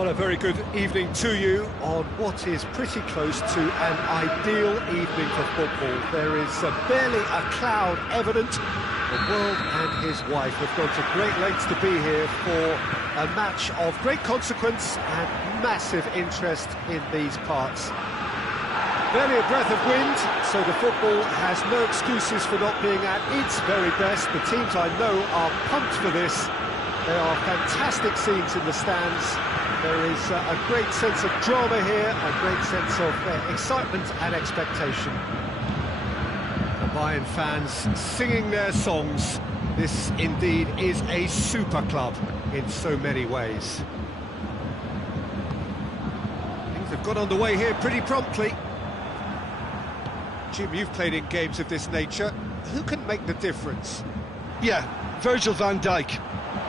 Well, a very good evening to you on what is pretty close to an ideal evening for football. There is barely a cloud evident. The world and his wife have gone to great lengths to be here for a match of great consequence and massive interest in these parts. Barely a breath of wind, so the football has no excuses for not being at its very best. The teams I know are pumped for this. There are fantastic scenes in the stands. There is a great sense of drama here, a great sense of excitement and expectation. The Bayern fans singing their songs. This indeed is a super club in so many ways. Things have got underway here pretty promptly. Jim, you've played in games of this nature. Who can make the difference? Yeah, Virgil van Dijk.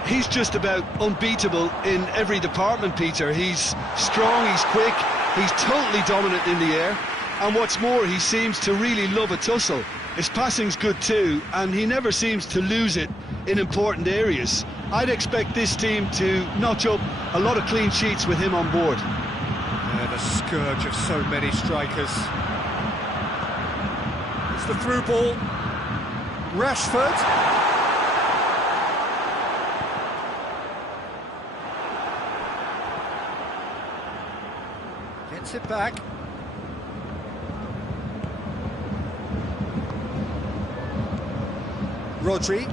He's just about unbeatable in every department, Peter. He's strong, he's quick, he's totally dominant in the air, and what's more, he seems to really love a tussle. His passing's good too, and he never seems to lose it in important areas. I'd expect this team to notch up a lot of clean sheets with him on board. The scourge of so many strikers. It's the through ball. Rashford. Gets it back. Rodri.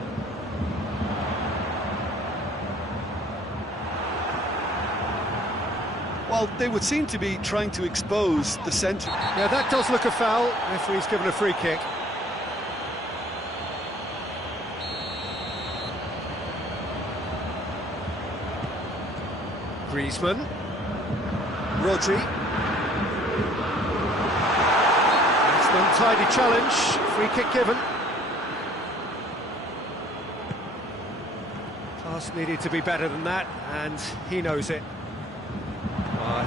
Well, they would seem to be trying to expose the centre. Yeah, that does look a foul. Referee's given a free kick. Griezmann. Rodri. That's an untidy challenge. Free kick given. Pass needed to be better than that, and he knows it.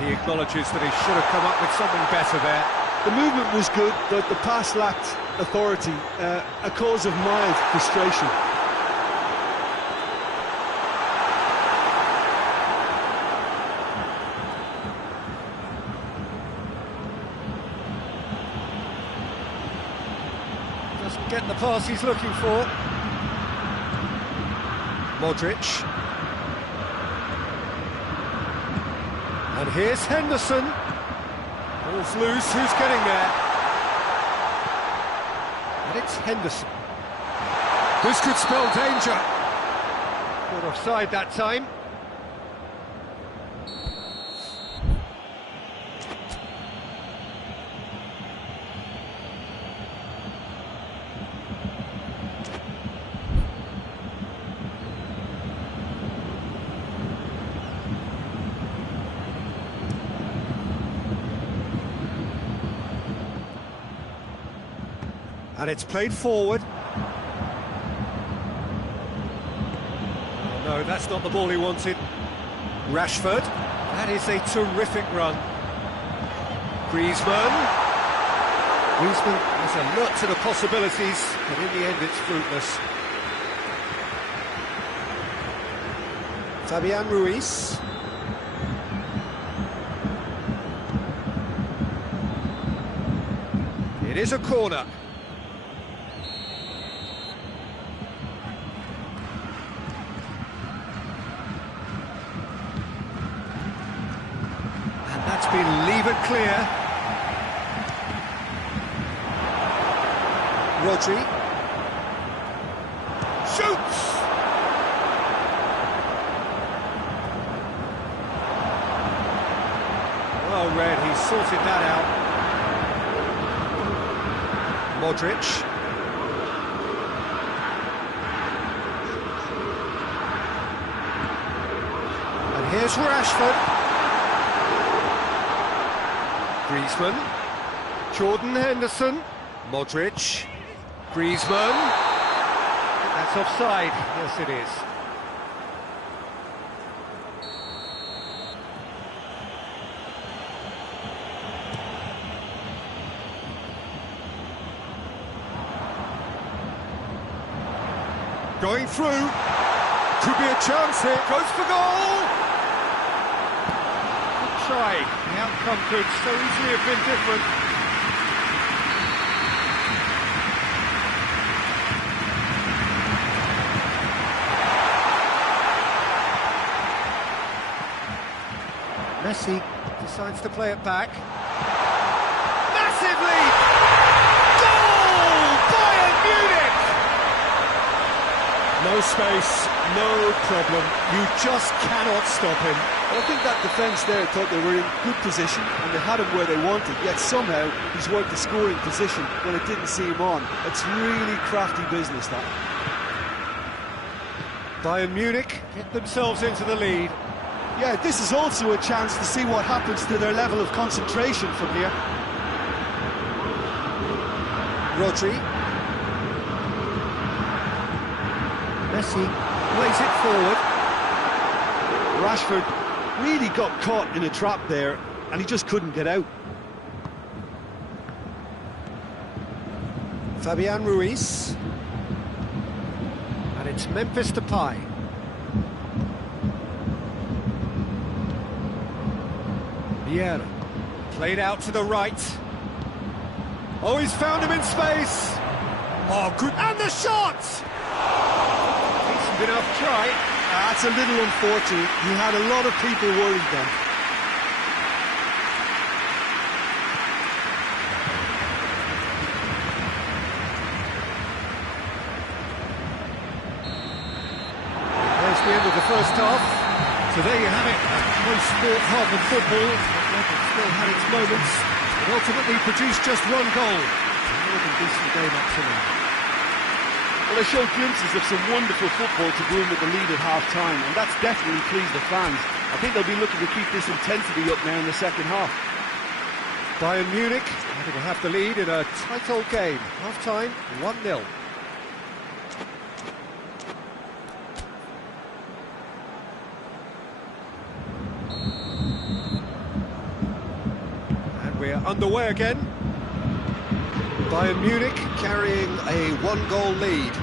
He acknowledges that he should have come up with something better there. The movement was good, but the pass lacked authority, a cause of mild frustration. Doesn't get the pass he's looking for. Modric. And here's Henderson. Ball's loose, who's getting there? And it's Henderson. This could spell danger. Caught offside that time. And it's played forward. Oh, no, that's not the ball he wanted. Rashford. That is a terrific run. Griezmann. Griezmann has alert to the possibilities, but in the end it's fruitless. Fabian Ruiz. It is a corner. Been levered clear. Rodri shoots. Well read, he sorted that out. Modric. And here's Rashford. Griezmann, Jordan Henderson, Modric, Griezmann. That's offside. Yes, it is. Going through. Could be a chance here. Goes for goal. try. The outcome could so easily have been different. Messi decides to play it back. Massive lead! Goal! Bayern Munich! No space, no problem. You just cannot stop him. Well, I think that defence there thought they were in good position and they had him where they wanted, yet somehow he's worked the scoring position when it didn't see him on. It's really crafty business, that. Bayern Munich get themselves into the lead. Yeah, this is also a chance to see what happens to their level of concentration from here. Rodri. Messi plays it forward. Rashford really got caught in a trap there and he just couldn't get out. Fabian Ruiz. And it's Memphis Depay. Vieira. Played out to the right. Oh, he's found him in space. Oh, good. And the shot! Decent enough try. That's a little unfortunate. He had a lot of people worried then. There's the end of the first half. So there you have it. A close sport half of football. It still had its moments. It ultimately produced just one goal. More than decent game up to now. Well, they showed glimpses of some wonderful football to go in with the lead at half-time, and that's definitely pleased the fans. I think they'll be looking to keep this intensity up now in the second half. Bayern Munich, I think will have the lead in a tight old game. Half-time, 1-0. And we're underway again. Bayern Munich carrying a one-goal lead.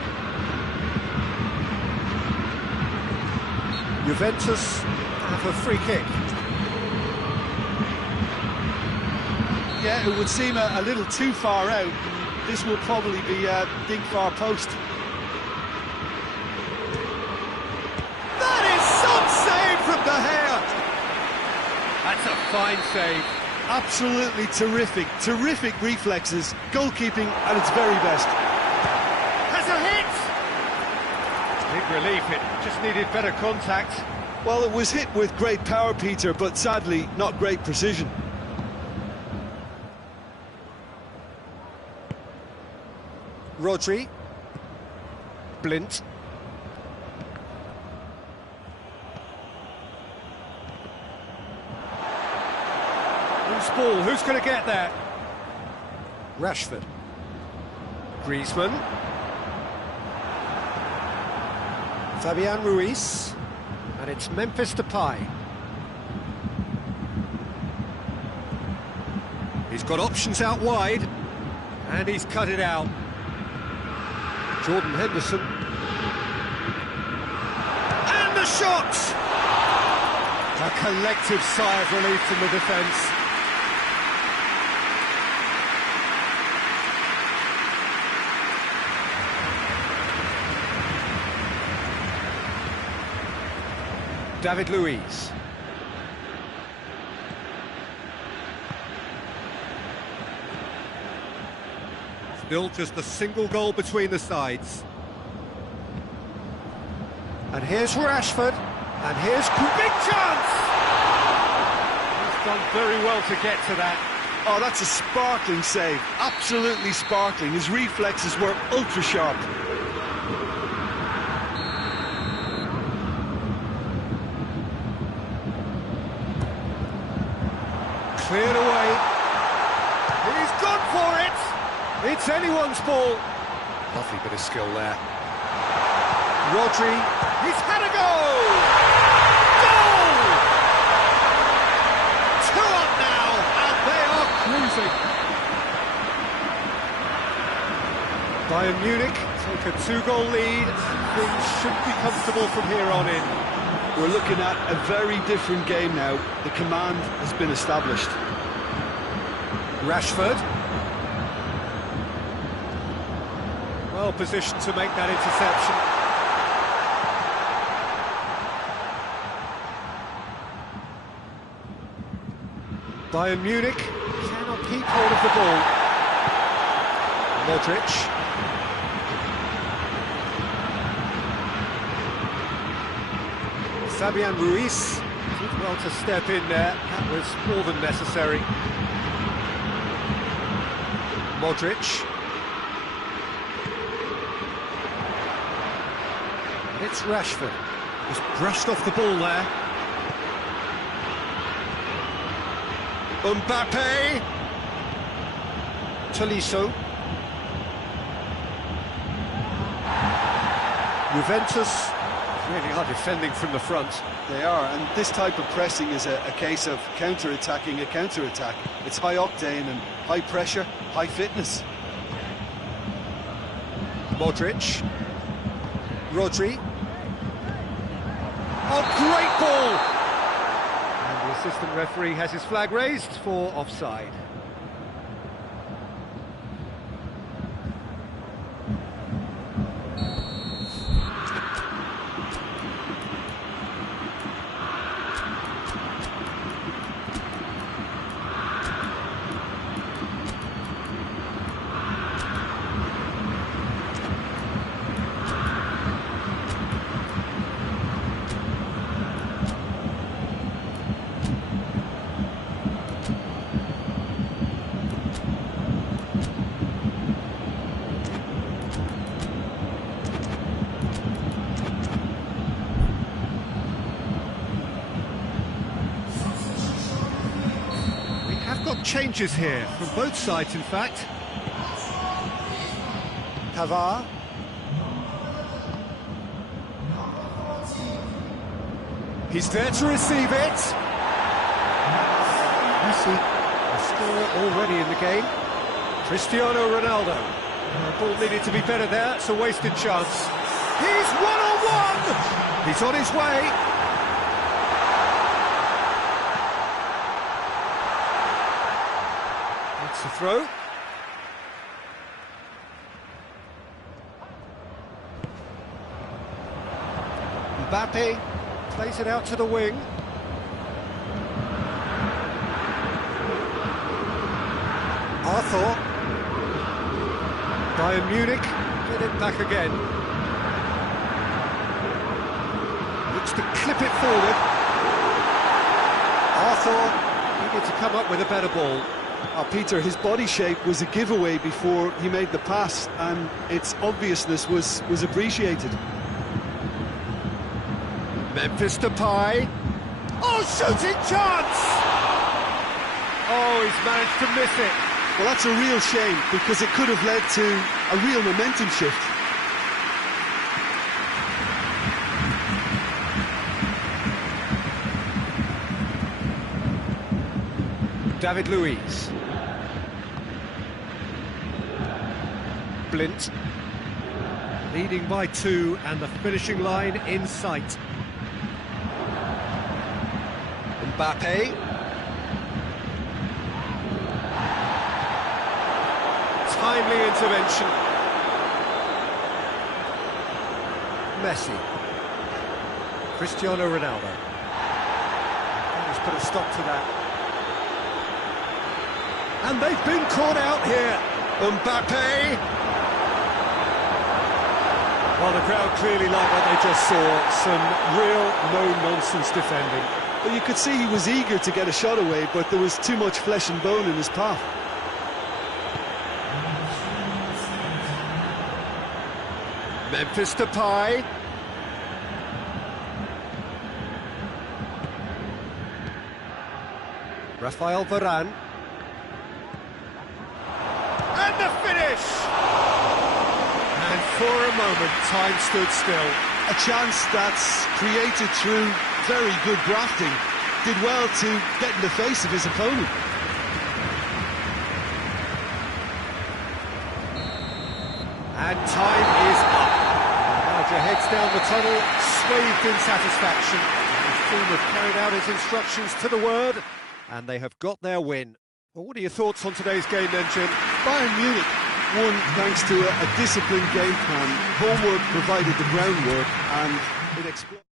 Juventus have a free kick. Yeah, it would seem a little too far out. This will probably be a big far post. That is some save from De Gea! That's a fine save. Absolutely terrific, terrific reflexes, goalkeeping at its very best. Has a hit! Big relief, it just needed better contact. Well, it was hit with great power, Peter, but sadly not great precision. Rodri. Blint. Loose ball, who's going to get there? Rashford. Griezmann. Fabian Ruiz. And it's Memphis Depay. He's got options out wide. And he's cut it out. Jordan Henderson. And the shot! A collective sigh of relief from the defence. David Luiz. Still just a single goal between the sides. And here's Rashford. And here's big chance! He's done very well to get to that. Oh, that's a sparkling save. Absolutely sparkling. His reflexes were ultra sharp. Cleared away. He's gone for it! It's anyone's ball. Lovely bit of skill there. Rodri, he's had a go! Goal! 2 up now, and they are cruising. Bayern Munich take a 2-goal lead. Things should be comfortable from here on in. We're looking at a very different game now. The command has been established. Rashford. Well positioned to make that interception. Bayern Munich cannot keep hold of the ball. Modric. Fabian Ruiz did well to step in there. That was more than necessary. Modric. And it's Rashford. He's brushed off the ball there. Mbappe. Tolisso. Juventus really are defending from the front. They are, and this type of pressing is a case of counter-attacking a counter-attack. It's high octane and high pressure, high fitness. Modric. Rodri. Oh, great ball! And the assistant referee has his flag raised for offside. Changes here from both sides, in fact. Pavard. He's there to receive it. Messi, a scorer already in the game. Cristiano Ronaldo. The ball needed to be better there. It's a wasted chance. He's one-on-one. He's on his way. It's a throw. Mbappe plays it out to the wing. Arthur. Bayern Munich get it back again. Looks to clip it forward. Arthur needed to come up with a better ball. Peter, his body shape was a giveaway before he made the pass, and its obviousness was appreciated. Memphis Depay. Oh, shooting chance! Oh, he's managed to miss it. Well, that's a real shame, because it could have led to a real momentum shift. David Luiz. Blint. Leading by 2 and the finishing line in sight. Mbappe. Timely intervention. Messi. Cristiano Ronaldo. He's put a stop to that. And they've been caught out here. Mbappe. Well, the crowd clearly liked what they just saw. Some real no-nonsense defending. Well, you could see he was eager to get a shot away, but there was too much flesh and bone in his path. Memphis Depay. Rafael Varane. And the finish! And for a moment, time stood still. A chance that's created through very good grafting. Did well to get in the face of his opponent. And time is up. Now heads down the tunnel, swathed in satisfaction. team have carried out his instructions to the word, and they have got their win. Well, what are your thoughts on today's game then, Jim? Bayern Munich won thanks to a disciplined game plan. Homework provided the groundwork, and it exploited.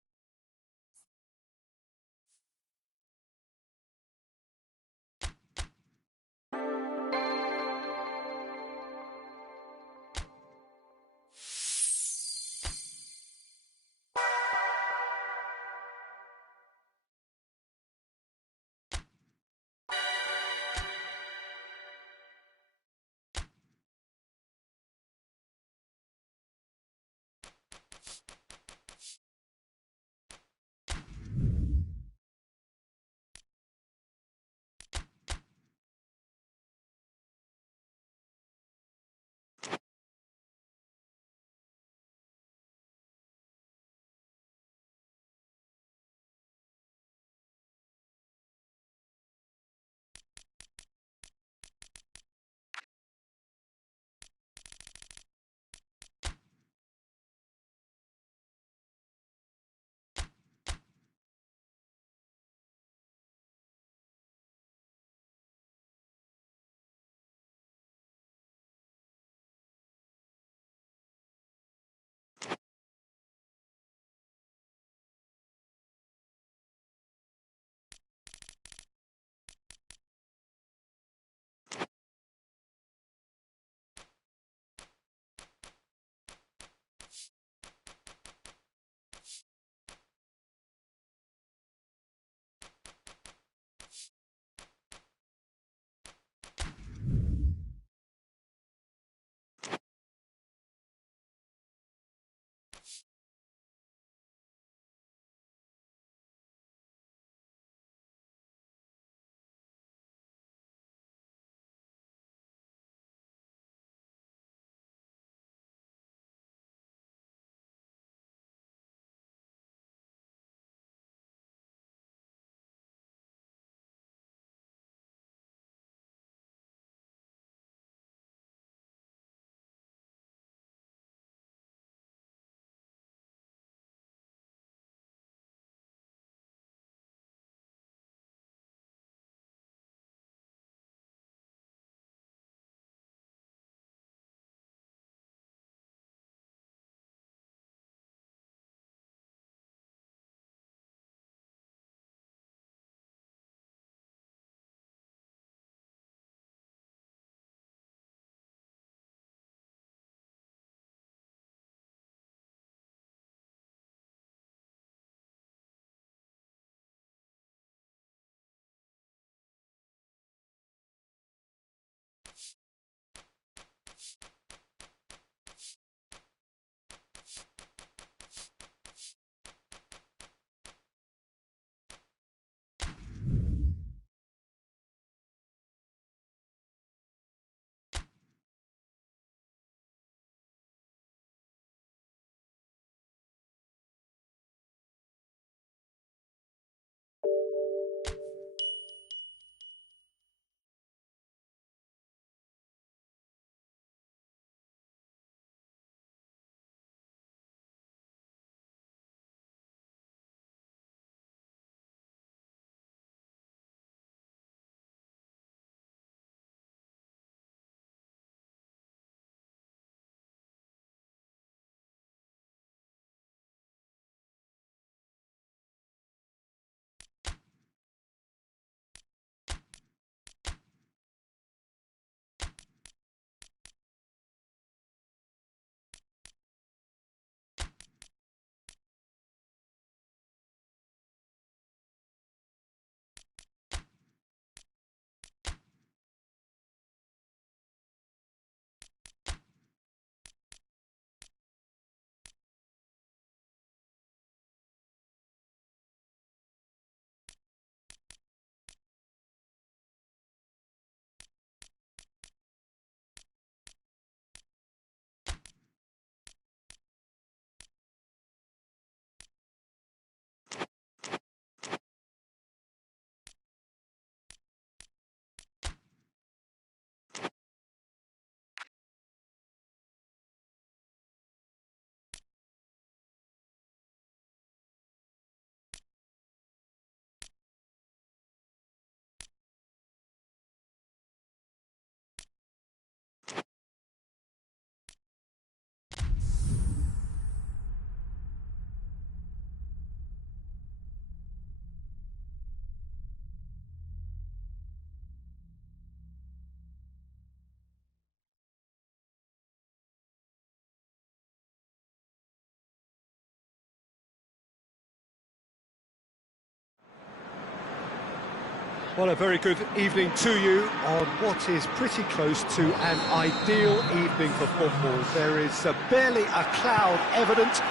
Well, a very good evening to you on what is pretty close to an ideal evening for football. There is barely a cloud evident.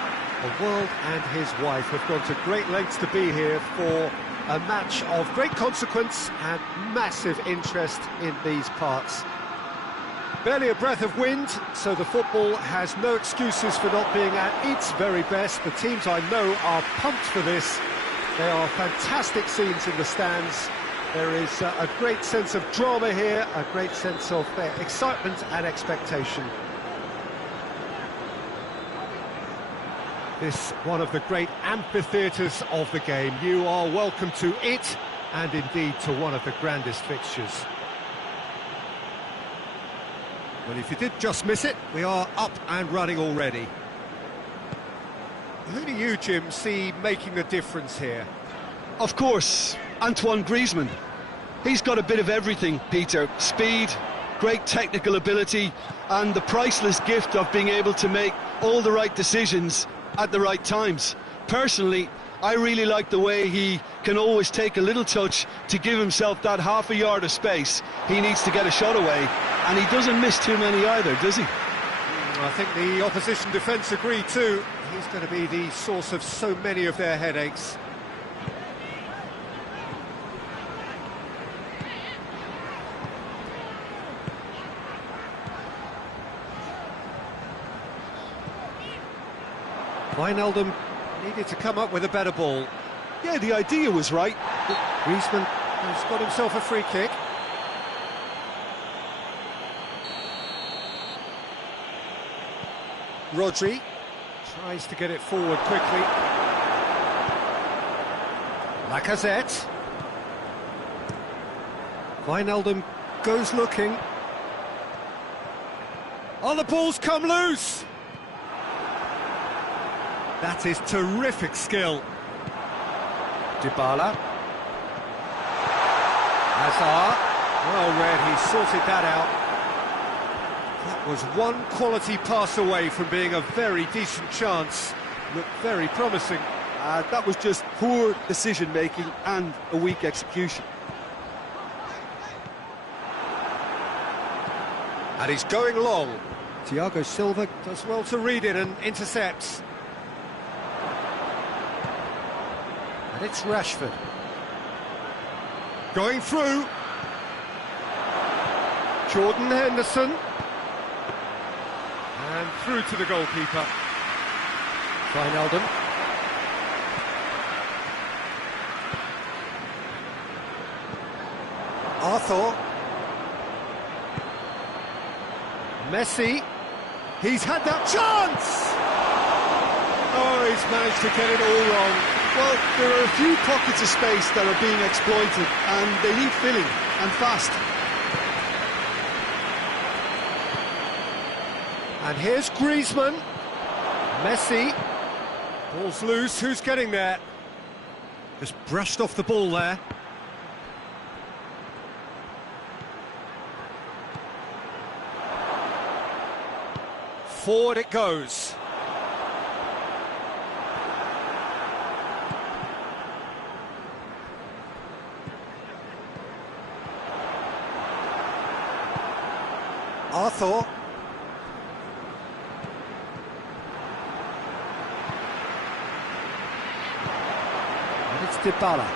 The world and his wife have gone to great lengths to be here for a match of great consequence and massive interest in these parts. Barely a breath of wind, so the football has no excuses for not being at its very best. The teams I know are pumped for this. There are fantastic scenes in the stands. There is a great sense of drama here, a great sense of excitement and expectation. This one of the great amphitheatres of the game. You are welcome to it, and indeed to one of the grandest fixtures. Well, if you did just miss it, we are up and running already. Who do you, Jim, see making a difference here? Of course, Antoine Griezmann. He's got a bit of everything, Peter. Speed, great technical ability, and the priceless gift of being able to make all the right decisions at the right times. Personally, I really like the way he can always take a little touch to give himself that half a yard of space he needs to get a shot away, and he doesn't miss too many either, does he? I think the opposition defence agree too. He's going to be the source of so many of their headaches. Wijnaldum needed to come up with a better ball. Yeah, the idea was right. Griezmann has got himself a free kick. Rodri tries to get it forward quickly. Lacazette. Wijnaldum goes looking. Oh, the ball's come loose! That is terrific skill. Dybala. Hazard. Well read, he sorted that out. That was one quality pass away from being a very decent chance. Looked very promising. That was just poor decision-making and a weak execution. And he's going long. Thiago Silva does well to read it and intercepts. And it's Rashford. Going through. Jordan Henderson. And through to the goalkeeper. Wijnaldum. Arthur. Messi. He's had that chance! Oh, he's managed to get it all wrong. Well, there are a few pockets of space that are being exploited, and they need filling, and fast. And here's Griezmann. Messi. Ball's loose, who's getting there? Just brushed off the ball there. Forward it goes. Arthur. And it's Dybala.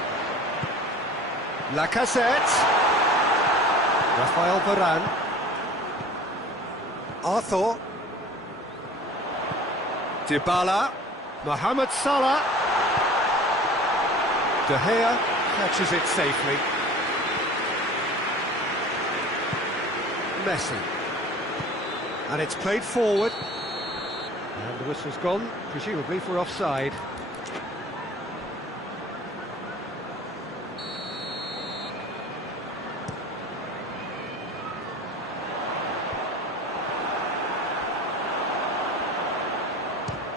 Lacazette. Rafael Varane. Arthur. Dybala. Mohamed Salah. De Gea catches it safely. Messi. And it's played forward. And the whistle's gone, presumably for offside.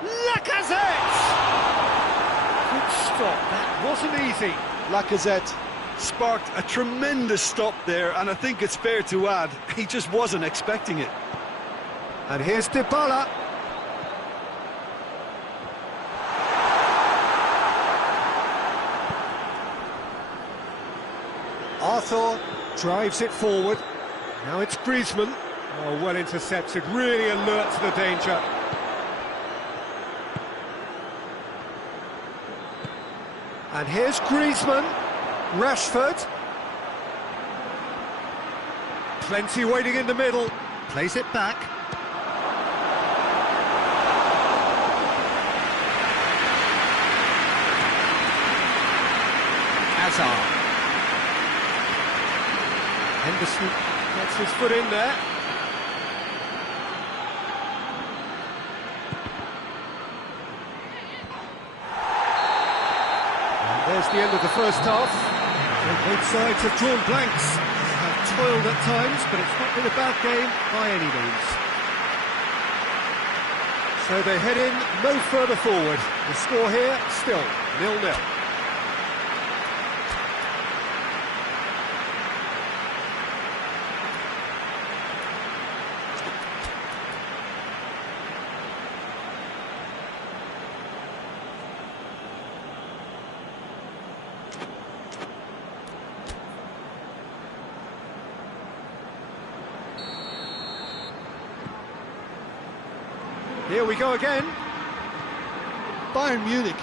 Lacazette! Good stop, that wasn't easy. Lacazette sparked a tremendous stop there, and I think it's fair to add, he just wasn't expecting it. And here's Dybala. Arthur drives it forward. Now it's Griezmann. Oh, well intercepted, really alert to the danger. And here's Griezmann. Rashford. Plenty waiting in the middle. Plays it back. Hazard. Henderson gets his foot in there. And there's the end of the first half. Both sides have drawn blanks. They have toiled at times, but it's not been a bad game by any means. So they head in no further forward. The score here still 0-0. Here we go again. Bayern Munich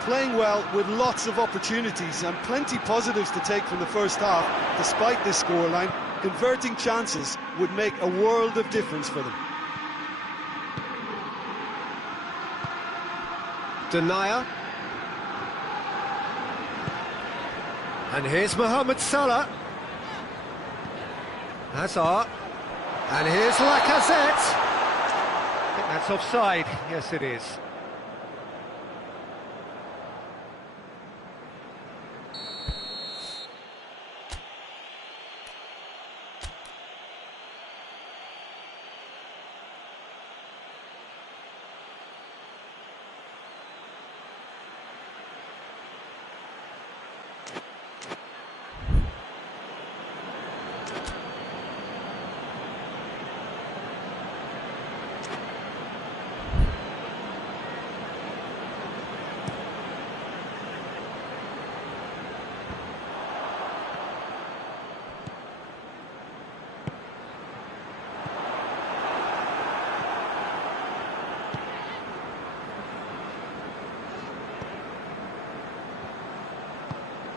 playing well with lots of opportunities and plenty positives to take from the first half. Despite this scoreline, converting chances would make a world of difference for them. Denier. And here's Mohamed Salah. Hazard. And here's Lacazette. I think that's offside. Yes, it is.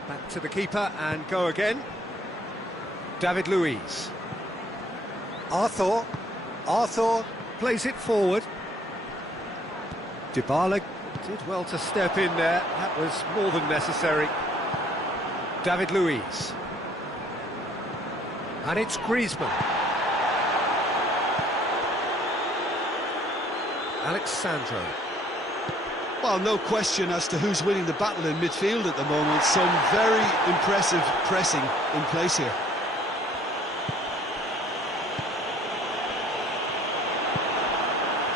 Back to the keeper and go again. David Luiz. Arthur plays it forward. Dybala did well to step in there. That was more than necessary. David Luiz. And it's Griezmann. Alexandro. Well, no question as to who's winning the battle in midfield at the moment. Some very impressive pressing in place here.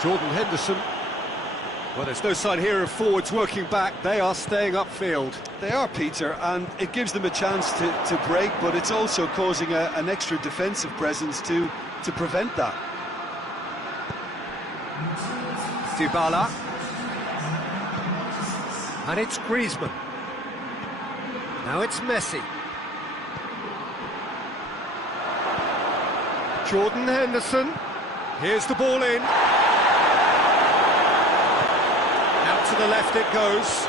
Jordan Henderson. Well, there's no sign here of forwards working back. They are staying upfield. They are, Peter, and it gives them a chance to break, but it's also causing an extra defensive presence to prevent that. Dybala. And it's Griezmann. Now it's Messi. Jordan Henderson. Here's the ball in. Out to the left it goes.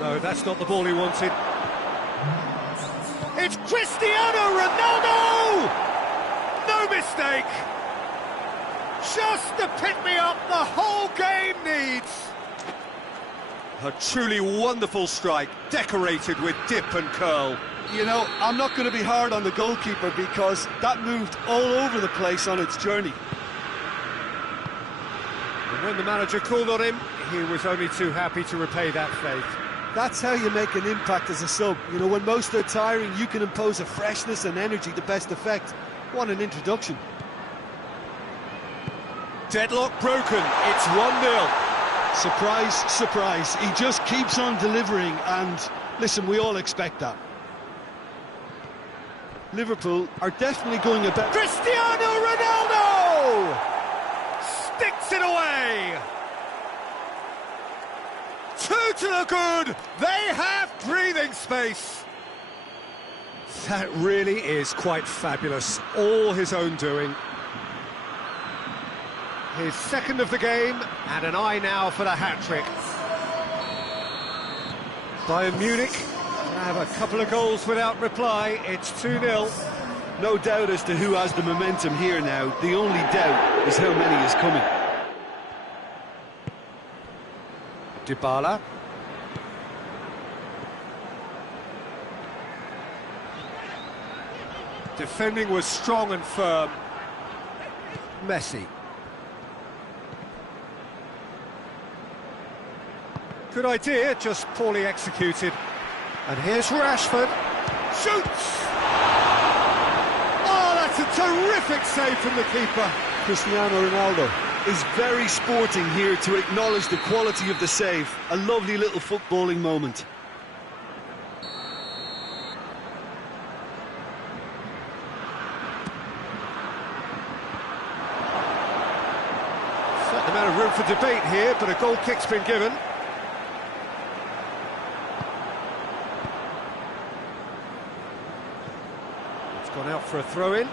No, that's not the ball he wanted. It's Cristiano Ronaldo! No mistake! Just the pick-me-up the whole game needs! A truly wonderful strike, decorated with dip and curl. You know, I'm not going to be hard on the goalkeeper because that moved all over the place on its journey. When the manager called on him, he was only too happy to repay that faith. That's how you make an impact as a sub. You know, when most are tiring, you can impose a freshness and energy to best effect. What an introduction. Deadlock broken, it's 1-0. Surprise, surprise. He just keeps on delivering, and listen, we all expect that. Liverpool are definitely going about... Cristiano Ronaldo! Sticks it away! 2 to the good! They have breathing space! That really is quite fabulous. All his own doing. His second of the game, and an eye now for the hat-trick. Bayern Munich have a couple of goals without reply. It's 2-0. No doubt as to who has the momentum here now. The only doubt is how many is coming. Dybala. Defending was strong and firm. Messi. Good idea, just poorly executed. And here's Rashford. Shoots! Oh, that's a terrific save from the keeper. Cristiano Ronaldo is very sporting here to acknowledge the quality of the save. A lovely little footballing moment. Certain amount of room for debate here, but a goal kick's been given. Gone out for a throw-in.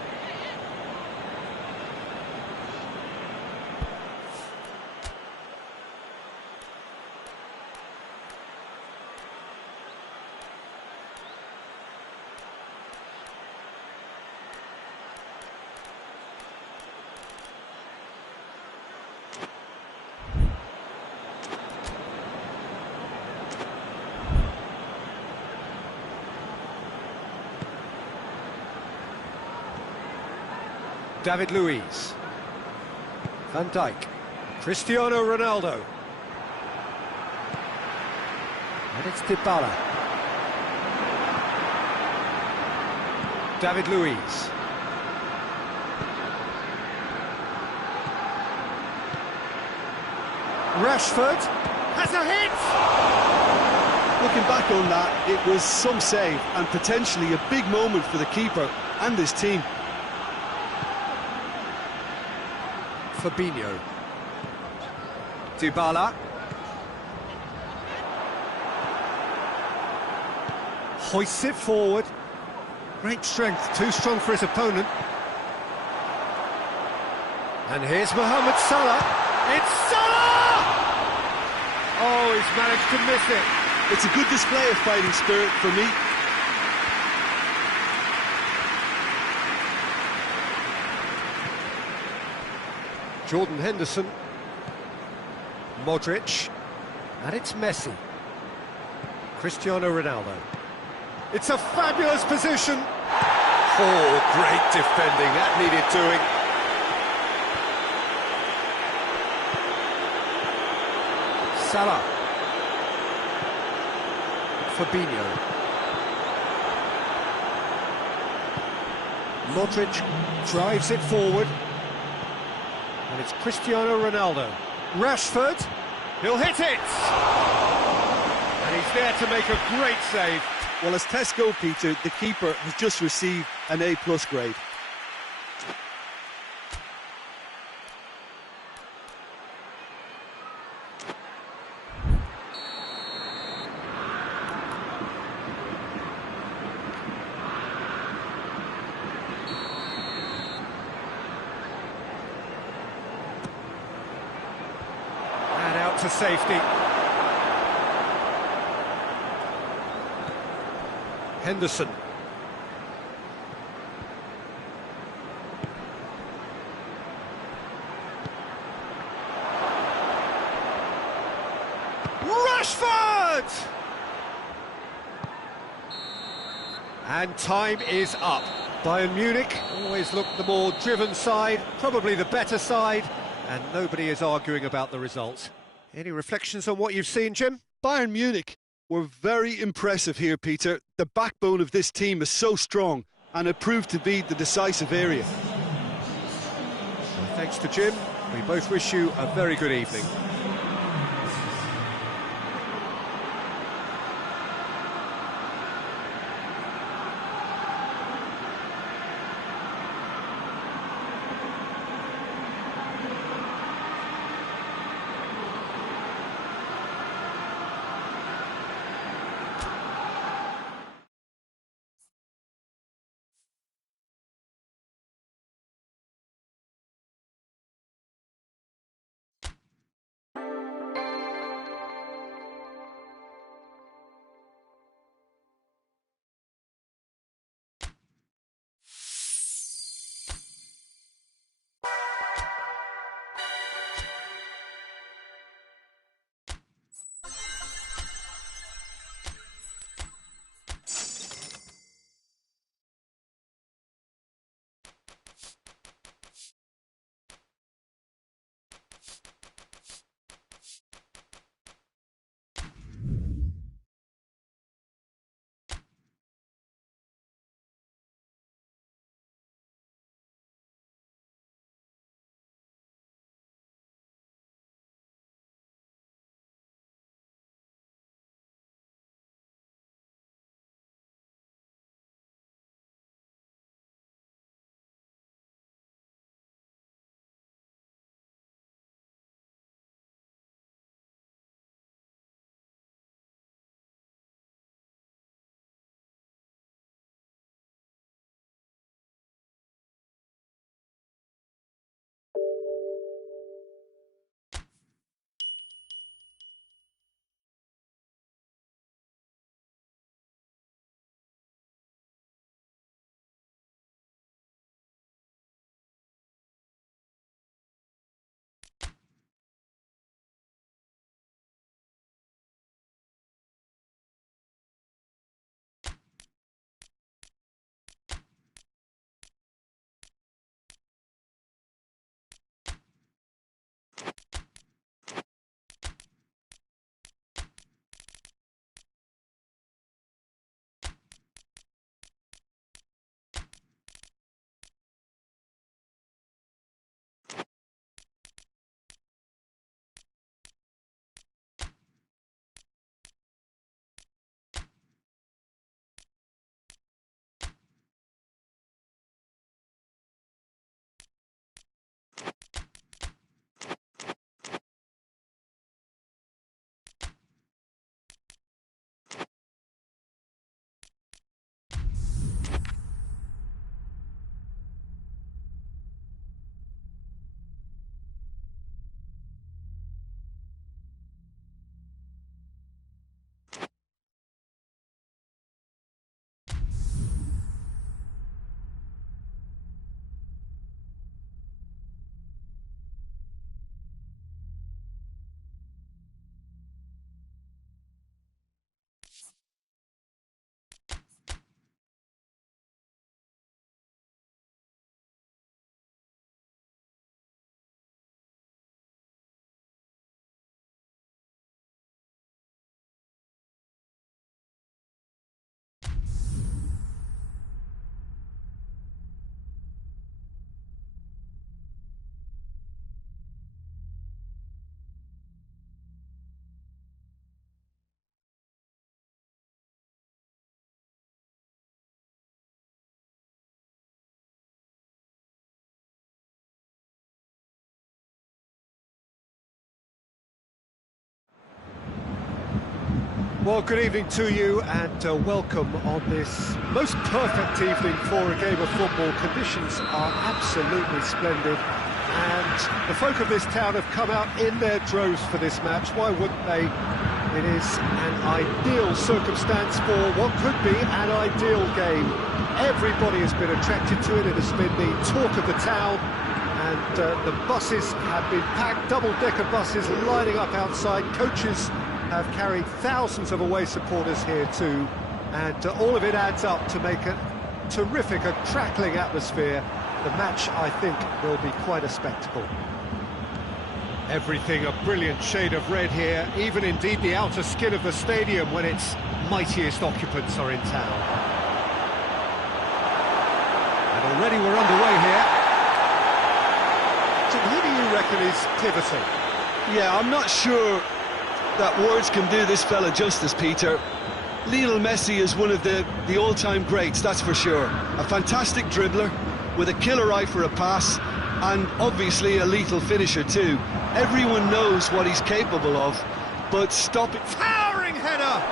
David Luiz. Van Dijk. Cristiano Ronaldo. And it's Dybala. David Luiz. Rashford has a hit! Looking back on that, it was some save and potentially a big moment for the keeper and his team. Fabinho. Dybala. Hoists it forward. Great strength, too strong for his opponent. And here's Mohamed Salah. It's Salah! Oh, he's managed to miss it. It's a good display of fighting spirit for me. Jordan Henderson. Modric. And it's Messi. Cristiano Ronaldo. It's a fabulous position. Oh, great defending. That needed doing. Salah. Fabinho. Modric drives it forward. And it's Cristiano Ronaldo. Rashford. He'll hit it! And he's there to make a great save. Well, as tests go, Peter, the keeper has just received an A+ grade. And out to safety. Henderson. Rashford! And time is up. Bayern Munich always look the more driven side, probably the better side, and nobody is arguing about the result. Any reflections on what you've seen, Jim? Bayern Munich were very impressive here, Peter. The backbone of this team is so strong, and it proved to be the decisive area. Well, thanks to Jim. We both wish you a very good evening. Well, good evening to you and welcome on this most perfect evening for a game of football. Conditions are absolutely splendid and the folk of this town have come out in their droves for this match. Why wouldn't they? It is an ideal circumstance for what could be an ideal game. Everybody has been attracted to it. It has been the talk of the town. And the buses have been packed, double-decker buses lining up outside. Coaches have carried thousands of away supporters here too, and all of it adds up to make a terrific, a crackling atmosphere. The match, I think, will be quite a spectacle. Everything a brilliant shade of red here, even indeed the outer skin of the stadium when its mightiest occupants are in town. And already we're underway here. So who do you reckon is pivotal? Yeah, I'm not sure that words can do this fella justice, Peter. Lionel Messi is one of the all-time greats, that's for sure. A fantastic dribbler with a killer eye for a pass, and obviously a lethal finisher too. Everyone knows what he's capable of, but stop it. Towering header!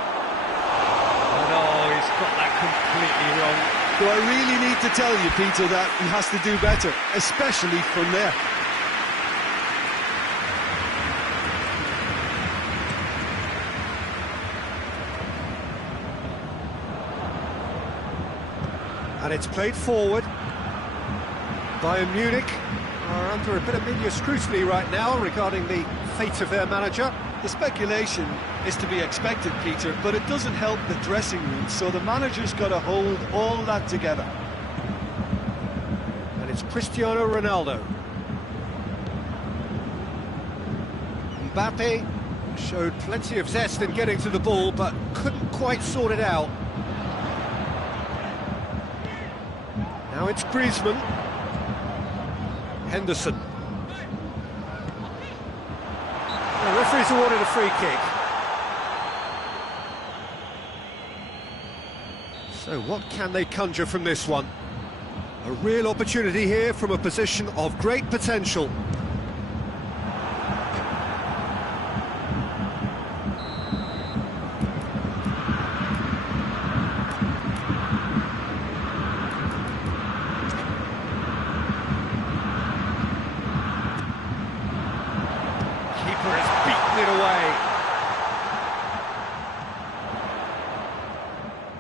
Oh no, he's got that completely wrong. Do I really need to tell you, Peter, that he has to do better, especially from there? And it's played forward. Bayern Munich are under a bit of media scrutiny right now regarding the fate of their manager. The speculation is to be expected, Peter, but it doesn't help the dressing room, so the manager's got to hold all that together. And it's Cristiano Ronaldo. Mbappe showed plenty of zest in getting to the ball, but couldn't quite sort it out. Now it's Griezmann. Henderson. The referee's awarded a free kick. So what can they conjure from this one? A real opportunity here from a position of great potential.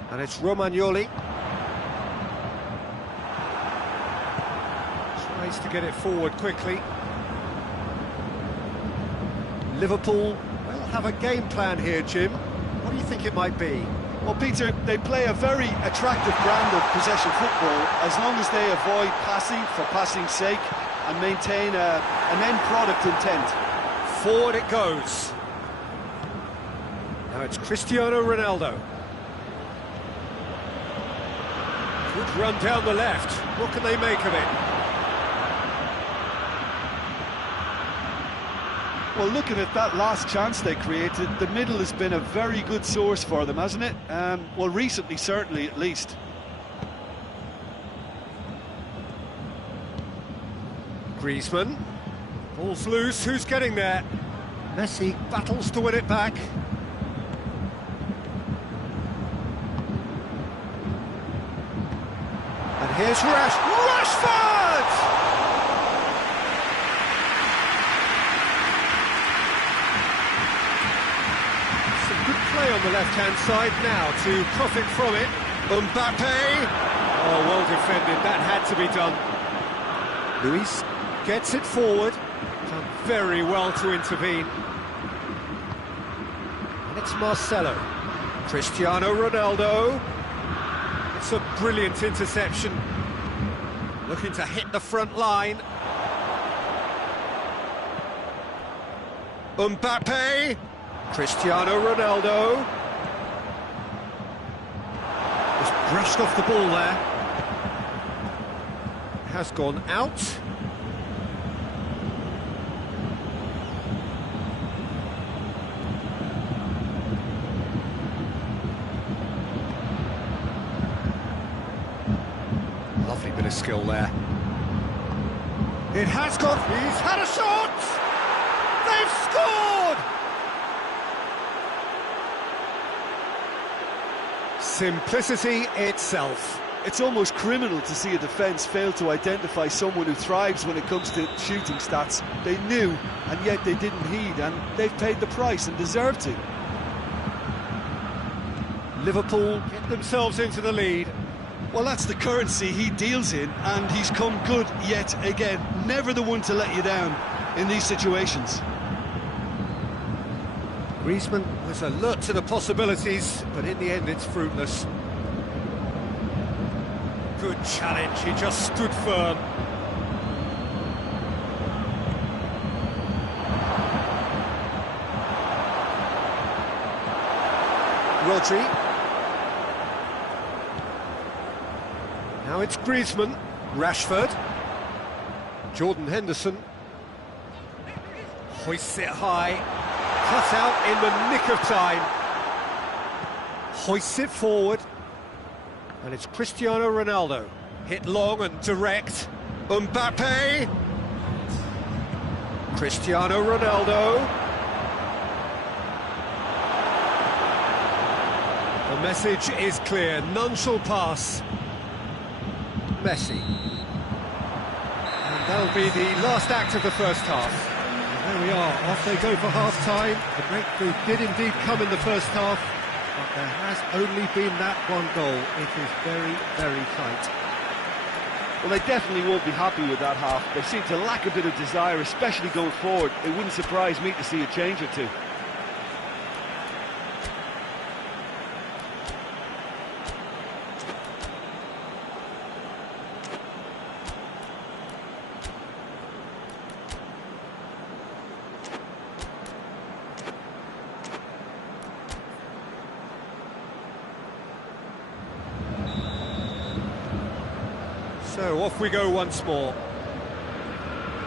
And it's Romagnoli. Tries to get it forward quickly. Liverpool will have a game plan here, Jim. What do you think it might be? Well, Peter, they play a very attractive brand of possession football as long as they avoid passing for passing's sake and maintain an end product intent. Forward it goes. Now it's Cristiano Ronaldo. Good run down the left. What can they make of it? Well, looking at that last chance they created, the middle has been a very good source for them, hasn't it? Well, recently, certainly, at least. Griezmann. Ball's loose. Who's getting there? Messi battles to win it back. And here's Rashford! Some good play on the left-hand side now to profit from it. Mbappe! Oh, well defended, that had to be done. Luis gets it forward. Done very well to intervene. And it's Marcelo. Cristiano Ronaldo. It's a brilliant interception. Looking to hit the front line. Mbappe. Cristiano Ronaldo. Just brushed off the ball there. Has gone out. Lovely bit of skill there. It has gone. He's had a shot! They've scored! Simplicity itself. It's almost criminal to see a defence fail to identify someone who thrives when it comes to shooting stats. They knew, and yet they didn't heed, and they've paid the price and deserve to. Liverpool get themselves into the lead. Well, that's the currency he deals in, and he's come good yet again. Never the one to let you down in these situations. Griezmann was alert to the possibilities, but in the end it's fruitless. Good challenge, he just stood firm. Rodri. Now it's Griezmann, Rashford. Jordan Henderson. Hoists it high. Cut out in the nick of time. Hoists it forward. And it's Cristiano Ronaldo. Hit long and direct. Mbappe. Cristiano Ronaldo. The message is clear, none shall pass. Messi. And that'll be the last act of the first half. And there we are, off they go for half-time. The breakthrough did indeed come in the first half, but there has only been that one goal. It is very, very tight. Well, they definitely won't be happy with that half. They seem to lack a bit of desire, especially going forward. It wouldn't surprise me to see a change or two. So off we go once more.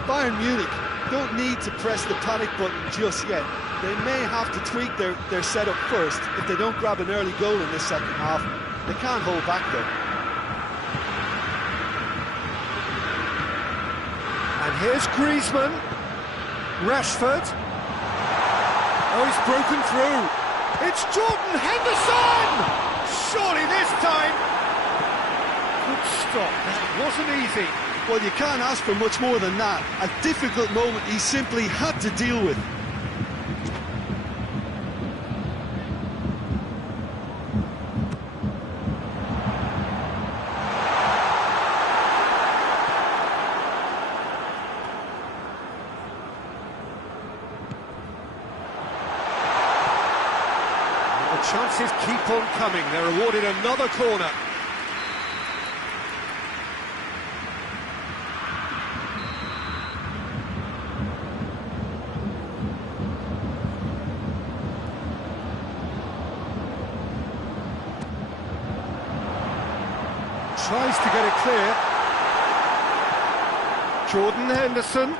Bayern Munich don't need to press the panic button just yet. They may have to tweak their setup first if they don't grab an early goal in this second half. They can't hold back though. And here's Griezmann. Rashford. Oh, he's broken through. It's Jordan Henderson! Surely this time. Good stop, that wasn't easy. Well, you can't ask for much more than that. A difficult moment he simply had to deal with. The chances keep on coming. They're awarded another corner. Tries to get it clear. Jordan Henderson.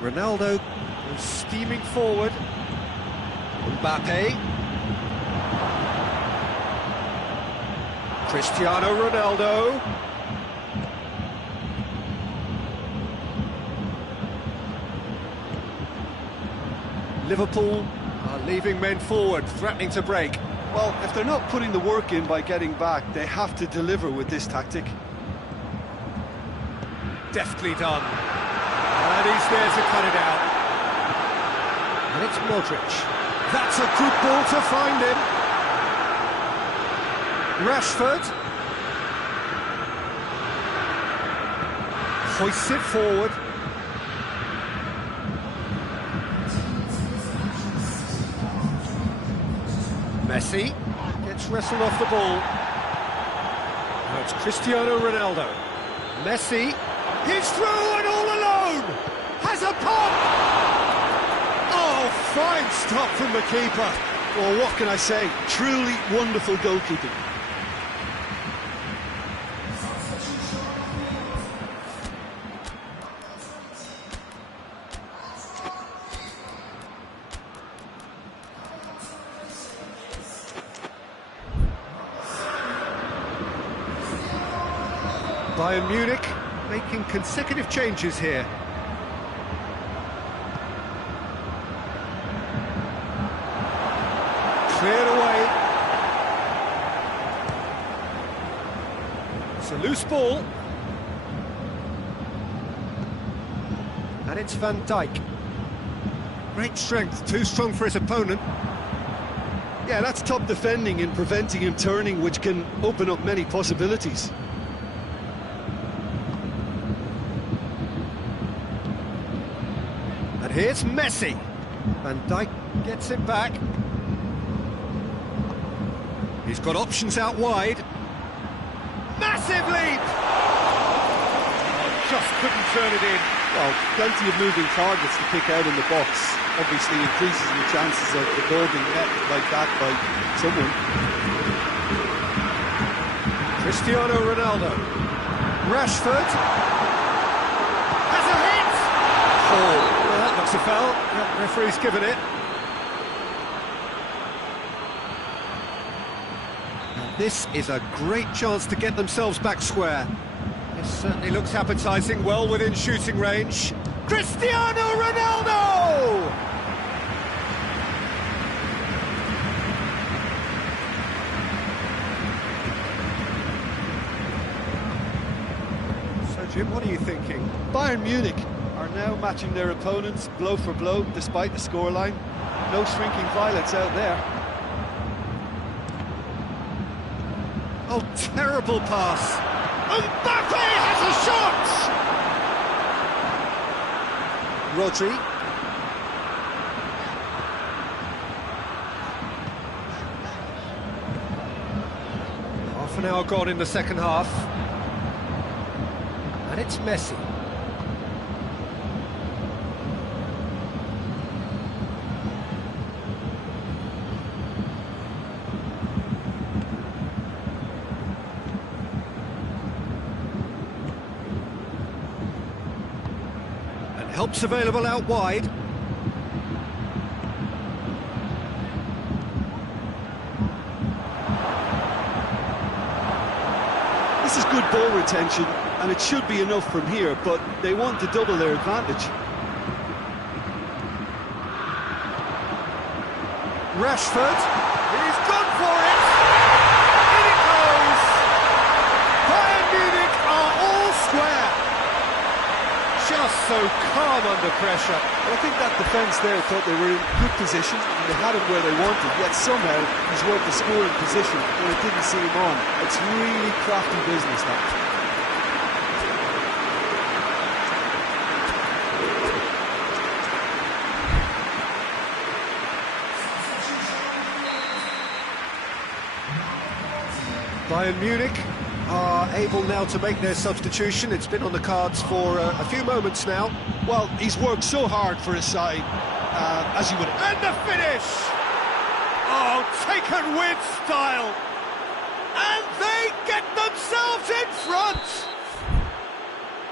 Ronaldo goes steaming forward. Mbappe. Cristiano Ronaldo. Liverpool are leaving men forward, threatening to break. Well, if they're not putting the work in by getting back, they have to deliver with this tactic. Deftly done. And he's there to cut it out. And it's Modric. That's a good ball to find him. Rashford. Hoists it forward. Messi gets wrestled off the ball. Now it's Cristiano Ronaldo. Messi, he's through and all alone! Has a pop! Oh, fine stop from the keeper. Well, what can I say? Truly wonderful goalkeeping. Bayern Munich making consecutive changes here. Cleared away. It's a loose ball. And it's Van Dijk. Great strength, too strong for his opponent. Yeah, that's top defending and preventing him turning, which can open up many possibilities. And here's Messi. Van Dijk gets it back. He's got options out wide. Massive leap! Oh, just couldn't turn it in. Well, plenty of moving targets to pick out in the box. Obviously increases the chances of the ball being met like that by someone. Cristiano Ronaldo. Rashford. Has a hit! Oh, well, that looks a foul. Yeah, referee's given it. And this is a great chance to get themselves back square. This certainly looks appetising, well within shooting range. Cristiano Ronaldo! So, Jim, what are you thinking? Bayern Munich are now matching their opponents blow for blow despite the scoreline. No shrinking violets out there. Oh, terrible pass. Mbappe has a shot! Rodri. Half an hour gone in the second half. And it's Messi. Help's available out wide. This is good ball retention, and it should be enough from here, but they want to double their advantage. Rashford, he's gone for it! In it goes! Bayern Munich are all square! Just so calm under pressure. Well, I think that defence there thought they were in good position and they had him where they wanted, yet somehow he's worked the scoring position when it didn't see him on. It's really crafty business, that. Bayern Munich are able now to make their substitution. It's been on the cards for a few moments now. Well, he's worked so hard for his side, as you would... And the finish! Oh, taken with style! And they get themselves in front!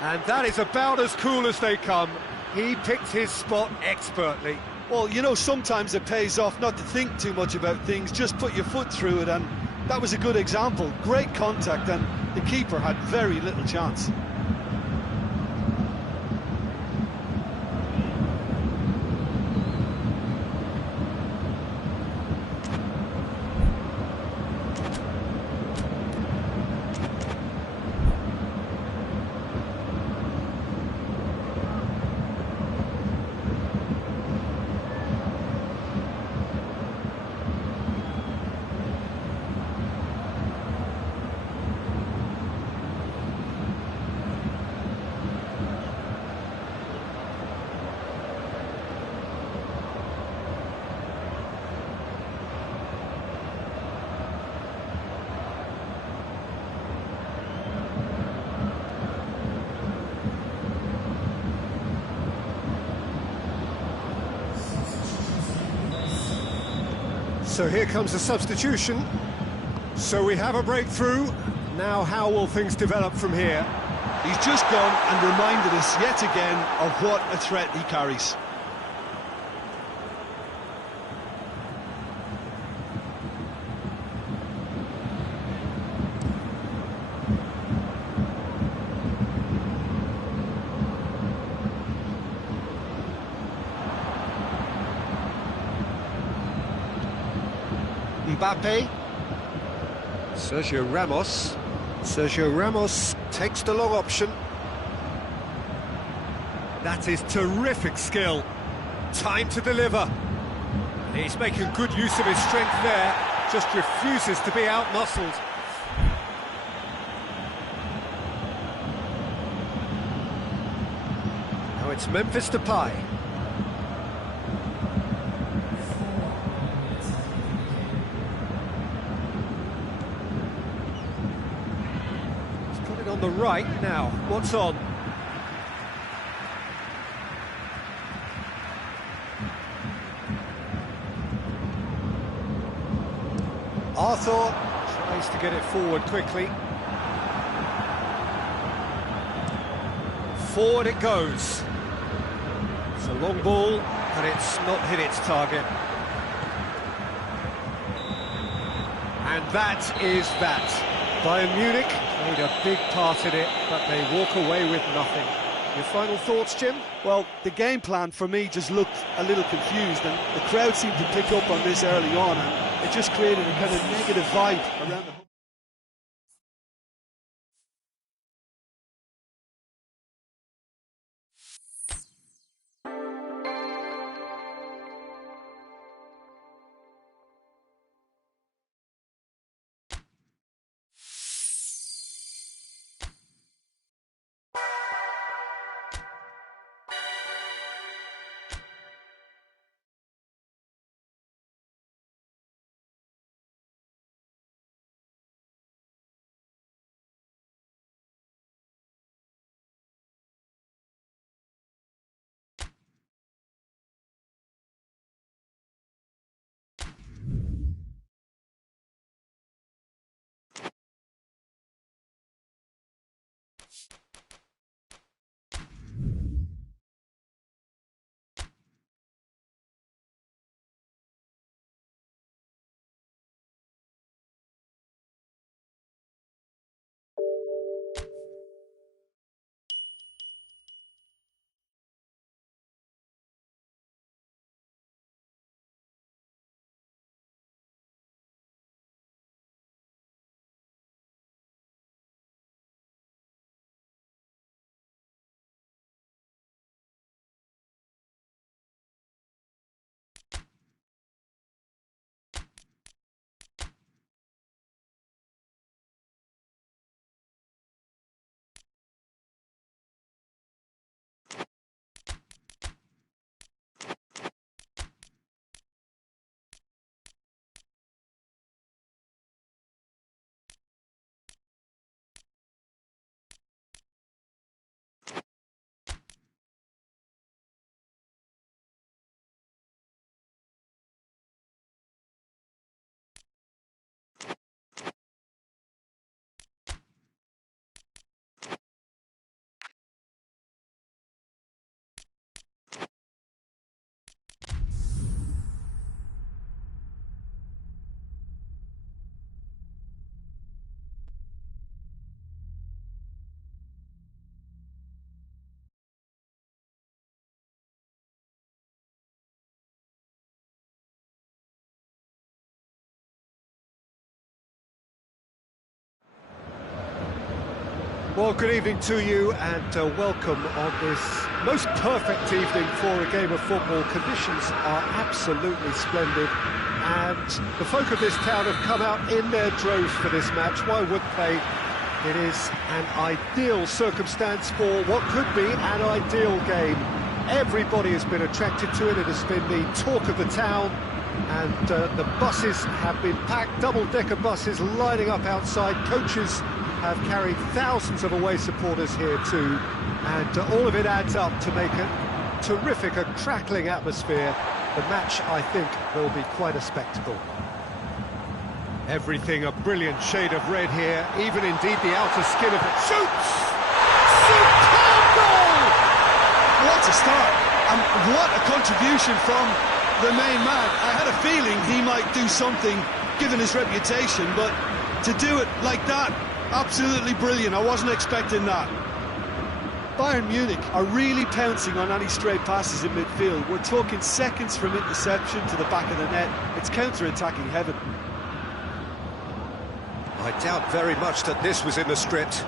And that is about as cool as they come. He picked his spot expertly. Well, you know, sometimes it pays off not to think too much about things, just put your foot through it, and that was a good example. Great contact, and the keeper had very little chance. So here comes the substitution. So we have a breakthrough. Now how will things develop from here? He's just gone and reminded us yet again of what a threat he carries. Mbappe. Sergio Ramos. Sergio Ramos takes the long option. That is terrific skill. Time to deliver. He's making good use of his strength there. Just refuses to be out-muscled. Now it's Memphis Depay. On the right now, what's on? Arthur tries to get it forward quickly. Forward it goes. It's a long ball, but it's not hit its target. And that is that. Bayern Munich made a big part in it, but they walk away with nothing. Your final thoughts, Jim? Well, the game plan for me just looked a little confused, and the crowd seemed to pick up on this early on, and it just created a kind of negative vibe around the... Well, good evening to you, and welcome on this most perfect evening for a game of football. Conditions are absolutely splendid, and the folk of this town have come out in their droves for this match. Why wouldn't they? It is an ideal circumstance for what could be an ideal game. Everybody has been attracted to it. It has been the talk of the town, and the buses have been packed, double-decker buses lining up outside. Coaches have carried thousands of away supporters here too, and all of it adds up to make a terrific, a crackling atmosphere. The match, I think, will be quite a spectacle. Everything a brilliant shade of red here, even indeed the outer skin of it. Shoots! Superb goal! What a start, and what a contribution from the main man. I had a feeling he might do something, given his reputation, but to do it like that, absolutely brilliant. I wasn't expecting that. Bayern Munich are really pouncing on any stray passes in midfield. We're talking seconds from interception to the back of the net. It's counter-attacking heaven. I doubt very much that this was in the script.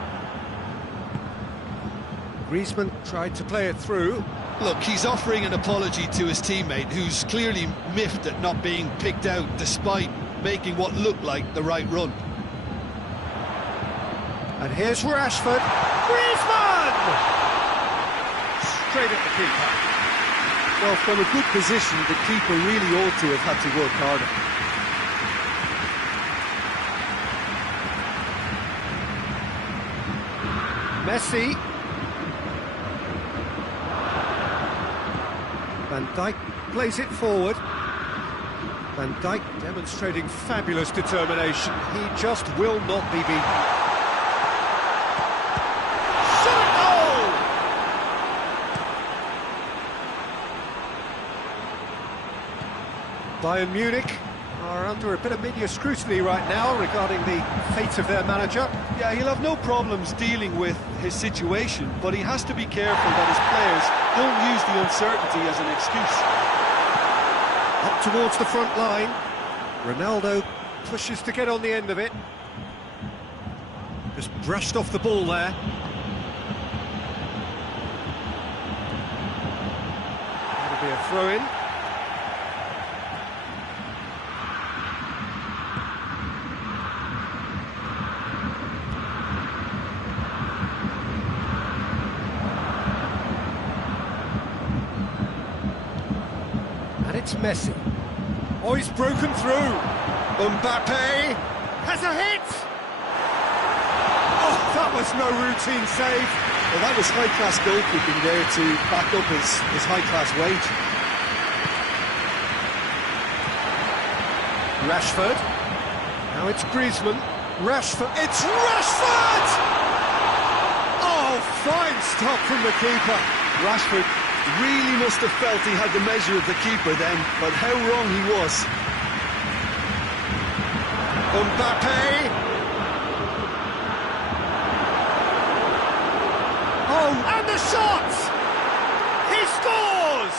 Griezmann tried to play it through. Look, he's offering an apology to his teammate, who's clearly miffed at not being picked out despite making what looked like the right run. And here's Rashford. Griezmann! Straight at the keeper. Well, from a good position, the keeper really ought to have had to work harder. Messi. Van Dijk plays it forward. Van Dijk demonstrating fabulous determination. He just will not be beaten. Shot goal! Bayern Munich are under a bit of media scrutiny right now regarding the fate of their manager. Yeah, he'll have no problems dealing with his situation, but he has to be careful that his players don't use the uncertainty as an excuse. Up towards the front line. Ronaldo pushes to get on the end of it. Just brushed off the ball there. That'll be a throw-in. And it's Messi. Oh, he's broken through. Mbappe has a hit. Oh, that was no routine save. Well, that was high-class goalkeeping there to back up his high-class wage. Rashford. Now it's Griezmann. Rashford. It's Rashford! Oh, fine stop from the keeper. Rashford really must have felt he had the measure of the keeper then, but how wrong he was. Mbappe. Oh, and the shot! He scores!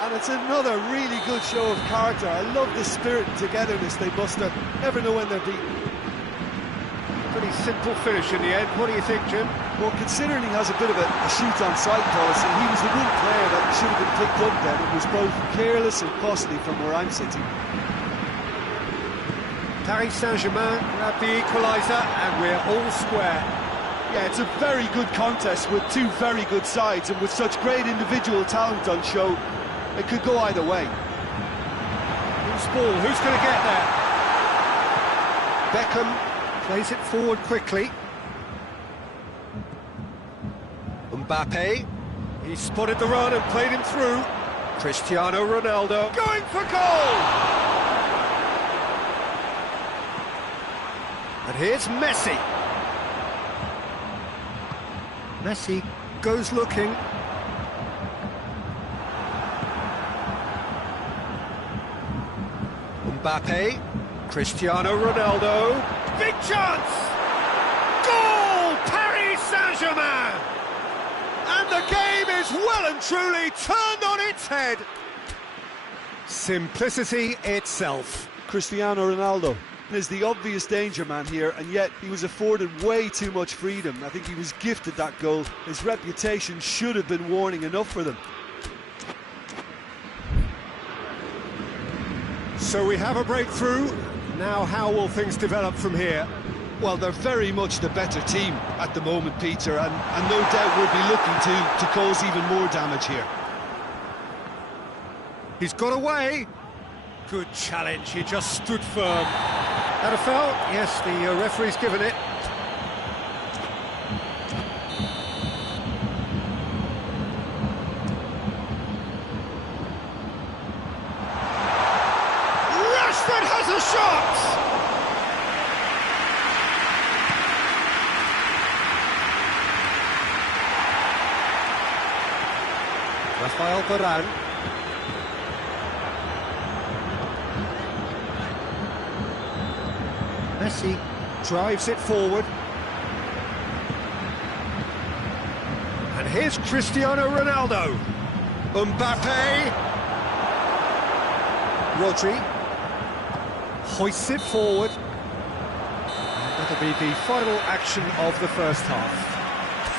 And it's another really good show of character. I love the spirit and togetherness they muster. Never know when they're beaten. Pretty simple finish in the end. What do you think, Jim? Well, considering he has a bit of a shoot-on-sight policy, he was the one player that should have been picked up then. It was both careless and costly from where I'm sitting. Paris Saint-Germain grab the equaliser and we're all square. Yeah, it's a very good contest with two very good sides, and with such great individual talent on show, it could go either way. Who's ball? Who's going to get there? Beckham plays it forward quickly. Mbappe, he spotted the run and played him through. Cristiano Ronaldo going for goal! And here's Messi. Messi goes looking. Mbappe, Cristiano Ronaldo, big chance! Goal! Paris Saint-Germain! And the game is well and truly turned on its head. Simplicity itself. Cristiano Ronaldo is the obvious danger man here, and yet he was afforded way too much freedom. I think he was gifted that goal. His reputation should have been warning enough for them. So we have a breakthrough. Now how will things develop from here? Well, they're very much the better team at the moment, Peter, and no doubt will be looking to cause even more damage here. He's got away. Good challenge, he just stood firm. That a foul? Yes, the referee's given it. Rashford has a shot! Rafael Varane. Messi drives it forward. And here's Cristiano Ronaldo. Mbappe. Rodri hoists it forward. And that'll be the final action of the first half.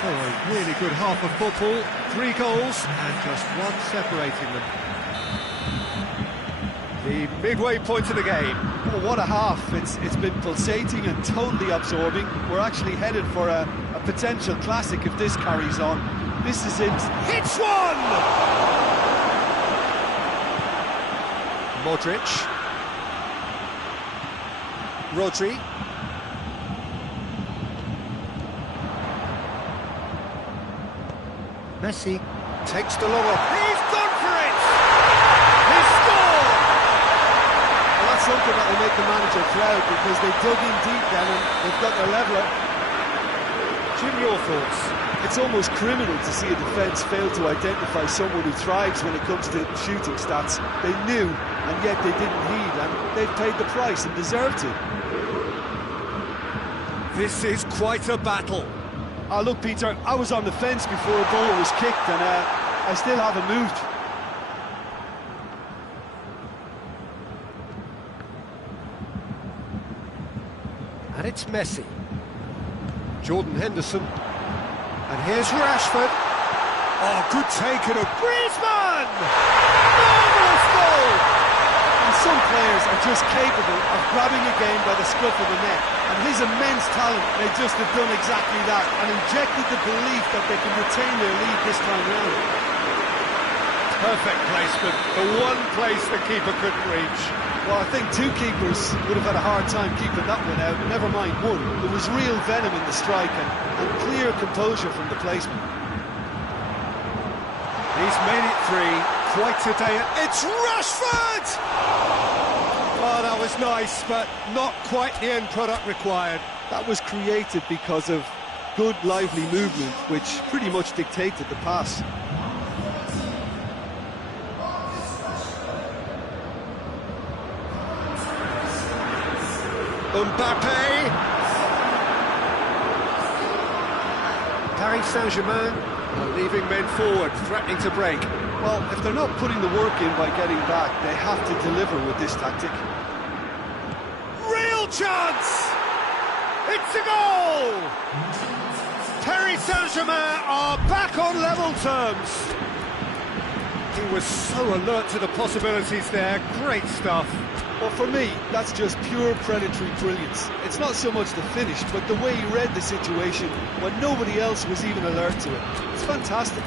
So a really good half of football. 3 goals and just one separating them. The midway point of the game. Oh, what a half. It's been pulsating and totally absorbing. We're actually headed for a potential classic if this carries on. This is it. Hits one! Modric. Rodri. Messi takes the long off. He's gone for it! He scored! something that will make the manager proud, because they dug in deep then and they've got their leveller. Jim, your thoughts? It's almost criminal to see a defence fail to identify someone who thrives when it comes to shooting stats. They knew, and yet they didn't heed, and they've paid the price and deserve to. This is quite a battle. Oh, look, Peter, I was on the fence before a ball was kicked, and I still haven't moved. And it's Messi. Jordan Henderson. And here's Rashford. Oh, good take and a Griezmann! Marvellous goal! And some players are just capable of grabbing a game by the scruff of the neck. And his immense talent may just have done exactly that and injected the belief that they can retain their lead this time round. Perfect placement, the one place the keeper couldn't reach. Well, I think two keepers would have had a hard time keeping that one out, never mind one. There was real venom in the strike and clear composure from the placement. He's made it three, quite a day. It's Rashford! Oh, that was nice, but not quite the end product required. That was created because of good, lively movement, which pretty much dictated the pass. Mbappe! Paris Saint-Germain are leaving men forward, threatening to break. Well, if they're not putting the work in by getting back, they have to deliver with this tactic. Real chance! It's a goal! Paris Saint-Germain are back on level terms. He was so alert to the possibilities there. Great stuff. Well, for me, that's just pure predatory brilliance. It's not so much the finish, but the way he read the situation when nobody else was even alert to it. It's fantastic.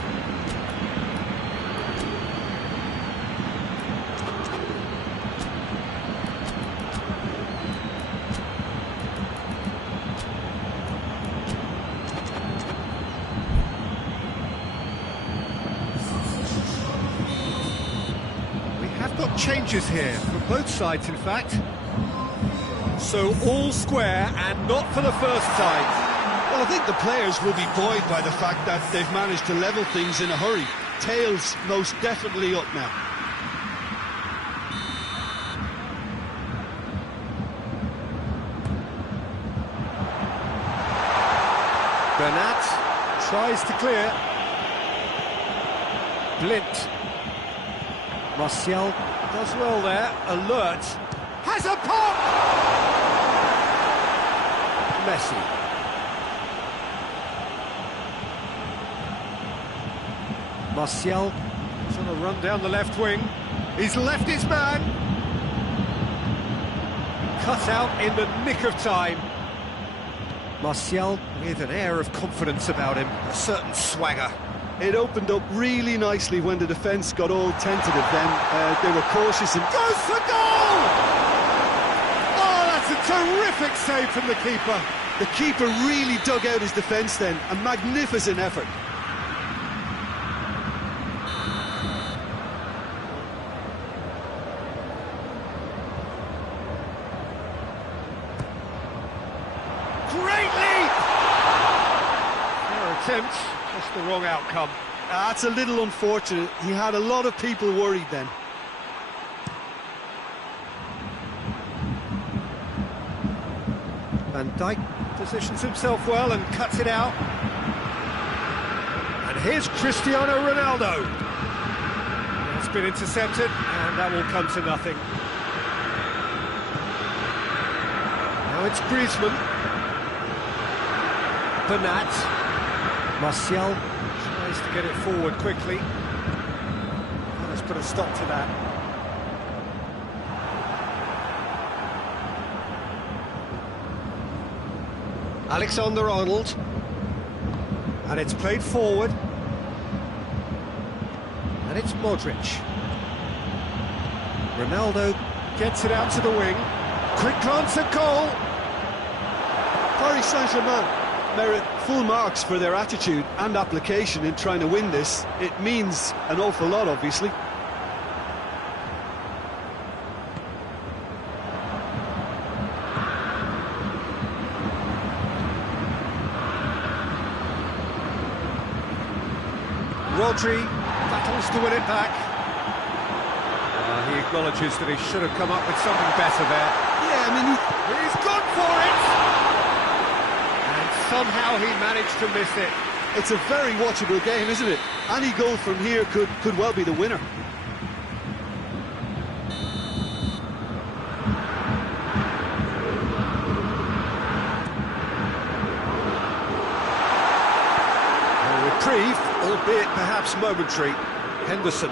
Got changes here from both sides, in fact. So all square and not for the first time. Well, I think the players will be buoyed by the fact that they've managed to level things in a hurry. Tails most definitely up now. Bernat tries to clear. Blint. Martial does well there, alert, has a pop! Messi. Martial is on a run down the left wing, he's left his man. Cut out in the nick of time. Martial with an air of confidence about him, a certain swagger. It opened up really nicely when the defence got all tentative then. They were cautious and... Goes for goal! Oh, that's a terrific save from the keeper. The keeper really dug out his defence then. A magnificent effort. Great leap! Fair attempt. Just the wrong outcome. That's a little unfortunate. He had a lot of people worried then. Van Dijk positions himself well and cuts it out. And here's Cristiano Ronaldo. It's been intercepted, and that will come to nothing. Now it's Griezmann. Bernat. Martial tries to get it forward quickly. Let's put a stop to that. Alexander-Arnold. And it's played forward. And it's Modric. Ronaldo gets it out to the wing. Quick glance at goal. Paris Saint-Germain merit full marks for their attitude and application in trying to win this. It means an awful lot, obviously. Rodri battles to win it back. He acknowledges that he should have come up with something better there. Yeah, I mean, He's gone for it! And somehow he managed to miss it. it's a very watchable game, isn't it? Any goal from here could well be the winner. A reprieve, albeit perhaps momentary. Henderson.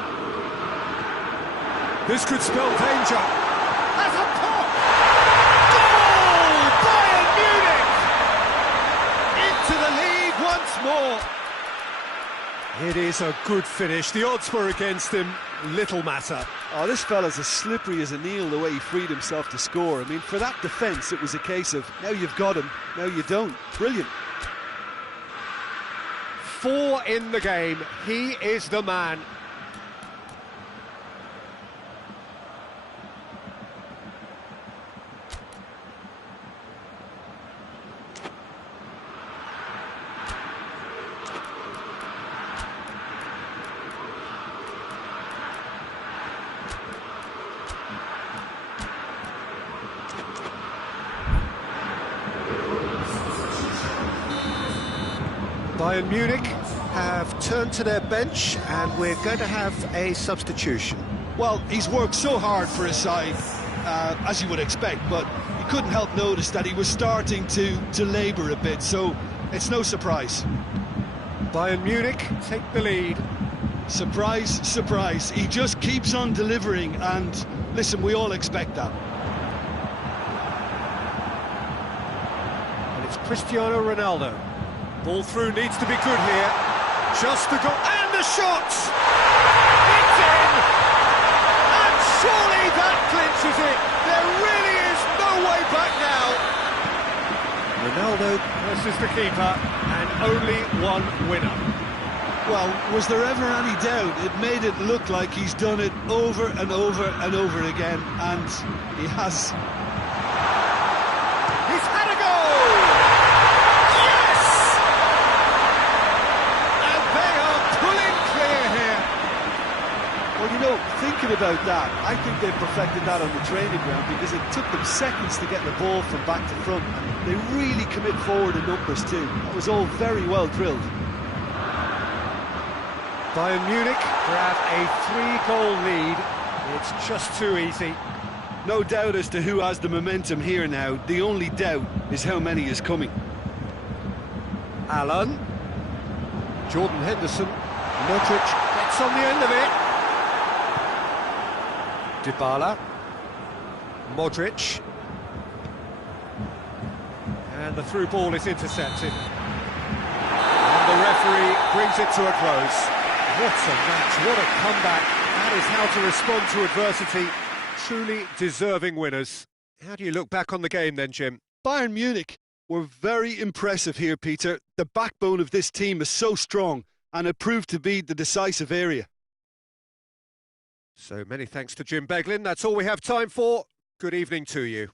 This could spell danger. Has a pop! Goal! Bayern Munich! Into the lead once more. It is a good finish. The odds were against him. Little matter. Oh, this fella's as slippery as an eel the way he freed himself to score. I mean, for that defence, it was a case of, now you've got him, now you don't. Brilliant. 4 in the game. He is the man. Bayern Munich have turned to their bench and we're going to have a substitution. Well, he's worked so hard for his side, as you would expect, but you couldn't help notice that he was starting to labour a bit, so it's no surprise. Bayern Munich take the lead. Surprise, surprise. He just keeps on delivering, and listen, we all expect that. And it's Cristiano Ronaldo. Ball through needs to be good here. Just the goal, and the shot! It's in! And surely that clinches it. There really is no way back now. Ronaldo versus the keeper, and only one winner. Well, was there ever any doubt? It made it look like he's done it over and over and over again, and he has. He's had a goal! Yes! And they are pulling clear here. Well, you know, thinking about that, I think they've perfected that on the training ground because it took them seconds to get the ball from back to front, and they really commit forward in numbers too. That was all very well drilled. Bayern Munich grab a 3-goal lead. It's just too easy. No doubt as to who has the momentum here now. The only doubt is how many is coming. Alan. Jordan Henderson. Modric gets on the end of it. Dybala. Modric. And the through ball is intercepted. And the referee brings it to a close. What a match, what a comeback. That is how to respond to adversity. Truly deserving winners. How do you look back on the game then, Jim? Bayern Munich were very impressive here, Peter. The backbone of this team is so strong, and it proved to be the decisive area. So many thanks to Jim Beglin. That's all we have time for. Good evening to you.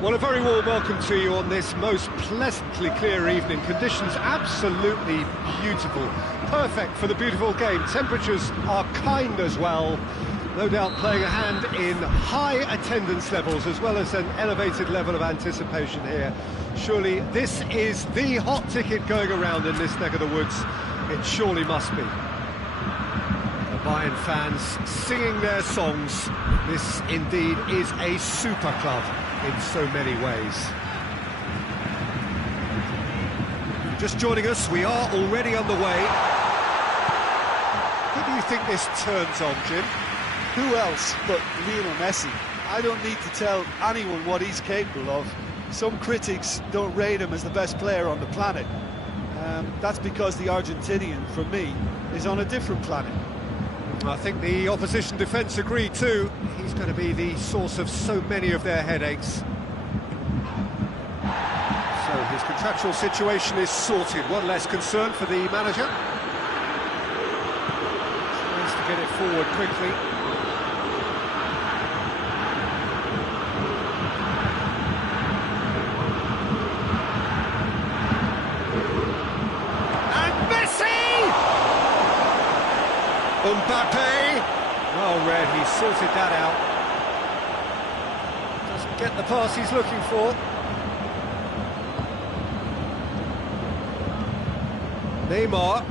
Well, a very warm welcome to you on this most pleasantly clear evening. Conditions absolutely beautiful. Perfect for the beautiful game. Temperatures are kind as well. No doubt playing a hand in high attendance levels as well as an elevated level of anticipation here. Surely this is the hot ticket going around in this neck of the woods. It surely must be. The Bayern fans singing their songs. This indeed is a super club in so many ways. Just joining us, we are already on the way. Who do you think this turns on, Jim? Who else but Lionel Messi? I don't need to tell anyone what he's capable of. Some critics don't rate him as the best player on the planet. That's because the Argentinian, for me, is on a different planet. I think the opposition defence agree too. He's going to be the source of so many of their headaches. So his contractual situation is sorted. One less concern for the manager. Tries to get it forward quickly. Mbappe! Well read, he sorted that out. Doesn't get the pass he's looking for. Neymar.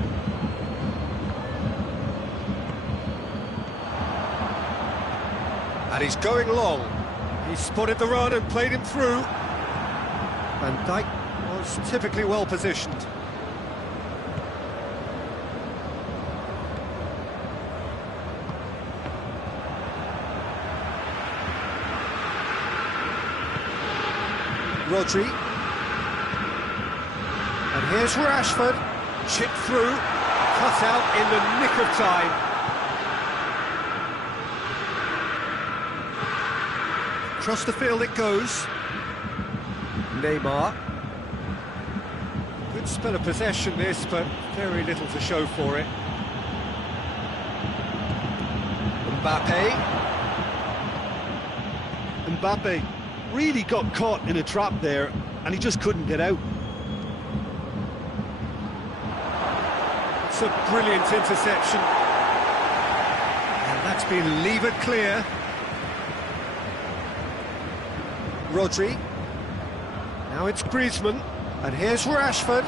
And he's going long. He spotted the run and played him through. Van Dijk was typically well positioned. Rodri, and here's Rashford, chipped through, cut out in the nick of time. Across the field it goes. Neymar. Good spell of possession this, but very little to show for it. Mbappe really got caught in a trap there, and he just couldn't get out. It's a brilliant interception. And that's been levered clear. Rodri. Now it's Griezmann. And here's Rashford.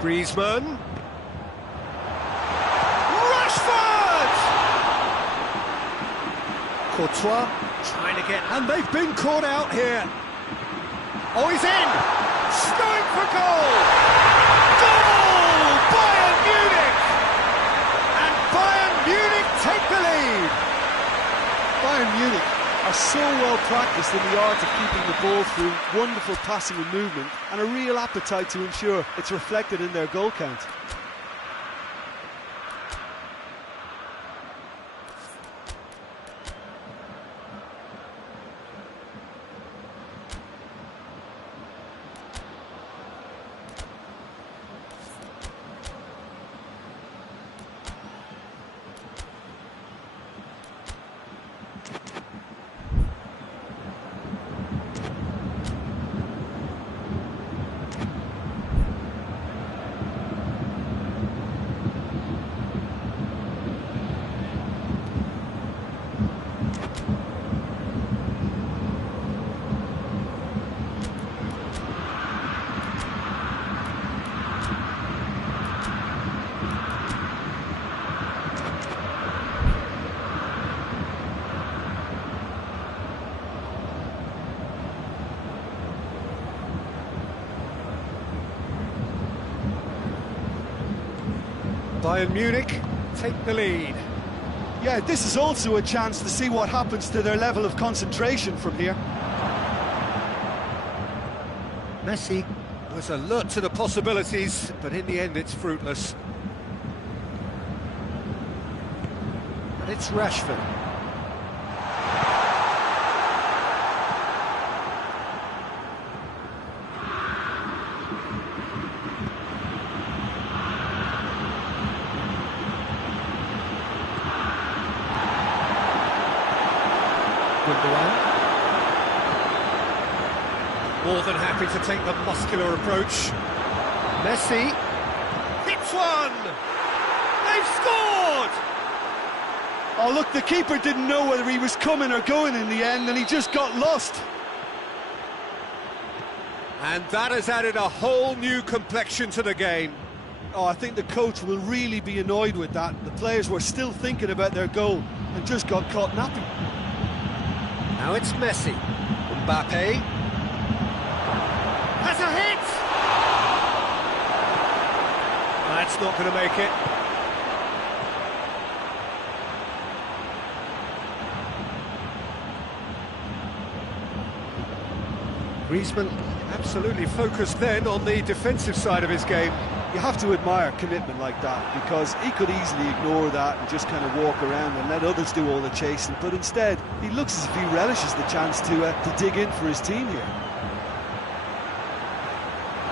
Griezmann. Rashford! Courtois trying to get... And they've been caught out here. Oh, he's in! Going for goal! Goal! Bayern Munich! And Bayern Munich take the lead! Bayern Munich are so well practiced in the art of keeping the ball through wonderful passing and movement, and a real appetite to ensure it's reflected in their goal count. Bayern Munich take the lead. Yeah, this is also a chance to see what happens to their level of concentration from here. Messi was alert to the possibilities, but in the end it's fruitless. And it's Rashford. More than happy to take the muscular approach. Messi hits one! They've scored! Oh, look, the keeper didn't know whether he was coming or going in the end, and he just got lost. And that has added a whole new complexion to the game. Oh, I think the coach will really be annoyed with that. The players were still thinking about their goal and just got caught napping. Now it's Messi. Mbappe has a hit! That's not going to make it. Griezmann absolutely focused then on the defensive side of his game. You have to admire commitment like that, because he could easily ignore that and just kind of walk around and let others do all the chasing, but instead he looks as if he relishes the chance to dig in for his team here.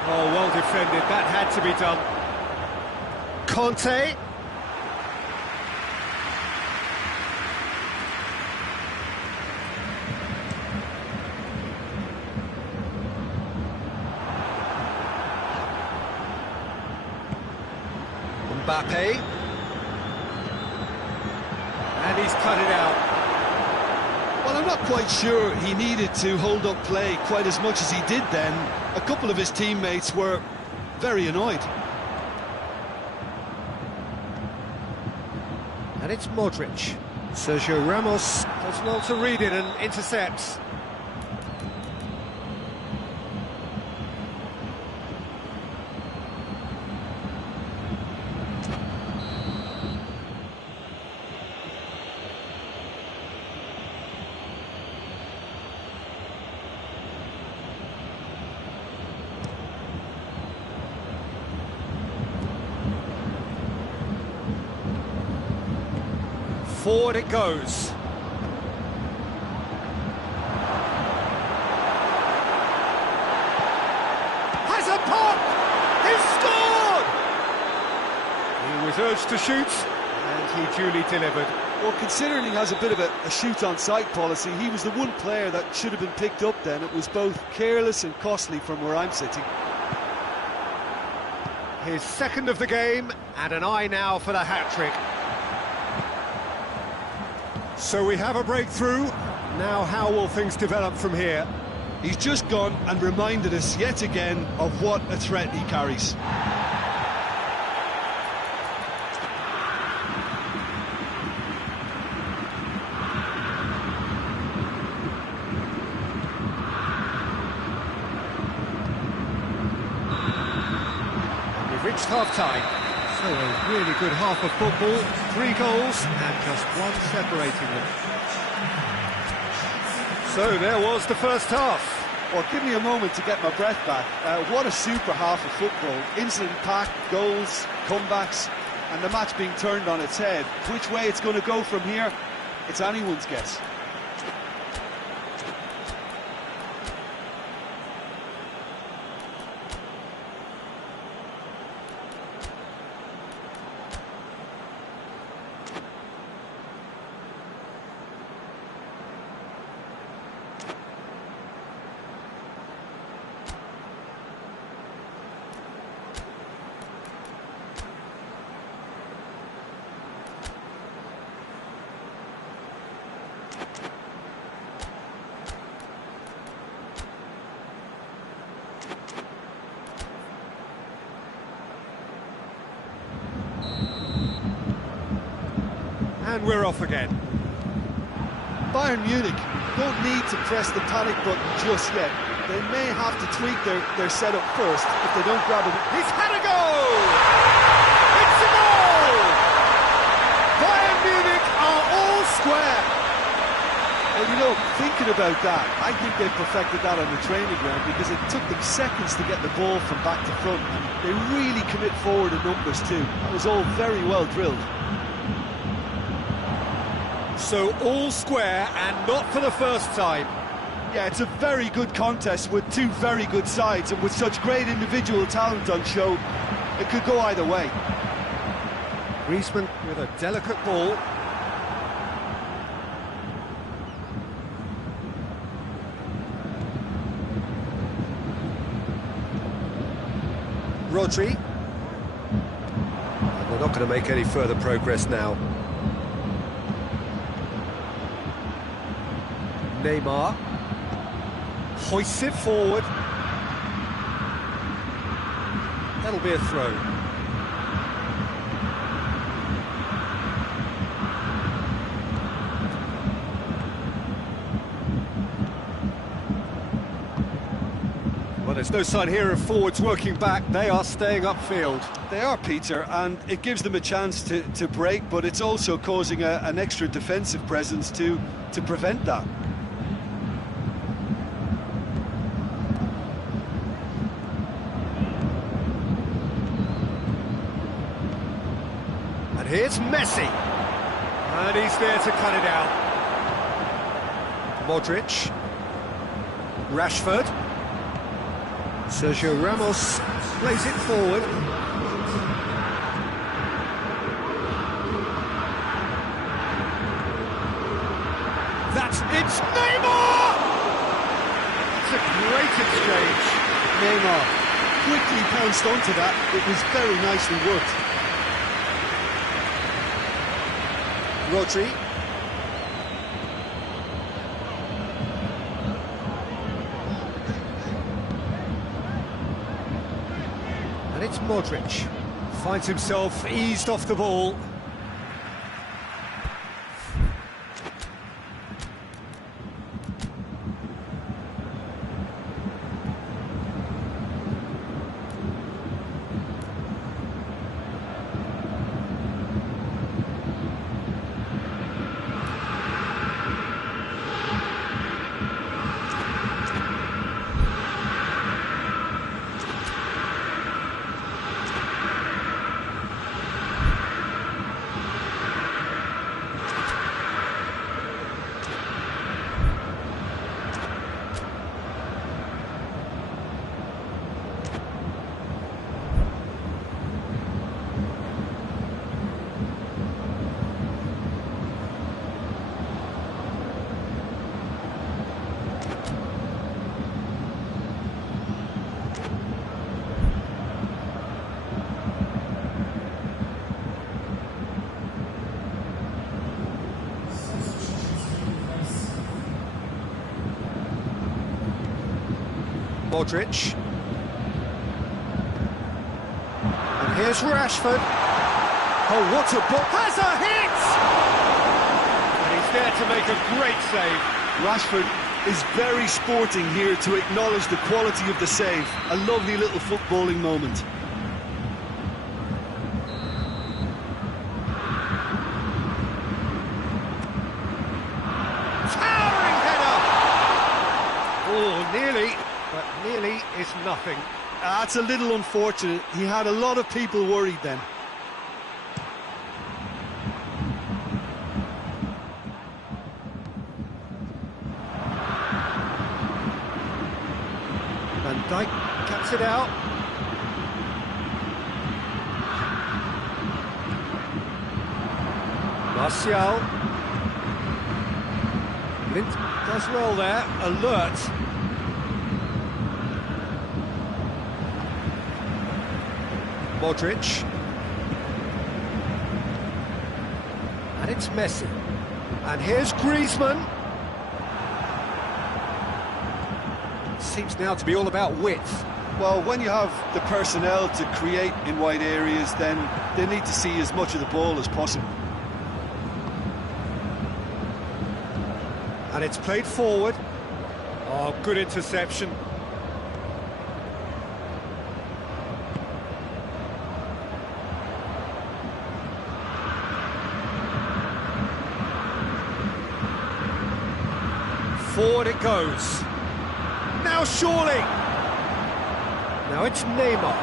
Oh, well defended, that had to be done. Conte. Mbappe, and he's cut it out. Well, I'm not quite sure he needed to hold up play quite as much as he did then. A couple of his teammates were very annoyed. And it's Modric. Sergio Ramos does well to read it and intercepts. Forward it goes. Has a pop! He scored! He was urged to shoot, and he duly delivered. Well, considering he has a bit of a shoot-on-sight policy, he was the one player that should have been picked up then. It was both careless and costly from where I'm sitting. His second of the game, and an eye now for the hat-trick. So we have a breakthrough. Now how will things develop from here? He's just gone and reminded us yet again of what a threat he carries. We've reached half-time. So a really good half of football, 3 goals and just one separating them. So there was the first half. Well, give me a moment to get my breath back. What a super half of football. Incident-packed, goals, comebacks, and the match being turned on its head. Which way it's going to go from here, it's anyone's guess. And we're off again. Bayern Munich don't need to press the panic button just yet. They may have to tweak their setup first if they don't grab it. He's had a goal! It's a goal! Bayern Munich are all square. Well, you know, thinking about that, I think they perfected that on the training ground, because it took them seconds to get the ball from back to front. And they really commit forward in numbers too. That was all very well drilled. So all square, and not for the first time. Yeah, it's a very good contest with two very good sides, and with such great individual talent on show, it could go either way. Griezmann with a delicate ball. Rodri. They're not going to make any further progress now. Neymar hoists it forward. That'll be a throw. Well, there's no sign here of forwards working back. They are staying upfield. They are, Peter, and it gives them a chance to break, but it's also causing an extra defensive presence to prevent that. And here's Messi. And he's there to cut it out. Modric. Rashford. Sergio Ramos plays it forward. It's Neymar! It's a great exchange. Neymar quickly pounced onto that. It was very nicely worked. Rodri. And it's Modric. Finds himself eased off the ball. Modric. And here's Rashford. Oh, what a ball. Has a hit! And he's there to make a great save. Rashford is very sporting here to acknowledge the quality of the save. A lovely little footballing moment. Towering header! Oh, nearly. But nearly is nothing. That's a little unfortunate. He had a lot of people worried then. Van Dijk cuts it out. Martial. Lint does well there. Alert. Modric. And it's Messi. And here's Griezmann. Seems now to be all about width. Well, when you have the personnel to create in wide areas, then they need to see as much of the ball as possible. And it's played forward. Oh, good interception. Forward it goes. Now surely. Now it's Neymar.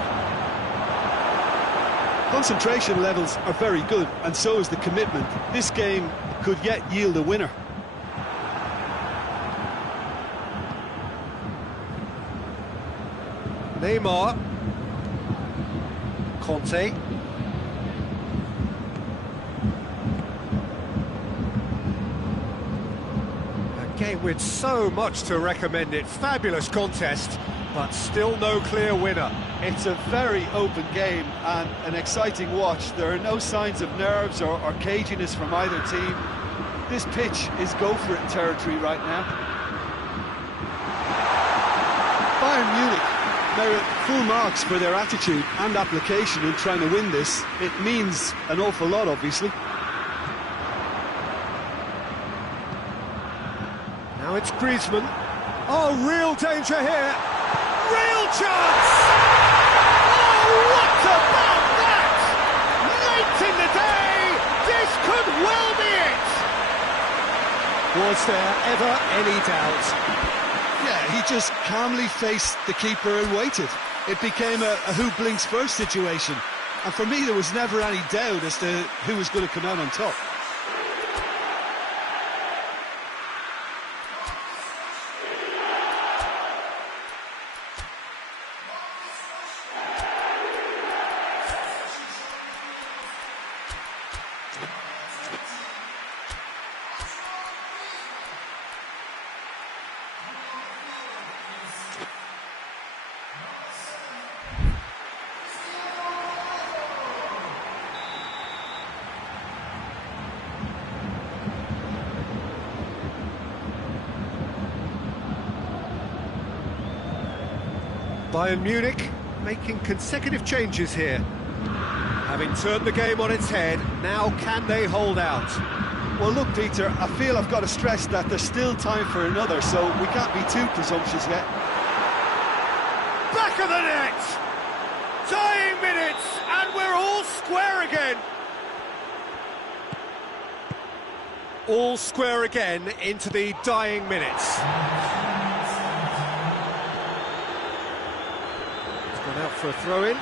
Concentration levels are very good, and so is the commitment. This game could yet yield a winner. Neymar. Conte. A game with so much to recommend it. Fabulous contest. but still no clear winner. It's a very open game and an exciting watch. There are no signs of nerves or caginess from either team. This pitch is go-for-it territory right now. Bayern Munich merit full marks for their attitude and application in trying to win this. It means an awful lot, obviously. Now it's Griezmann. Oh, real danger here. Real chance! Oh, what about that? Late in the day, this could well be it. Was there ever any doubt? Yeah, he just calmly faced the keeper and waited. It became a who blinks first situation. And for me, there was never any doubt as to who was going to come out on top. Bayern Munich making consecutive changes here. Having turned the game on its head, now can they hold out? Well, look, Peter, I feel I've got to stress that there's still time for another, so we can't be too presumptuous yet. Back of the net! Dying minutes, and we're all square again. All square again into the dying minutes. Gone out for a throw-in.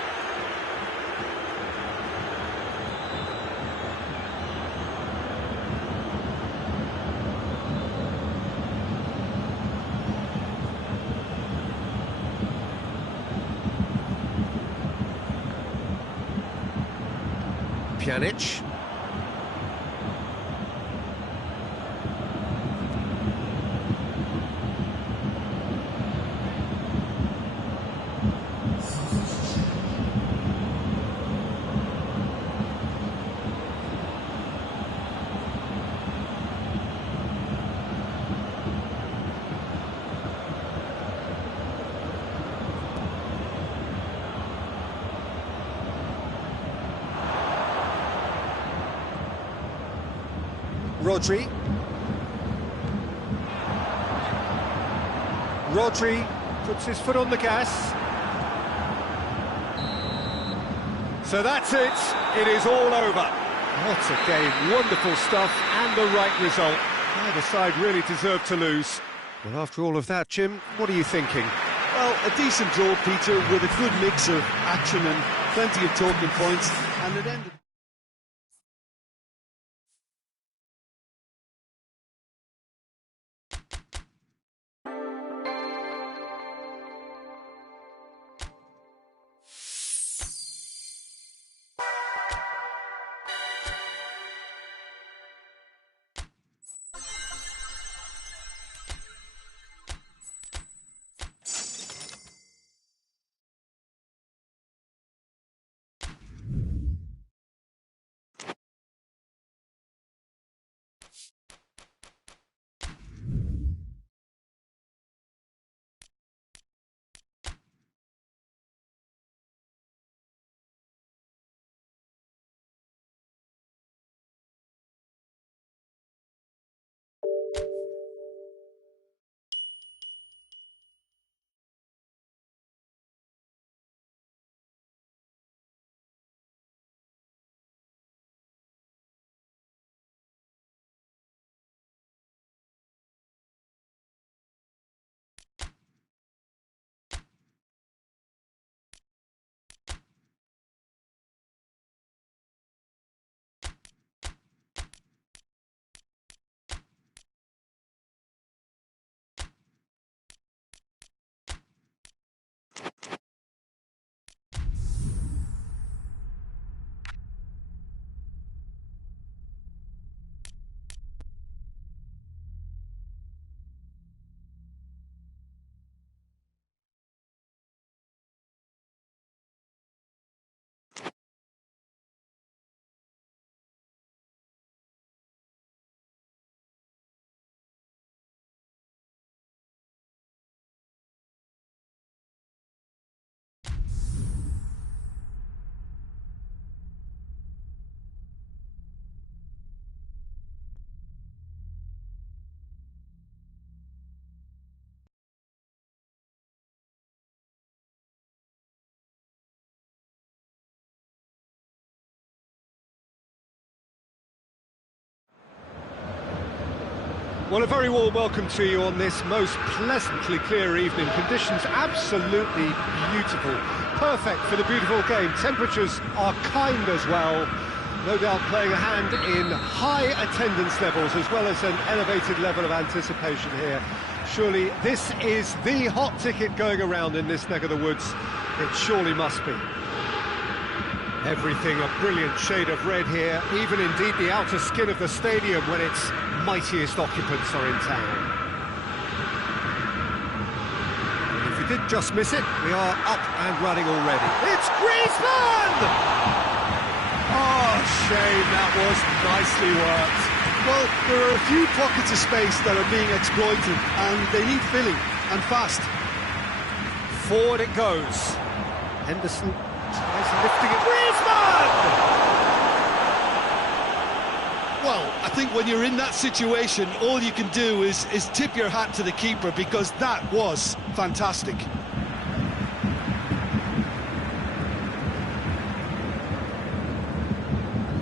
Pjanic. Rodri puts his foot on the gas. So that's it. It is all over. What a game. Wonderful stuff and the right result. Neither side really deserved to lose. Well, after all of that, Jim, what are you thinking? Well, a decent draw, Peter, with a good mix of action and plenty of talking points, and it ended... Well, a very warm welcome to you on this most pleasantly clear evening. Conditions absolutely beautiful. Perfect for the beautiful game. Temperatures are kind as well. No doubt playing a hand in high attendance levels as well as an elevated level of anticipation here. Surely this is the hot ticket going around in this neck of the woods. It surely must be. Everything a brilliant shade of red here, even indeed the outer skin of the stadium when its mightiest occupants are in town. And if you did just miss it, we are up and running already. It's Griezmann! Oh, shame, that was nicely worked. Well, there are a few pockets of space that are being exploited, and they need filling, and fast. Forward it goes. Henderson tries lifting it. Griezmann! Well, I think when you're in that situation, all you can do is tip your hat to the keeper, because that was fantastic.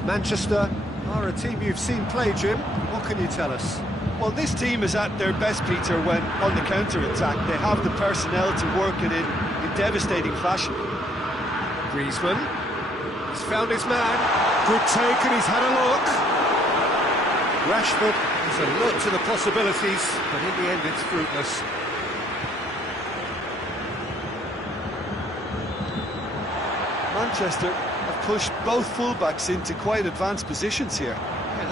Manchester are a team you've seen play, Jim. What can you tell us? Well, this team is at their best, Peter, when on the counter-attack. They have the personnel to work it in devastating fashion. Griezmann, he's found his man. Good take, and he's had a look. Rashford is alert to the possibilities, but in the end it's fruitless. Manchester have pushed both fullbacks into quite advanced positions here. Yeah,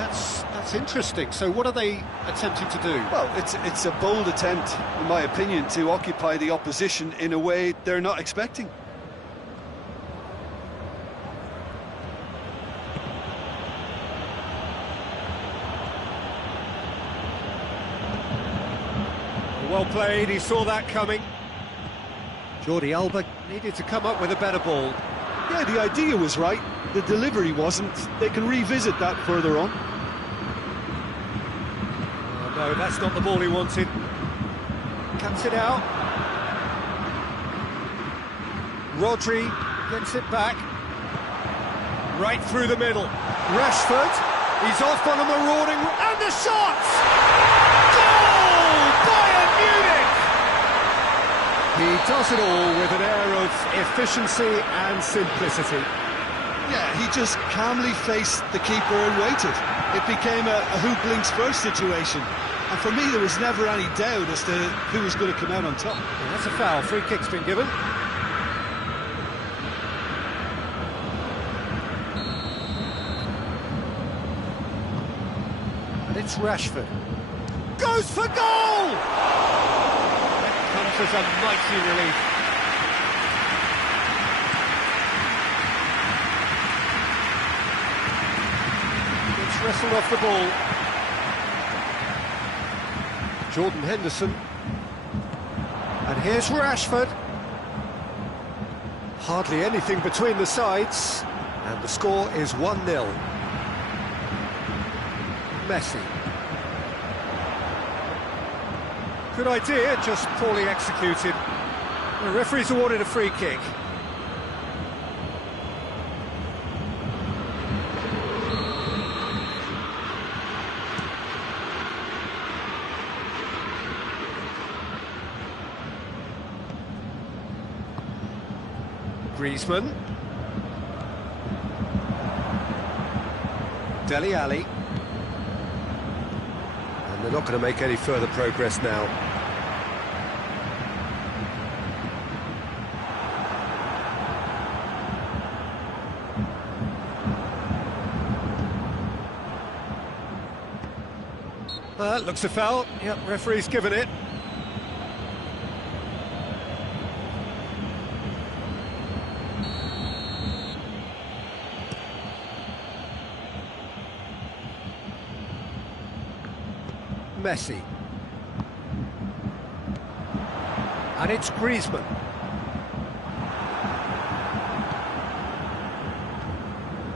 that's interesting. So what are they attempting to do? Well, it's a bold attempt, in my opinion, to occupy the opposition in a way they're not expecting. Well played, he saw that coming. Jordi Alba needed to come up with a better ball. Yeah, the idea was right, the delivery wasn't. They can revisit that further on. Oh, no, that's not the ball he wanted. Cuts it out. Rodri gets it back. Right through the middle. Rashford, he's off on a marauding... And the shot! He does it all with an air of efficiency and simplicity. Yeah, he just calmly faced the keeper and waited. It became a who blinks first situation. And for me, there was never any doubt as to who was going to come out on top. Well, that's a foul. Free kick's been given. And it's Rashford. Goes for goal! Comes as a mighty relief. It's wrestled off the ball. Jordan Henderson. And here's Rashford. Hardly anything between the sides. And the score is 1-0. Messi. Good idea, just poorly executed. The referee's awarded a free kick. Griezmann. Dele Alli. They're not going to make any further progress now. That looks a foul. Yep, referee's given it. Messi. And it's Griezmann.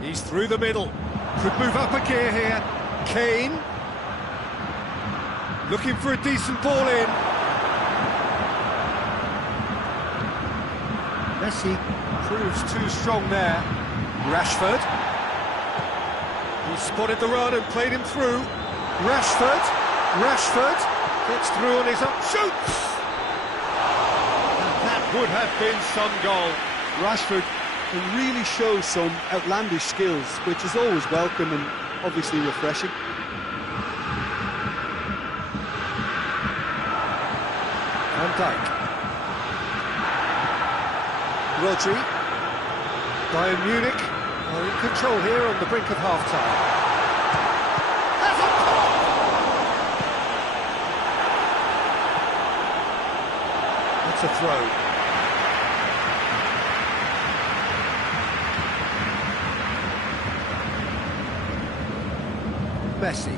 He's through the middle. Could move up a gear here. Kane. Looking for a decent ball in. Messi proves too strong there. Rashford. He spotted the run and played him through. Rashford. Rashford gets through on his own, shoots! And that would have been some goal. Rashford can really show some outlandish skills, which is always welcome and obviously refreshing. Van Dijk. Rodri. Bayern Munich are in control here on the brink of half-time. Has a pop! That's a throw. Messi.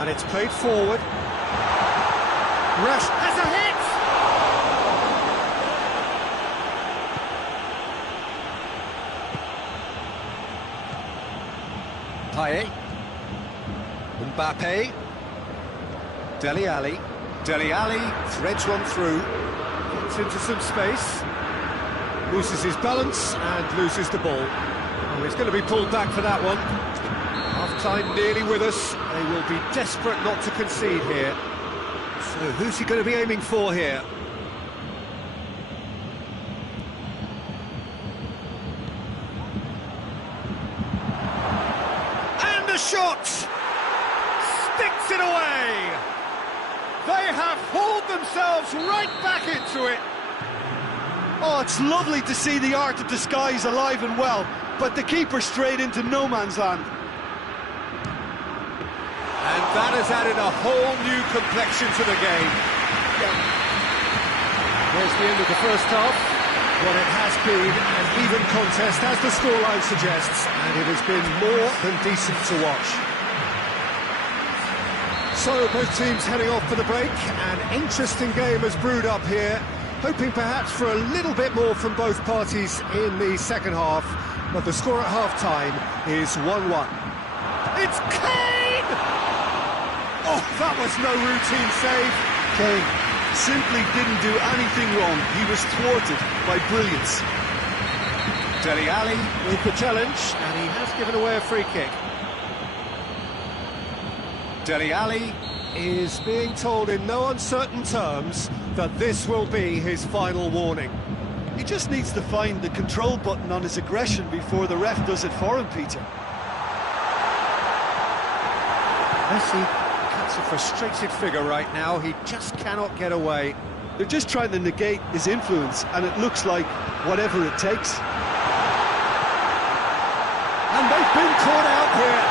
And it's played forward. Rash has a hit! Payet. Mbappe. Dele Alli. Dele Alli threads one through. Gets into some space. Loses his balance and loses the ball. Oh, he's going to be pulled back for that one. Half-time nearly with us. They will be desperate not to concede here. So who's he going to be aiming for here? And the shot! Sticks it away! They have hauled themselves right back into it. Oh, it's lovely to see the art of disguise alive and well, but the keeper straight into no man's land. And that has added a whole new complexion to the game. There's the end of the first half. What it has been an even contest, as the scoreline suggests, and it has been more than decent to watch. So both teams heading off for the break. An interesting game has brewed up here, hoping perhaps for a little bit more from both parties in the second half, but the score at half-time is 1-1. It's Kane! Oh, that was no routine save. Kane simply didn't do anything wrong. He was thwarted by brilliance. Dele Alli with the challenge, and he has given away a free kick. Dele Alli is being told in no uncertain terms that this will be his final warning. He just needs to find the control button on his aggression before the ref does it for him, Peter. Messi, that's a frustrated figure right now. He just cannot get away. They're just trying to negate his influence, and it looks like whatever it takes. And they've been caught out here.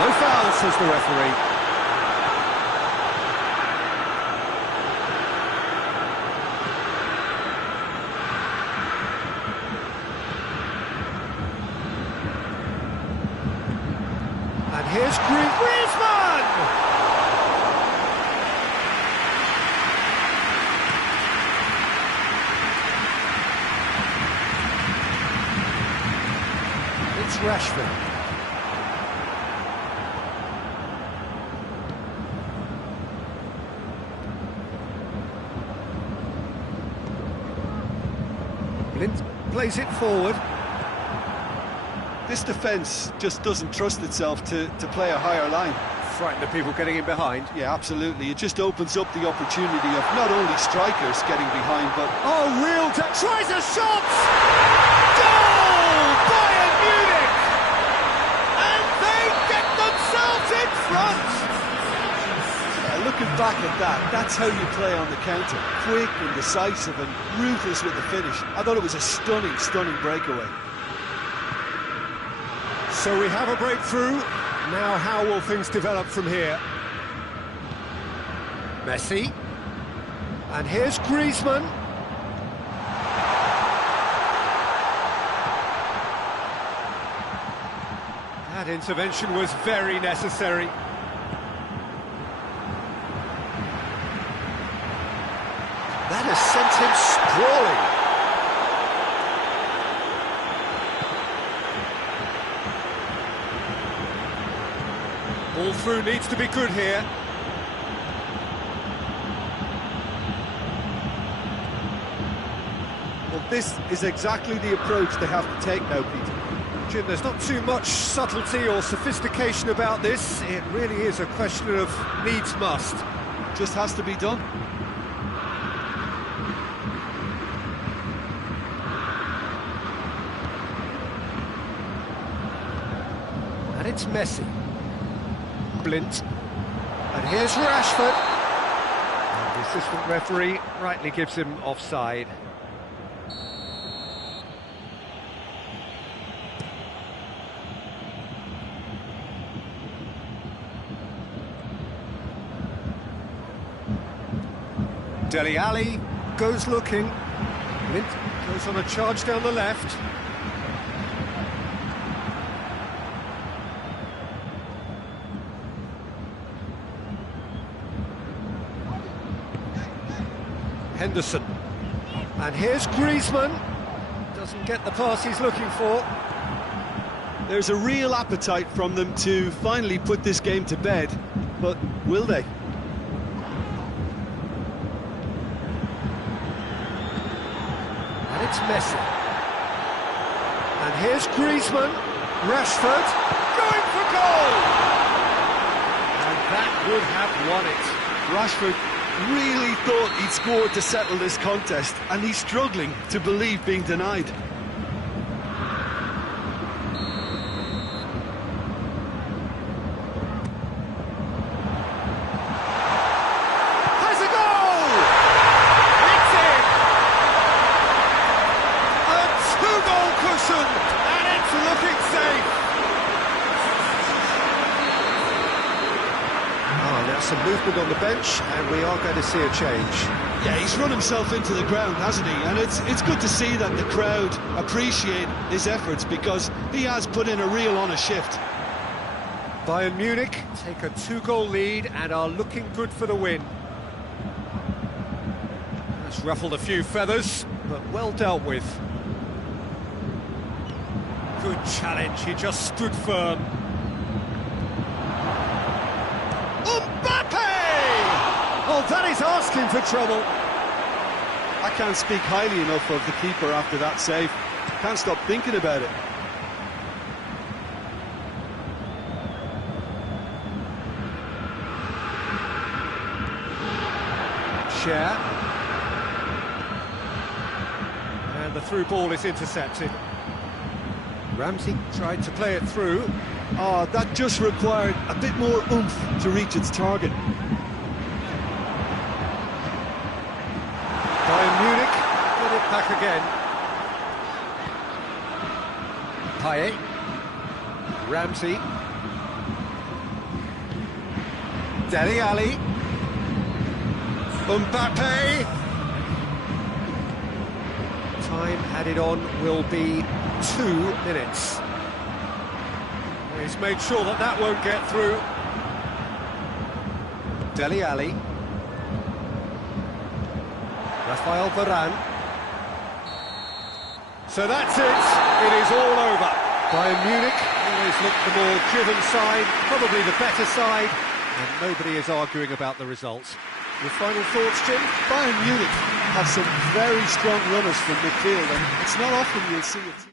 No foul, says the referee. And here's Griezmann! It's Rashford. Blind plays it forward. This defence just doesn't trust itself to play a higher line. Frightened of people getting in behind. Yeah, absolutely. It just opens up the opportunity of not only strikers getting behind, but... Oh, tries a shot! Goal! Bayern Munich! And they get themselves in front! Looking back at that, that's how you play on the counter. Quick and decisive and ruthless with the finish. I thought it was a stunning, stunning breakaway. So we have a breakthrough. Now how will things develop from here? Messi. And here's Griezmann. That intervention was very necessary. That has sent him sprawling. Ball through needs to be good here. Well, this is exactly the approach they have to take now, Peter. Jim, there's not too much subtlety or sophistication about this. It really is a question of needs must. Just has to be done. And it's Messi. Blint. And here's Rashford. And the assistant referee rightly gives him offside. Dele Alli goes looking. Blint goes on a charge down the left. Henderson. And here's Griezmann. Doesn't get the pass he's looking for. There's a real appetite from them to finally put this game to bed, but will they? And it's Messi. And here's Griezmann. Rashford going for goal! And that would have won it. Rashford really thought he'd scored to settle this contest, and he's struggling to believe being denied. Has a goal! It's in! A two-goal cushion, and it's looking safe. Now some movement on the bench, and we are going to see a change. Yeah, he's run himself into the ground, hasn't he? And it's good to see that the crowd appreciate his efforts, because he has put in a real honest shift. Bayern Munich take a two-goal lead and are looking good for the win. That's ruffled a few feathers, but well dealt with. Good challenge, he just stood firm. Oh, that is asking for trouble. I can't speak highly enough of the keeper after that save. Can't stop thinking about it. Share. And the through ball is intercepted. Ramsey tried to play it through. Oh, that just required a bit more oomph to reach its target. Bayern Munich get it back again. Payet. Ramsey. Dele Alli. Mbappe. Time added on will be 2 minutes. He's made sure that that won't get through. Dele Alli. Rafael Varane. So that's it. It is all over. Bayern Munich always look the more driven side, probably the better side, and nobody is arguing about the results. Your final thoughts, Jim? Bayern Munich have some very strong runners from midfield, and it's not often you'll see it.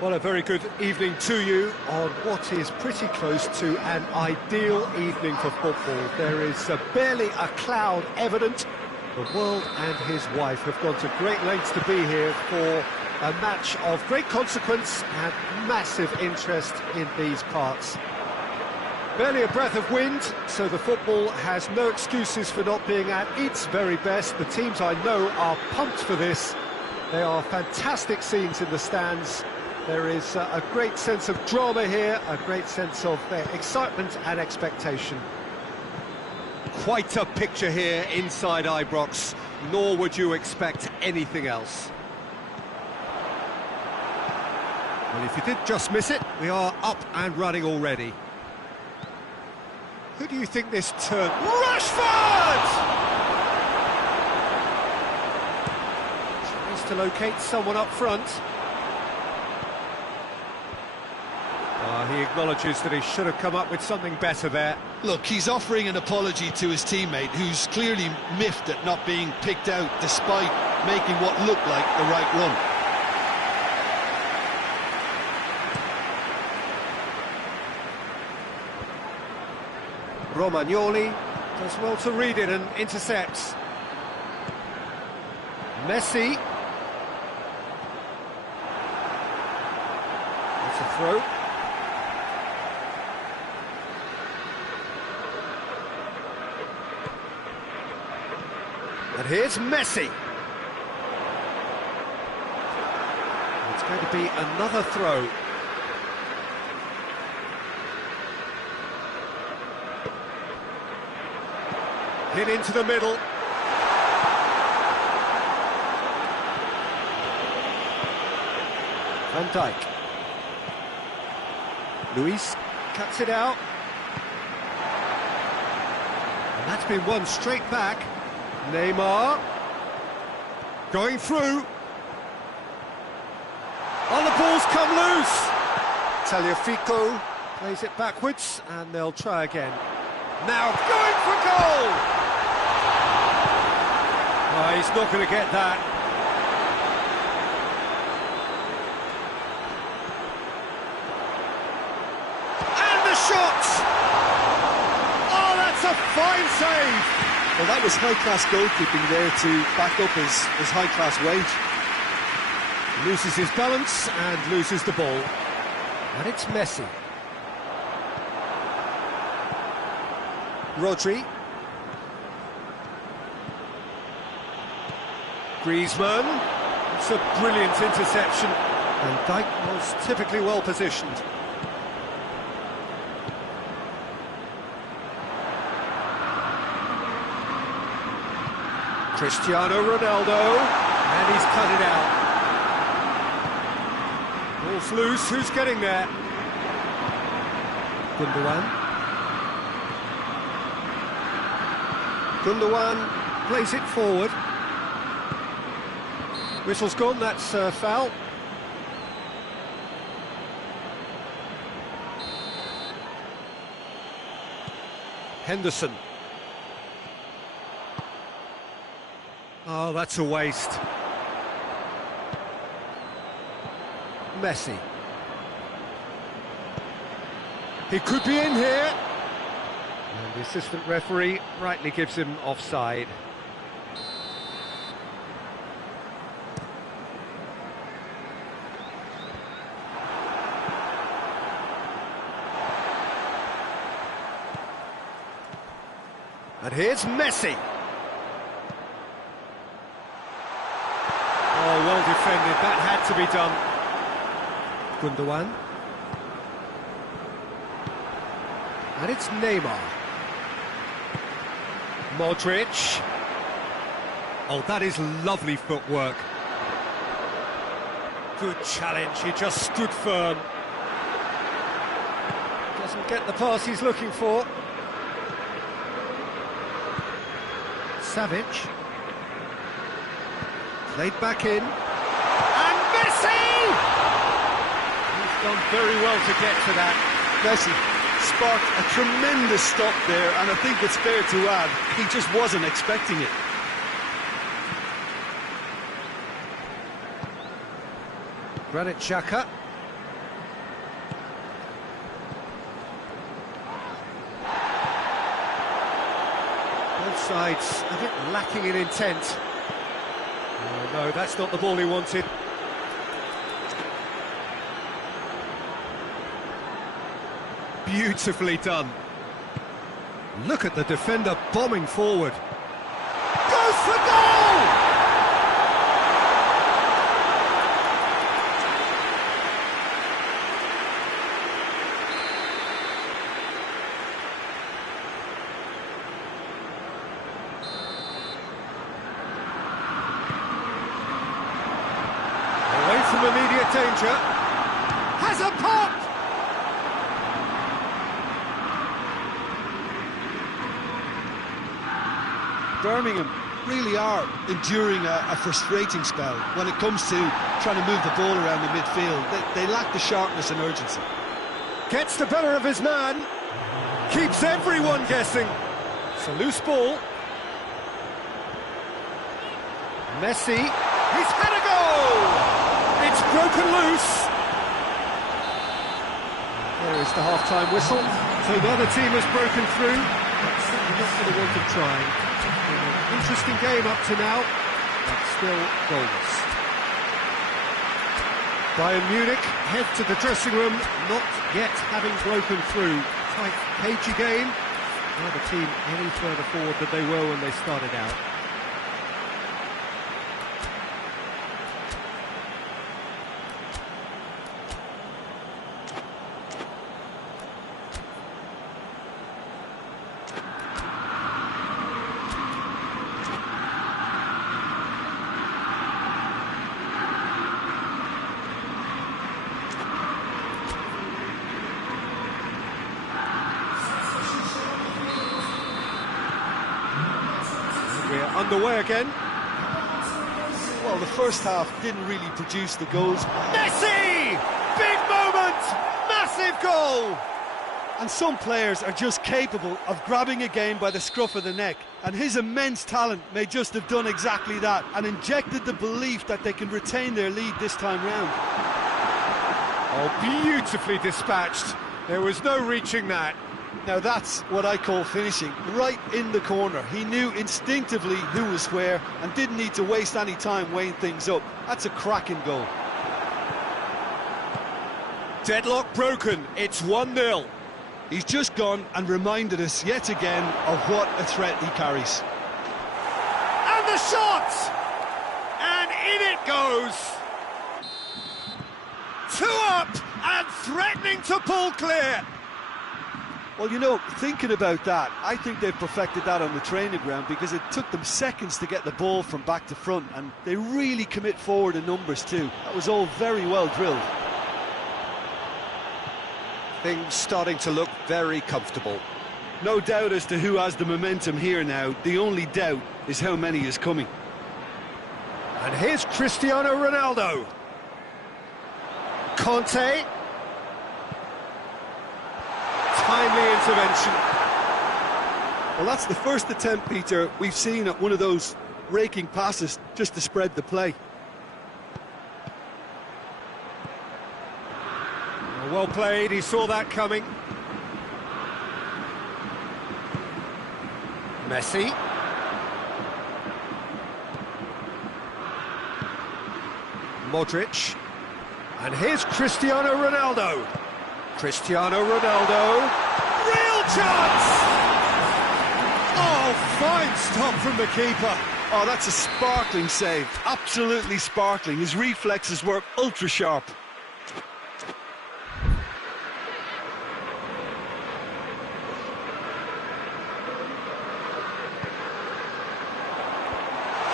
Well, a very good evening to you on what is pretty close to an ideal evening for football. There is barely a cloud evident. The world and his wife have gone to great lengths to be here for a match of great consequence and massive interest in these parts. Barely a breath of wind, so the football has no excuses for not being at its very best. The teams I know are pumped for this. They are fantastic scenes in the stands. There is a great sense of drama here, a great sense of excitement and expectation. Quite a picture here inside Ibrox, nor would you expect anything else. Well, if you did just miss it, we are up and running already. Who do you think this turn? Rashford! Tries to locate someone up front. He acknowledges that he should have come up with something better there. Look, he's offering an apology to his teammate, who's clearly miffed at not being picked out despite making what looked like the right run. Romagnoli does well to read it and intercepts. Messi. That's a throw. And here's Messi. It's going to be another throw. Hit into the middle. Van Dijk. Luis cuts it out. And that's been won straight back. Neymar. Going through. Oh, the ball's come loose. Tagliafico plays it backwards, and they'll try again. Now going for goal! Oh, he's not going to get that. And the shot! Oh, that's a fine save! Well, that was high-class goalkeeping there to back up his high-class weight. Loses his balance and loses the ball. And it's Messi. Rodri. Griezmann. It's a brilliant interception. And Dijk was typically well positioned. Cristiano Ronaldo. And he's cut it out. Ball's loose. Who's getting there? Gundogan plays it forward. Whistle's gone, that's foul. Henderson. Oh, that's a waste. Messi. He could be in here. And the assistant referee rightly gives him offside. And here's Messi. Oh, well defended. That had to be done. Gundogan. And it's Neymar. Modric. Oh, that is lovely footwork. Good challenge, he just stood firm. Doesn't get the pass he's looking for. Savic. Played back in. And Messi! He's done very well to get to that. Messi sparked a tremendous stop there, and I think it's fair to add, he just wasn't expecting it. Granit Xhaka. side's a bit lacking in intent. Oh, no, that's not the ball he wanted. Beautifully done. Look at the defender bombing forward. Goes for goal! Away from immediate danger. Has a pop! Birmingham really are enduring a frustrating spell when it comes to trying to move the ball around the midfield. They lack the sharpness and urgency. Gets the better of his man. Keeps everyone guessing. It's a loose ball. Messi. He's had a goal! It's broken loose. There is the half-time whistle. So the other team has broken through. But certainly not for the want of trying. An interesting game up to now, but still goalless. Bayern Munich head to the dressing room, not yet having broken through. Tight, cagey game. Neither team any further forward than they were when they started out. We're underway again. Well, the first half didn't really produce the goals. Messi! Big moment! Massive goal! And some players are just capable of grabbing a game by the scruff of the neck, and his immense talent may just have done exactly that and injected the belief that they can retain their lead this time round. Oh, beautifully dispatched. There was no reaching that. Now that's what I call finishing, right in the corner. He knew instinctively who was where and didn't need to waste any time weighing things up. That's a cracking goal. Deadlock broken, it's 1-0. He's just gone and reminded us yet again of what a threat he carries. And the shot! And in it goes! 2 up and threatening to pull clear. Well, you know, thinking about that, I think they've perfected that on the training ground because it took them seconds to get the ball from back to front, and they really commit forward in numbers too. That was all very well drilled. Things starting to look very comfortable. No doubt as to who has the momentum here now. The only doubt is how many is coming. And here's Cristiano Ronaldo. Conte. Timely intervention. Well, that's the first attempt, Peter, we've seen at one of those raking passes just to spread the play. Well played, he saw that coming. Messi. Modric. And here's Cristiano Ronaldo. Cristiano Ronaldo. Real chance! Oh, fine stop from the keeper. Oh, that's a sparkling save. Absolutely sparkling. His reflexes were ultra sharp.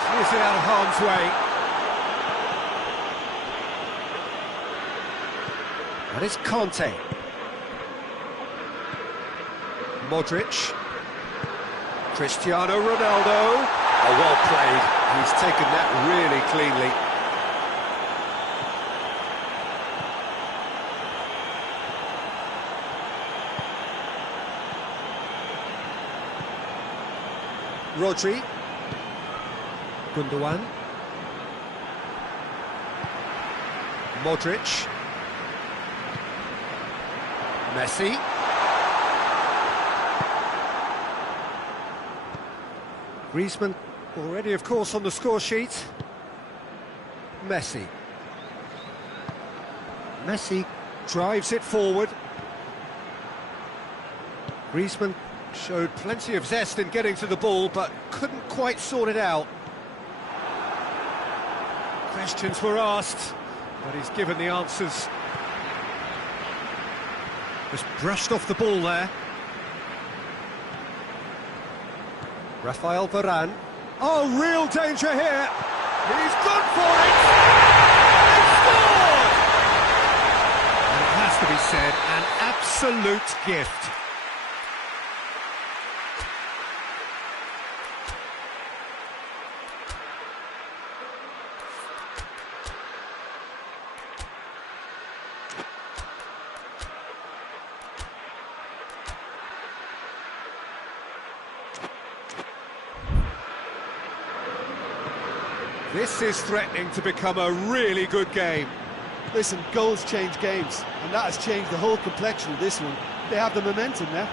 Clears it out of harm's way. And it's Conte. Modric. Cristiano Ronaldo. Oh, well played. He's taken that really cleanly. Rodri. Gundogan. Modric. Messi. Griezmann already, of course, on the score sheet. Messi. Messi drives it forward. Griezmann showed plenty of zest in getting to the ball, but couldn't quite sort it out. Questions were asked, but he's given the answers. Just brushed off the ball there. Rafael Varane. Oh, real danger here. He's gone for it. He scored! And it has to be said, an absolute gift. This is threatening to become a really good game. Listen, goals change games, and that has changed the whole complexion of this one. They have the momentum now.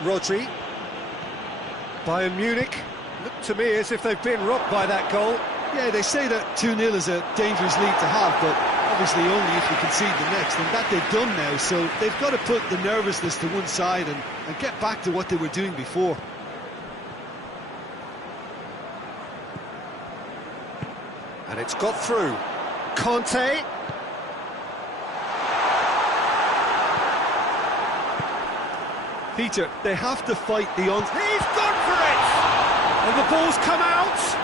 Rodri. Bayern Munich look to me as if they've been rocked by that goal. Yeah, they say that 2-0 is a dangerous lead to have, but obviously only if you concede the next, and that they've done now, so they've got to put the nervousness to one side and get back to what they were doing before. And it's got through. Conte. Peter, they have to fight the on... He's gone for it! And the ball's come out!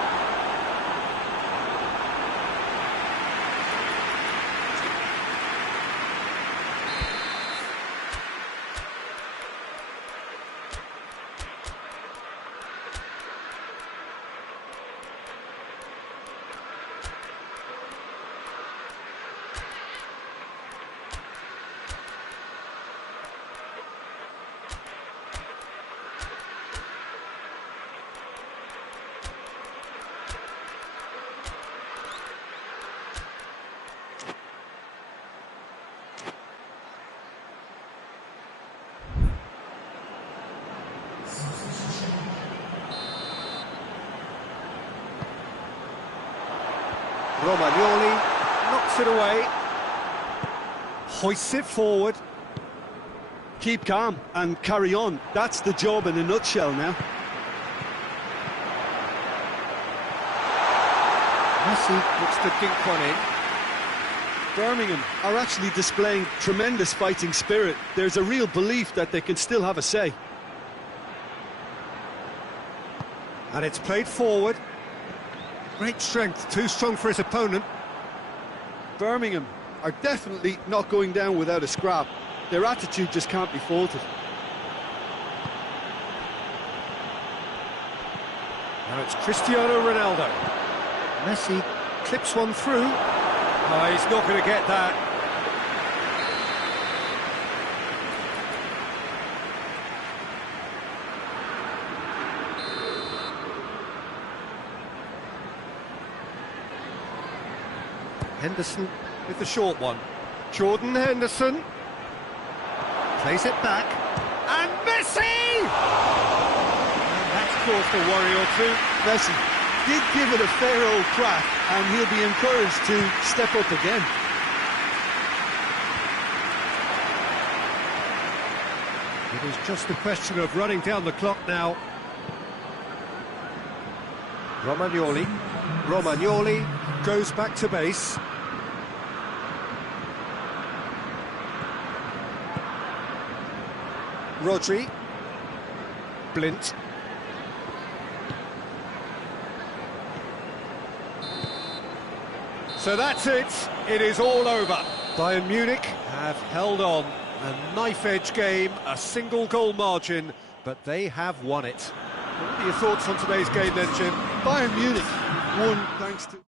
Romagnoli knocks it away, hoists it forward. Keep calm and carry on. That's the job in a nutshell now. Messi looks to dink one in. Birmingham are actually displaying tremendous fighting spirit. There's a real belief that they can still have a say. And it's played forward. Great strength, too strong for his opponent. Birmingham are definitely not going down without a scrap. Their attitude just can't be faulted. Now it's Cristiano Ronaldo. Messi clips one through. Oh, he's not going to get that. Henderson with the short one. Jordan Henderson plays it back, and Messi! And that's caused a worry or two. Messi did give it a fair old crack, and he'll be encouraged to step up again. It is just a question of running down the clock now. Romagnoli goes back to base. Rodri. Blint. So that's it. It is all over. Bayern Munich have held on. A knife-edge game, a single goal margin, but they have won it. What are your thoughts on today's game then, Jim? Bayern Munich won thanks to...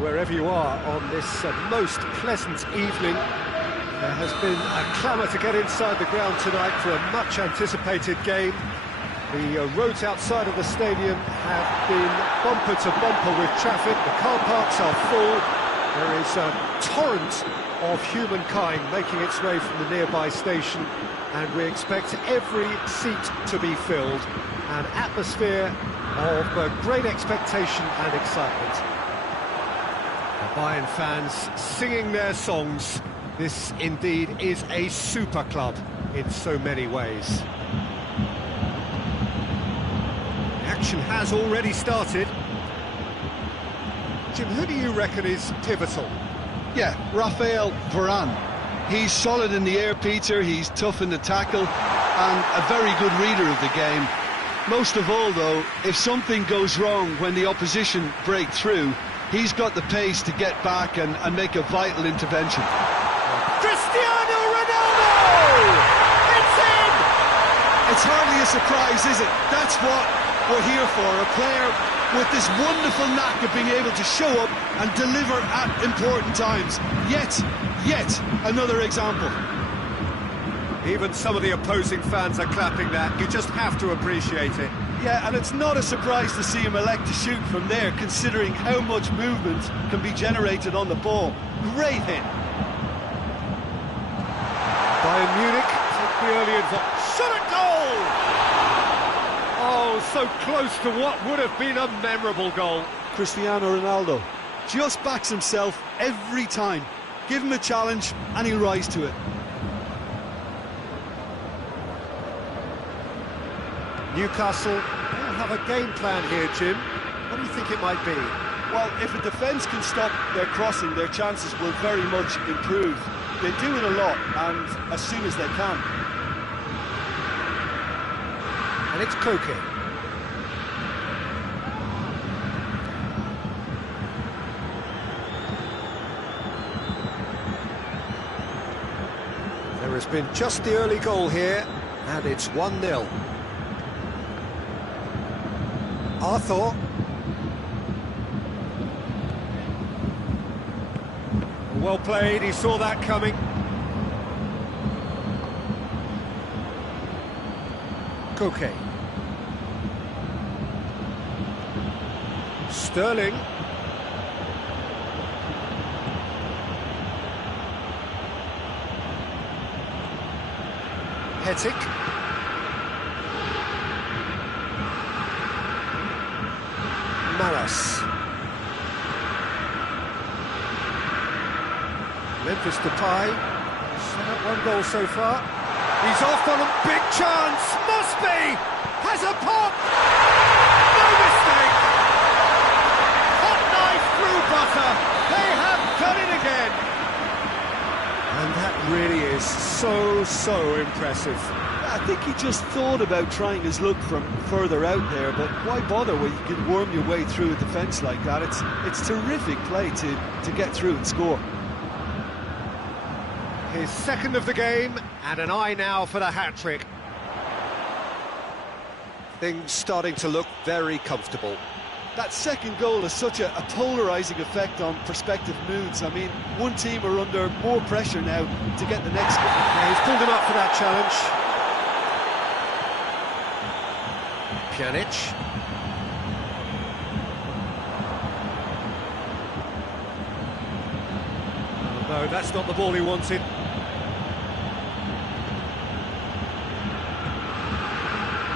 Wherever you are on this most pleasant evening, there has been a clamour to get inside the ground tonight for a much anticipated game. The roads outside of the stadium have been bumper to bumper with traffic. The car parks are full. There is a torrent of humankind making its way from the nearby station, and we expect every seat to be filled. An atmosphere of great expectation and excitement. The Bayern fans singing their songs. This indeed is a super club in so many ways. The action has already started. Jim, who do you reckon is pivotal? Yeah, Raphael Varane. He's solid in the air, Peter, he's tough in the tackle, and a very good reader of the game. Most of all, though, if something goes wrong when the opposition break through, he's got the pace to get back and make a vital intervention. Cristiano Ronaldo! It's in! It's hardly a surprise, is it? That's what we're here for, a player with this wonderful knack of being able to show up and deliver at important times. Yet another example. Even some of the opposing fans are clapping that. You just have to appreciate it. Yeah, and it's not a surprise to see him elect to shoot from there, considering how much movement can be generated on the ball. Great hit. Bayern Munich take the early advantage. Shot at goal! Oh, so close to what would have been a memorable goal. Cristiano Ronaldo just backs himself every time. Give him a challenge and he'll rise to it. Newcastle will have a game plan here, Jim. What do you think it might be? Well, if a defence can stop their crossing, their chances will very much improve. They do it a lot, and as soon as they can. And it's Koke. There has been just the early goal here, and it's 1-0. Arthur. Well played, he saw that coming. Koke. Sterling. Hetic. Maras. Memphis Depay. Set up one goal so far. He's off on a big chance. Must be. Has a pop. No mistake. Hot knife through butter. They have done it again. And that really is so impressive. I think he just thought about trying his luck from further out there, but why bother when you can worm your way through a defence like that? It's terrific play to get through and score. His second of the game, and an eye now for the hat-trick. Things starting to look very comfortable. That second goal has such a polarising effect on prospective moods. I mean, one team are under more pressure now to get the next goal. Yeah, he's pulled him up for that challenge. Pjanic. Oh, no, that's not the ball he wanted.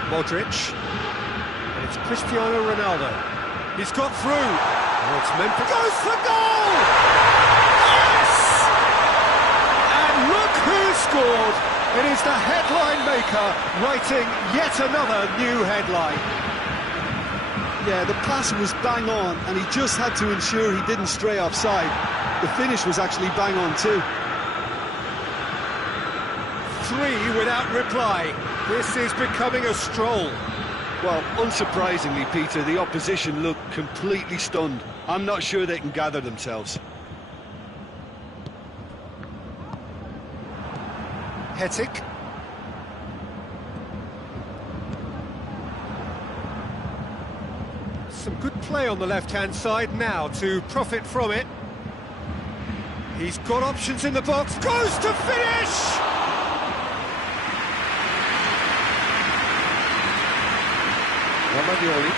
Modric. And it's Cristiano Ronaldo. He's got through. Oh, it's Memphis. Goes for goal! Yes! And look who scored! It is the headline maker writing yet another new headline. Yeah, the pass was bang on, and he just had to ensure he didn't stray offside. The finish was actually bang on too. 3 without reply. This is becoming a stroll. Well, unsurprisingly, Peter, the opposition look completely stunned. I'm not sure they can gather themselves. Hetic. Some good play on the left-hand side now to profit from it. He's got options in the box. Goes to finish! Romagnoli.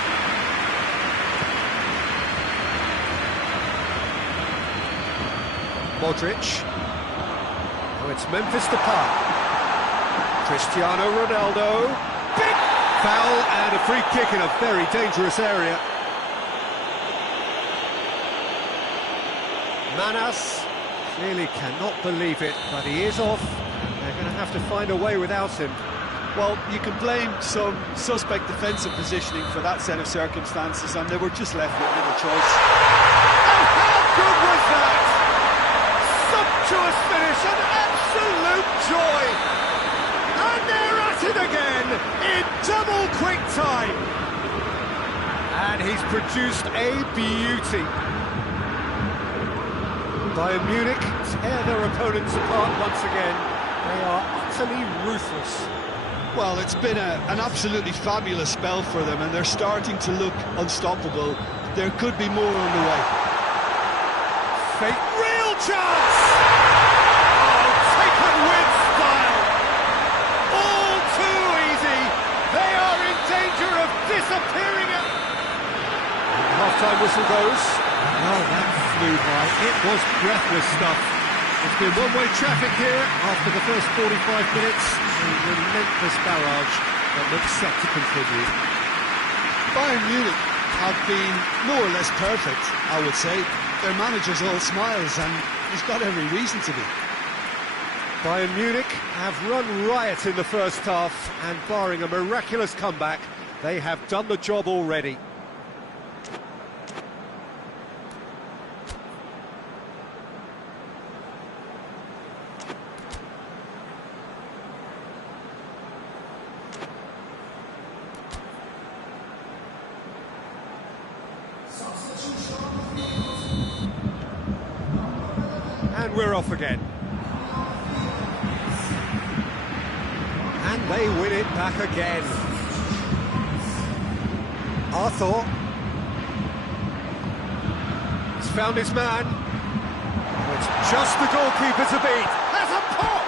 Modric. Oh, it's Memphis Depay. Cristiano Ronaldo. Big foul and a free kick in a very dangerous area. Manas clearly cannot believe it, but he is off. They're going to have to find a way without him. Well, you can blame some suspect defensive positioning for that set of circumstances, and they were just left with little choice. And how good was that? Sumptuous finish, an absolute joy! And they're at it again, in double quick time! And he's produced a beauty. Bayern Munich tear their opponents apart once again. They are utterly ruthless. Well, it's been an absolutely fabulous spell for them, and they're starting to look unstoppable. There could be more on the way. Fake, real chance! Oh, taken with style! All too easy! They are in danger of disappearing at... Half-time whistle goes. Oh, that flew by. It was breathless stuff. It's been one-way traffic here after the first 45 minutes. A relentless barrage that looks set to continue. Bayern Munich have been more or less perfect, I would say. Their manager's all smiles, and he's got every reason to be. Bayern Munich have run riot in the first half, and barring a miraculous comeback, they have done the job already. And we're off again. And they win it back again. Arthur. He's found his man. It's just the goalkeeper to beat. Has a pop!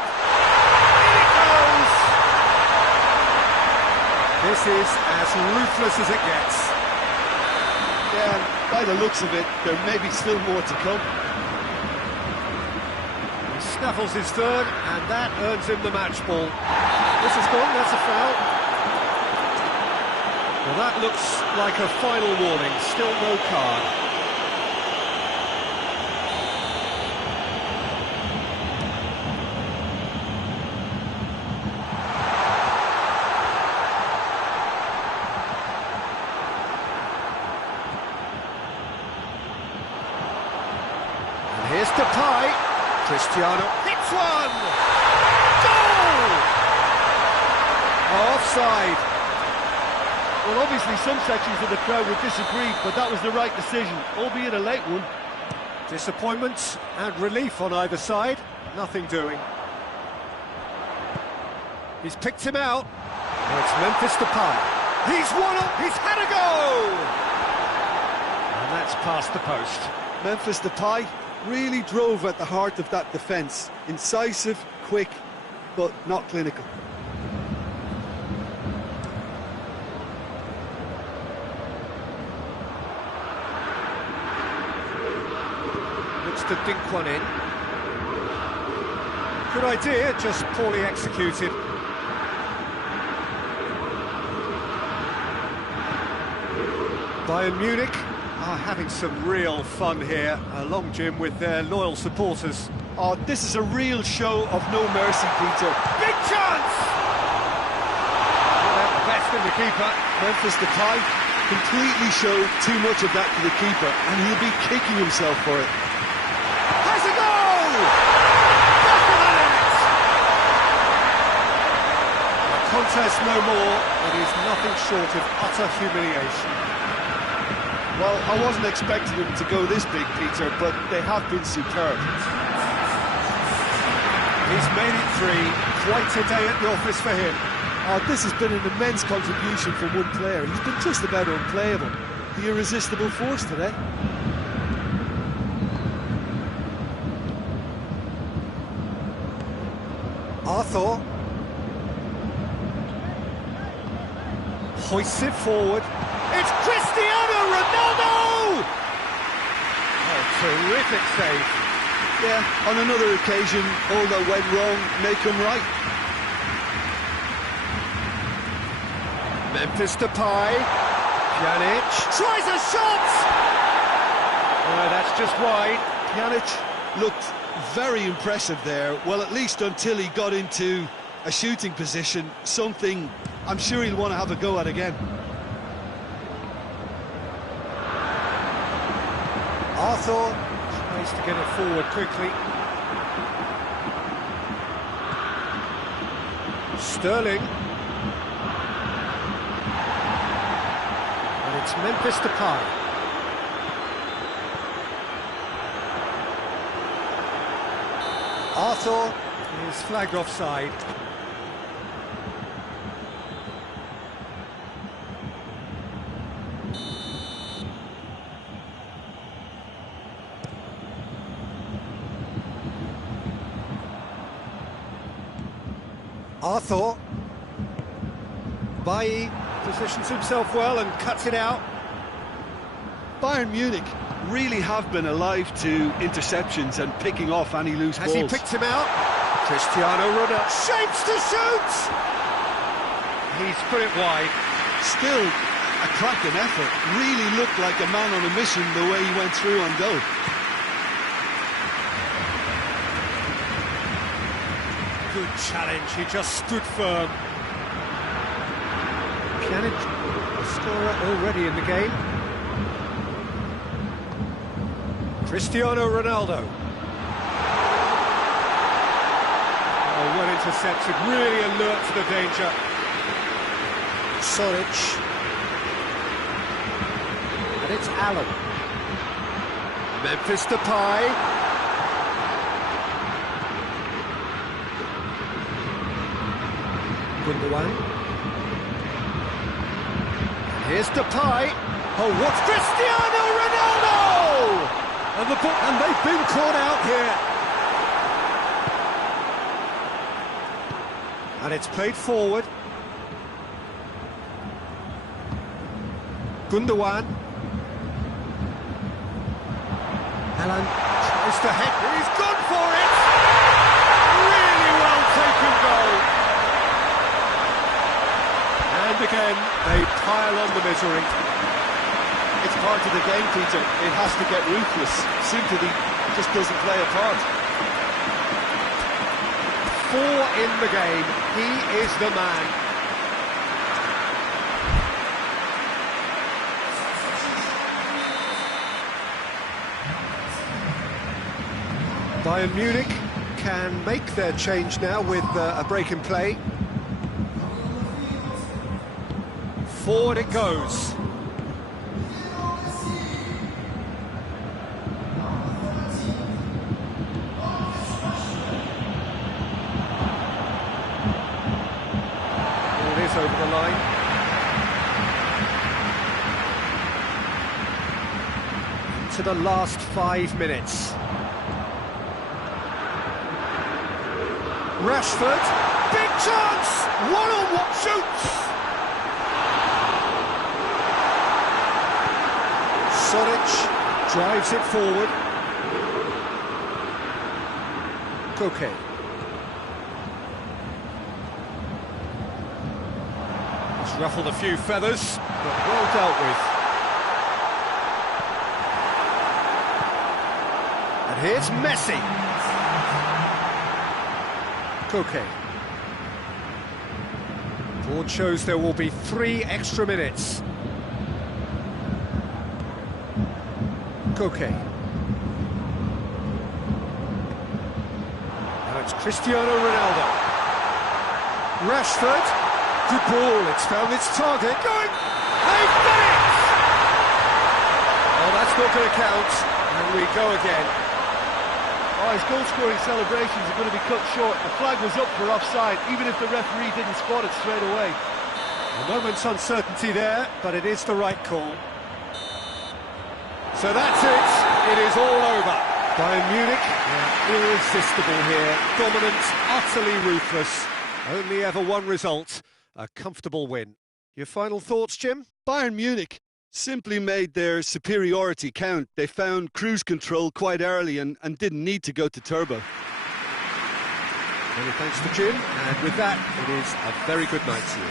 In it goes! This is as ruthless as it gets. Yeah, by the looks of it, there may be still more to come. He snaffles his third, and that earns him the match ball. This is gone, that's a foul. Well, that looks like a final warning, still no card. And here's Depay. Cristiano hits one! Goal! Offside. Well, obviously some sections of the crowd would disagree, but that was the right decision, albeit a late one. Disappointment and relief on either side. Nothing doing. He's picked him out. Now it's Memphis Depay. He's won up. He's had a go. And that's past the post. Memphis Depay really drove at the heart of that defence. Incisive, quick, but not clinical. Looks to dink one in. Good idea, just poorly executed. Bayern Munich are having some real fun here along, Jim, with their loyal supporters. Oh, this is a real show of no mercy, Peter. Big chance! Well, the best in the keeper. Memphis Depay completely showed too much of that to the keeper, and he'll be kicking himself for it. Has a goal! Back of the net! A contest no more. It is nothing short of utter humiliation. Well, I wasn't expecting them to go this big, Peter, but they have been superb. He's made it three. Quite a day at the office for him. Oh, this has been an immense contribution from one player. He's been just about unplayable. The irresistible force today. Arthur hoists it forward. It's Cristiano Ronaldo! Oh, terrific save. Yeah, on another occasion, all that went wrong may come right. Memphis Depay. Pjanic tries a shot! No, that's just wide. Pjanic looked very impressive there, well, at least until he got into a shooting position, something I'm sure he'll want to have a go at again. Arthur tries to get it forward quickly. Sterling. And it's Memphis Depay. Arthur is flagged offside. Arthur. Bailly positions himself well and cuts it out. Bayern Munich really have been alive to interceptions and picking off any loose balls. Has he picked him out? Cristiano Ronaldo shapes to shoot! He's put it wide. Still a cracking effort. Really looked like a man on a mission the way he went through on goal. Good challenge, he just stood firm. Pjanic, a scorer already in the game. Cristiano Ronaldo. Oh, well intercepted, really alert to the danger. Soric. And it's Allen. Memphis Depay. Gundogan. Here's Depay. Oh, what's Cristiano Ronaldo? And they've been caught out here. And it's played forward. Gundogan. Allen tries to head. He's gone for it. Really well taken goal. And again, they pile on the misery. It's part of the game, Peter. It has to get ruthless. Sympathy just doesn't play a part. 4 in the game. He is the man. Bayern Munich can make their change now with a break in play. Forward it goes. It is over the line. To the last 5 minutes. Rashford, big chance! One-on-one shoots! Sonic drives it forward. Koke. He's ruffled a few feathers, but well dealt with. And here's Messi. Koke. Board shows there will be 3 extra minutes. Koke. Now it's Cristiano Ronaldo. Rashford. Good ball, it's found its target. Going! They've done it! Oh, that's not going to count. And we go again. Oh, his goal-scoring celebrations are going to be cut short. The flag was up for offside, even if the referee didn't spot it straight away. A moment's uncertainty there, but it is the right call. So that's it. It is all over. Bayern Munich, they're irresistible here. Dominant, utterly ruthless. Only ever one result, a comfortable win. Your final thoughts, Jim? Bayern Munich simply made their superiority count. They found cruise control quite early and didn't need to go to turbo. Many thanks to Jim, and with that, it is a very good night to you.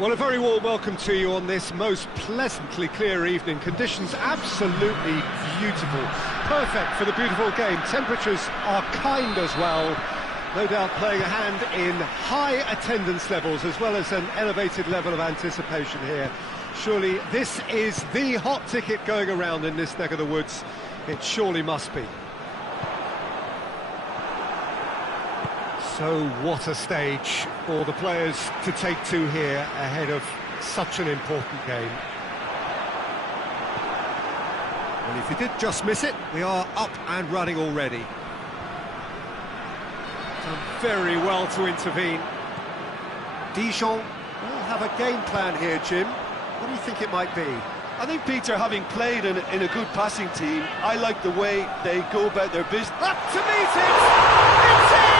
Well, a very warm welcome to you on this most pleasantly clear evening. Conditions absolutely beautiful. Perfect for the beautiful game. Temperatures are kind as well. No doubt playing a hand in high attendance levels as well as an elevated level of anticipation here. Surely this is the hot ticket going around in this neck of the woods. It surely must be. So what a stage for the players to take to here ahead of such an important game. Well, if you did just miss it, we are up and running already. Done very well to intervene. Dijon will have a game plan here, Jim. What do you think it might be? I think, Peter, having played in a good passing team, I like the way they go about their business. Up to meet it! It's in!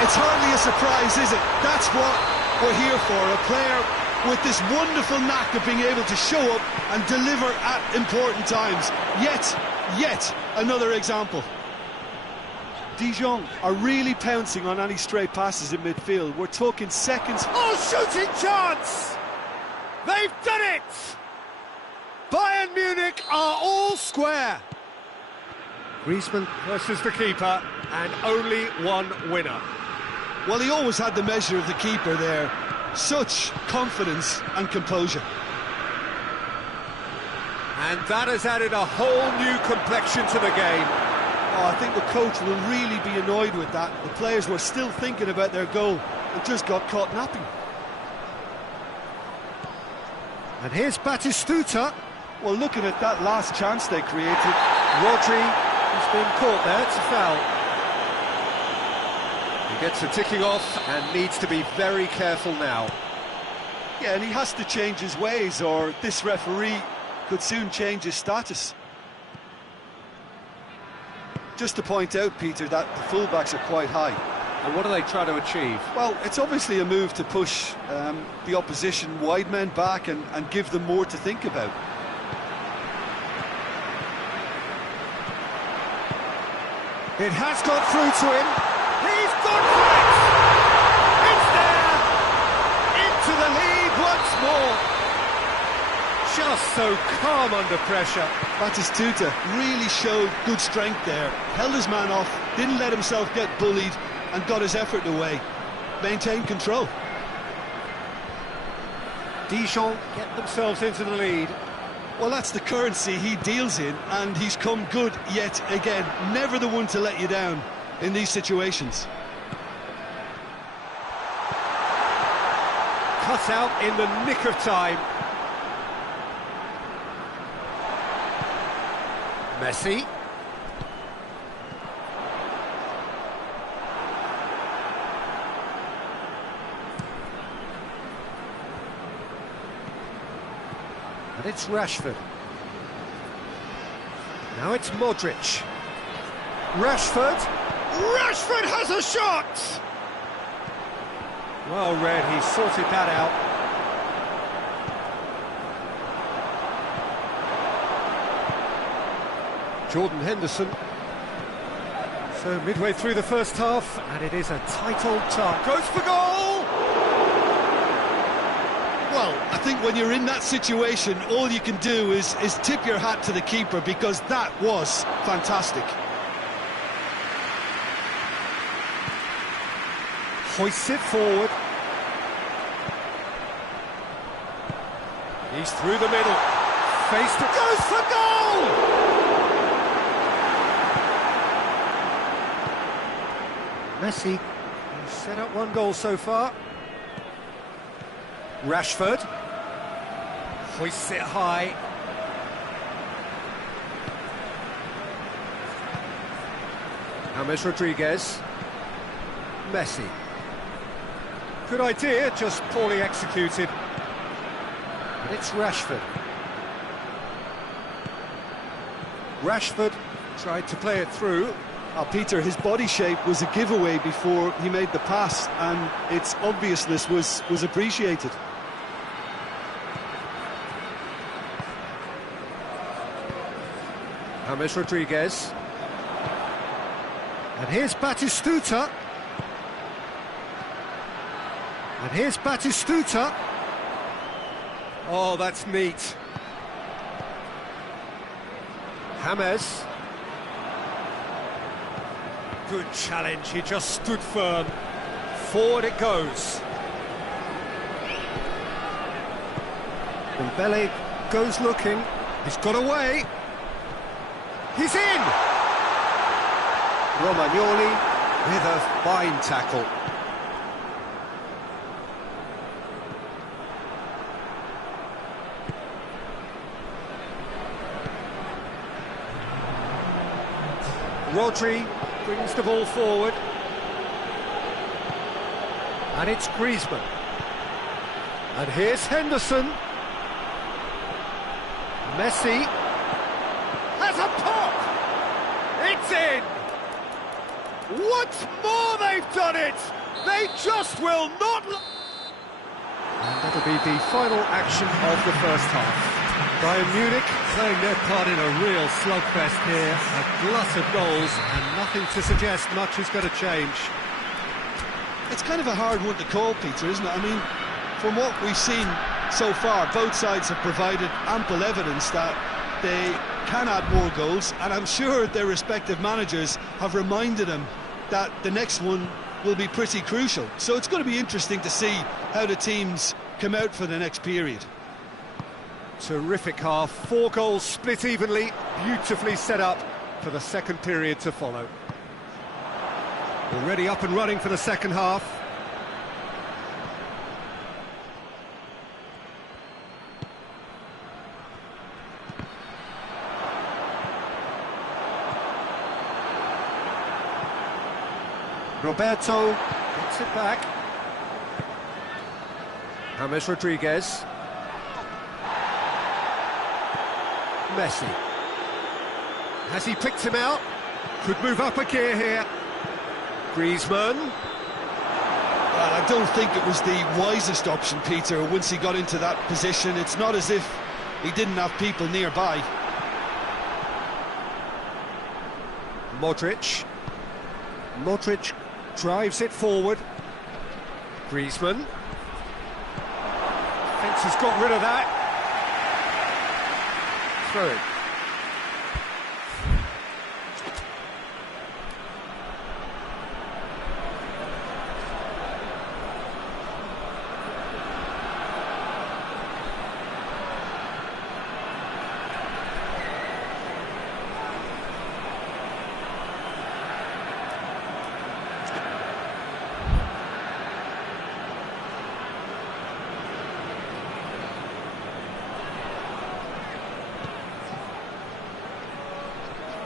It's hardly a surprise, is it? That's what we're here for, a player with this wonderful knack of being able to show up and deliver at important times. Yet another example. Dijon are really pouncing on any stray passes in midfield. We're talking seconds. Oh, shooting chance! They've done it! Bayern Munich are all square. Griezmann versus the keeper, and only one winner. Well, he always had the measure of the keeper there. Such confidence and composure. And that has added a whole new complexion to the game. Oh, I think the coach will really be annoyed with that. The players were still thinking about their goal and just got caught napping. And here's Batistuta. Well, looking at that last chance they created, Rodri has been caught there, it's a foul. He gets a ticking off and needs to be very careful now. yeah, and he has to change his ways or this referee could soon change his status. Just to point out, Peter, that the fullbacks are quite high. And what are they trying to achieve? Well, it's obviously a move to push the opposition wide men back and give them more to think about. It has got through to him. He's gone for it! It's there! Into the lead once more. Just so calm under pressure. Batistuta really showed good strength there. Held his man off, didn't let himself get bullied and got his effort away. Maintained control. Dijon get themselves into the lead. Well, that's the currency he deals in, and he's come good yet again. Never the one to let you down in these situations. Cut out in the nick of time. Messi. And it's Rashford. Now it's Modric. Rashford. Rashford has a shot! Well read, he sorted that out. Jordan Henderson. So midway through the first half, and it is a tight old tie. Goes for goal! Well, I think when you're in that situation, all you can do is tip your hat to the keeper, because that was fantastic. Hoists it forward. He's through the middle. Face to... Goes for goal! Messi has set up one goal so far. Rashford hoists it high. James Rodriguez. Messi. Good idea, just poorly executed. And it's Rashford. Rashford tried to play it through. Peter, his body shape was a giveaway before he made the pass, and its obviousness was appreciated. James Rodriguez. And here's Batistuta. And here's Batistuta. Oh, that's neat. James. Good challenge, he just stood firm. Forward it goes. Dembele goes looking. He's got away. He's in! Romagnoli with a fine tackle. Rodri brings the ball forward. And it's Griezmann. And here's Henderson. Messi has a pop! It's in! Once more they've done it! They just will not... And that'll be the final action of the first half. Bayern Munich playing their part in a real slugfest here. A glut of goals and nothing to suggest much is going to change. It's kind of a hard one to call, Peter, isn't it? I mean, from what we've seen so far, both sides have provided ample evidence that they can add more goals, and I'm sure their respective managers have reminded them that the next one will be pretty crucial. So it's going to be interesting to see how the teams come out for the next period. Terrific half, 4 goals split evenly, beautifully set up for the second period to follow. Already up and running for the second half. Roberto gets it back. James Rodriguez. Messi. Has he picked him out? Could move up a gear here. Griezmann. Well, I don't think it was the wisest option, Peter, once he got into that position. It's not as if he didn't have people nearby. Modric. Modric drives it forward. Griezmann. Fence has got rid of that. Throw it.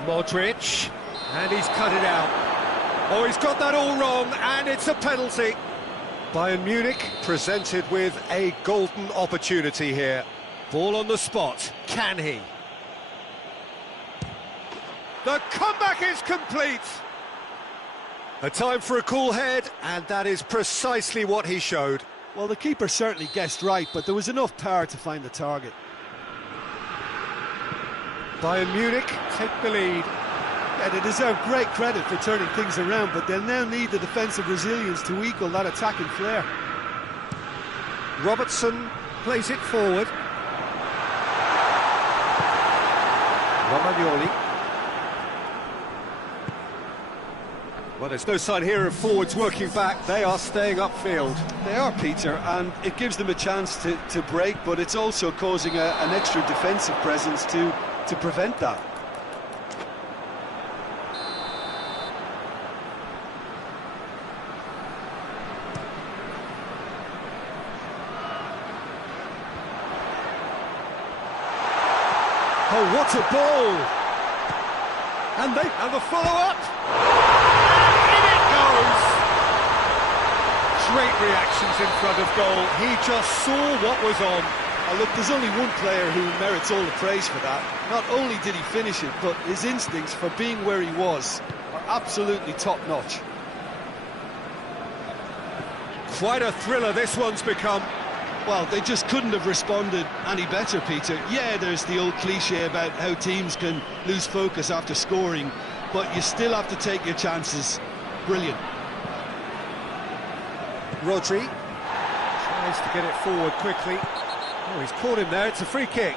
Modric, and he's cut it out. Oh, he's got that all wrong, and it's a penalty. Bayern Munich presented with a golden opportunity here. Ball on the spot, can he? The comeback is complete! A time for a cool head, and that is precisely what he showed. Well, the keeper certainly guessed right, but there was enough power to find the target. Bayern Munich take the lead. Yeah, they deserve great credit for turning things around, but they'll now need the defensive resilience to equal that attacking flair. Robertson plays it forward. Romagnoli. Well, there's no sign here of forwards working back. They are staying upfield. They are, Peter, and it gives them a chance to break, but it's also causing an extra defensive presence to prevent that. Oh, what a ball! And the follow-up! In it goes! Great reactions in front of goal. He just saw what was on. Oh, look, there's only one player who merits all the praise for that. Not only did he finish it, but his instincts for being where he was are absolutely top-notch. Quite a thriller this one's become. Well, they just couldn't have responded any better, Peter. Yeah, there's the old cliche about how teams can lose focus after scoring, but you still have to take your chances. Brilliant. Rodri tries to get it forward quickly. Oh, he's caught him there, it's a free kick.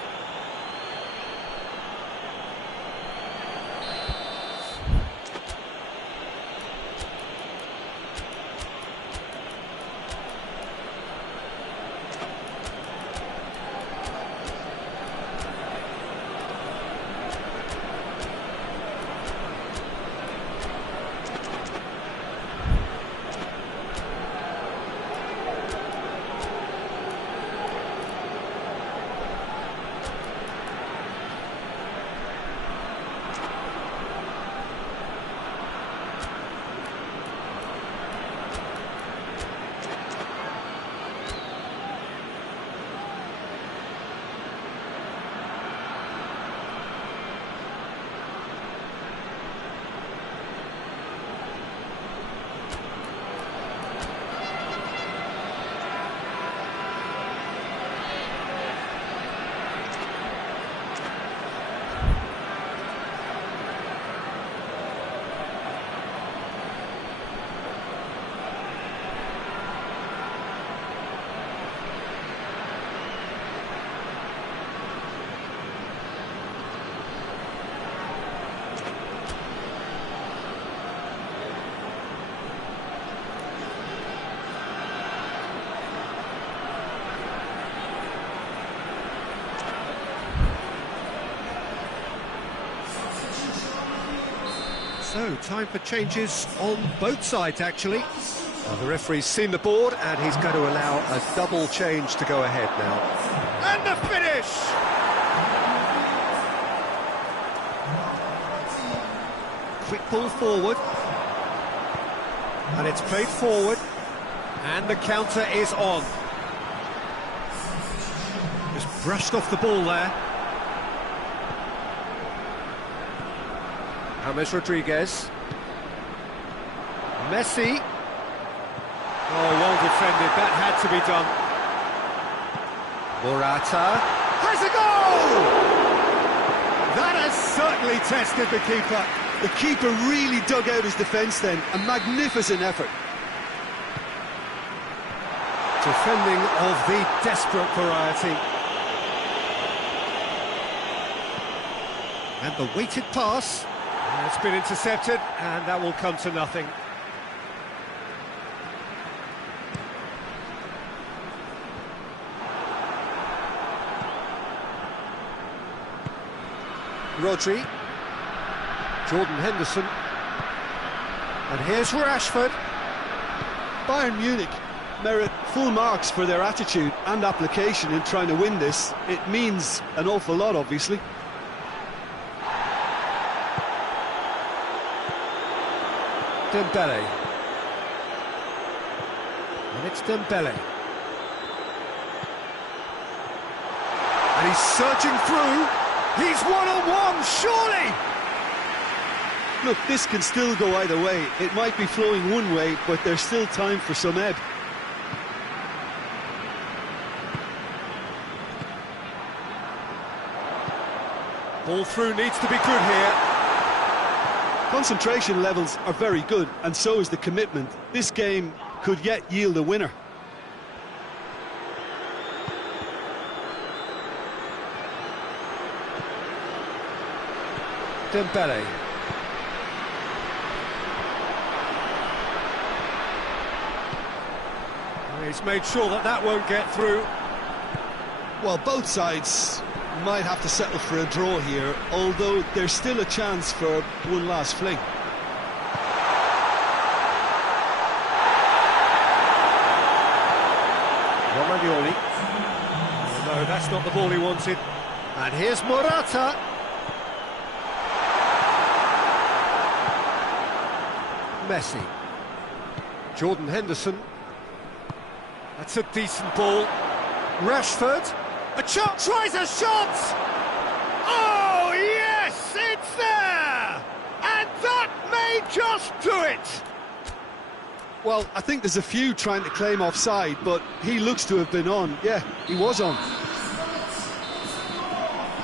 So, time for changes on both sides, actually. Well, the referee's seen the board, and he's going to allow a double change to go ahead now. And the finish! Quick ball forward. And it's played forward. And the counter is on. Just brushed off the ball there. James Rodriguez. Messi. Oh, well defended. That had to be done. Morata. Has a goal! That has certainly tested the keeper. The keeper really dug out his defence then. A magnificent effort. Defending of the desperate variety. And the weighted pass. It's been intercepted, and that will come to nothing. Rodri. Jordan Henderson. And here's Rashford. Bayern Munich merit full marks for their attitude and application in trying to win this. It means an awful lot, obviously. Dembele. And it's Dembele. And he's surging through. He's one-on-one, surely! Look, this can still go either way. It might be flowing one way, but there's still time for some ebb. Ball through needs to be good here. Concentration levels are very good, and so is the commitment. This game could yet yield a winner. Dembele. He's made sure that that won't get through. Well, both sides might have to settle for a draw here, although there's still a chance for one last fling. Romagnoli. Oh, no, that's not the ball he wanted. And here's Morata. Messi. Jordan Henderson. That's a decent ball. Rashford. A shot, tries a shot! Oh, yes, it's there! And that may just do it! Well, I think there's a few trying to claim offside, but he looks to have been on. Yeah, he was on.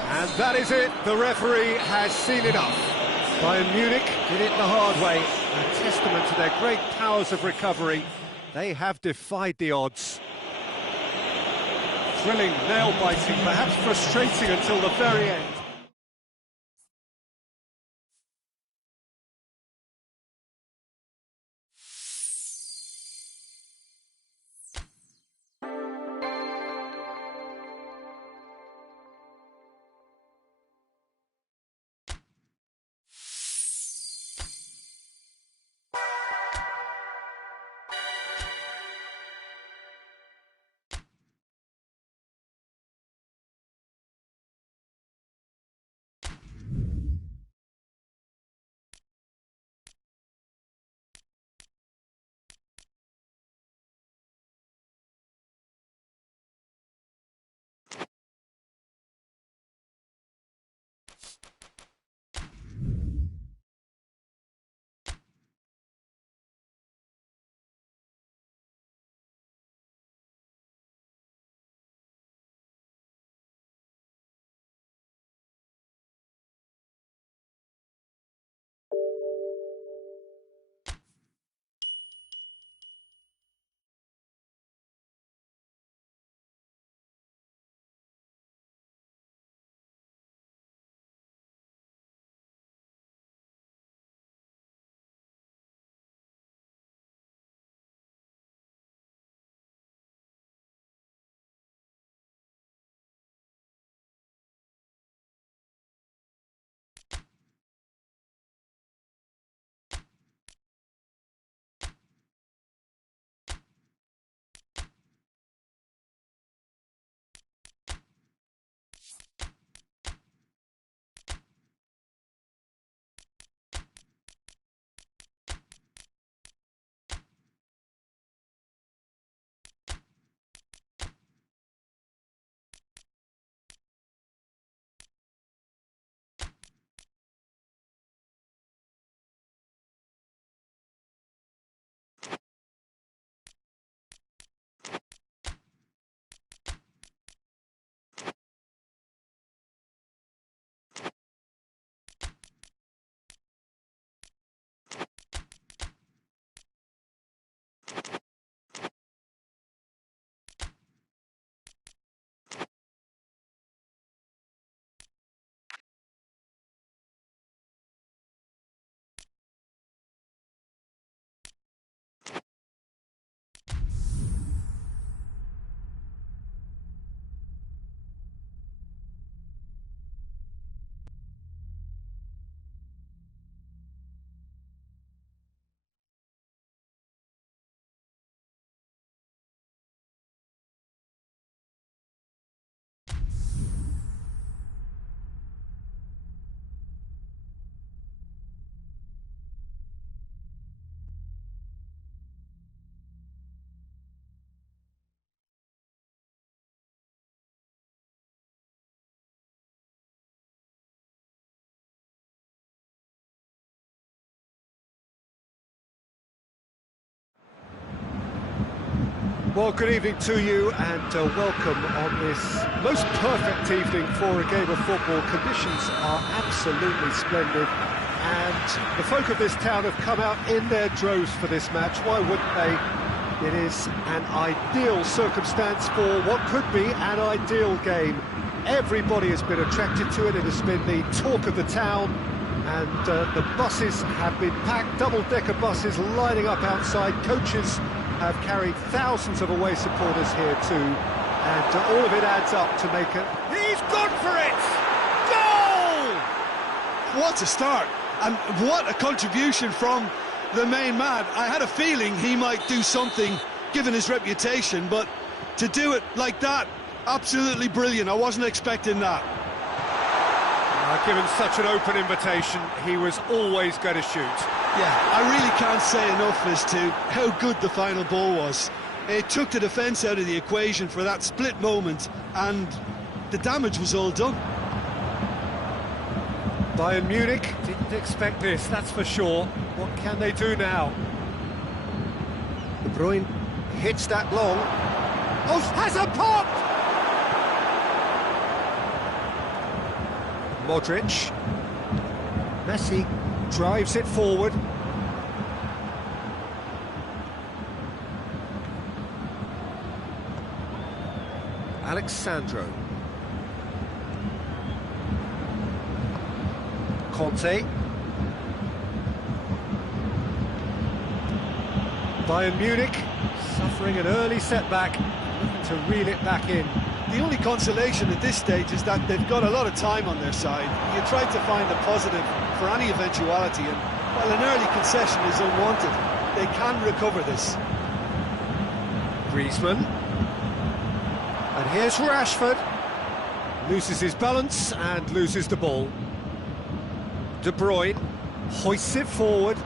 And that is it. The referee has seen enough. Bayern Munich did it the hard way. A testament to their great powers of recovery. They have defied the odds. Thrilling, nail-biting, perhaps frustrating until the very end. Well, good evening to you and welcome on this most perfect evening for a game of football. Conditions are absolutely splendid and the folk of this town have come out in their droves for this match. Why wouldn't they? It is an ideal circumstance for what could be an ideal game. Everybody has been attracted to it. It has been the talk of the town and the buses have been packed, double-decker buses lining up outside. Coaches have carried thousands of away supporters here too, and all of it adds up to make it. He's gone for it! Goal! What a start, and what a contribution from the main man. I had a feeling he might do something, given his reputation, but to do it like that, absolutely brilliant. I wasn't expecting that. Given such an open invitation, he was always going to shoot. Yeah, I really can't say enough as to how good the final ball was. It took the defence out of the equation for that split moment, and the damage was all done. Bayern Munich didn't expect this, that's for sure. What can they do now? De Bruyne hits that long. Oh, has a pop! Modric. Messi drives it forward. Alexandro. Conte. Bayern Munich suffering an early setback, looking to reel it back in. The only consolation at this stage is that they've got a lot of time on their side. You try to find a positive for any eventuality, and while an early concession is unwanted, they can recover this. Griezmann. And here's Rashford. Loses his balance and loses the ball. De Bruyne hoists it forward.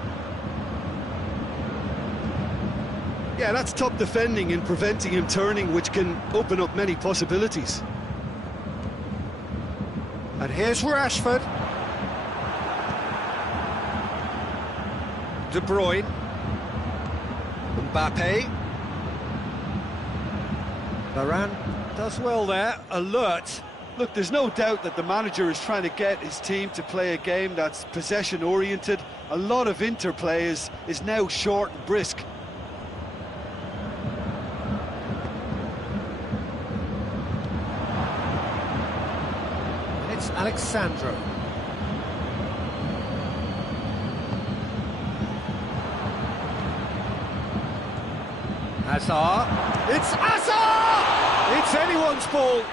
Yeah, that's top defending in preventing him turning, which can open up many possibilities. And here's Rashford. De Bruyne. Mbappe. Varane does well there, alert. Look, there's no doubt that the manager is trying to get his team to play a game that's possession-oriented. A lot of interplay is now short and brisk. It's Alexandro. Hazard. It's Hazard! It's anyone's ball.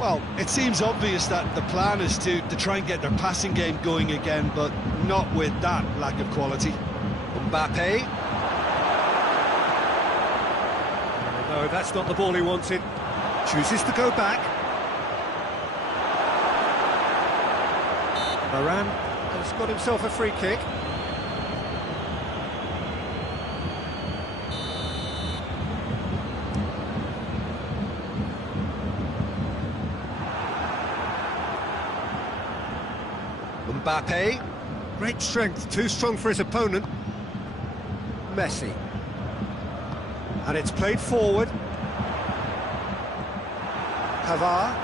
Well, it seems obvious that the plan is to try and get their passing game going again, but not with that lack of quality. Mbappe. No, that's not the ball he wanted. Chooses to go back. Varane has got himself a free kick. Mbappe. Great strength, too strong for his opponent. Messi. And it's played forward. Pavard.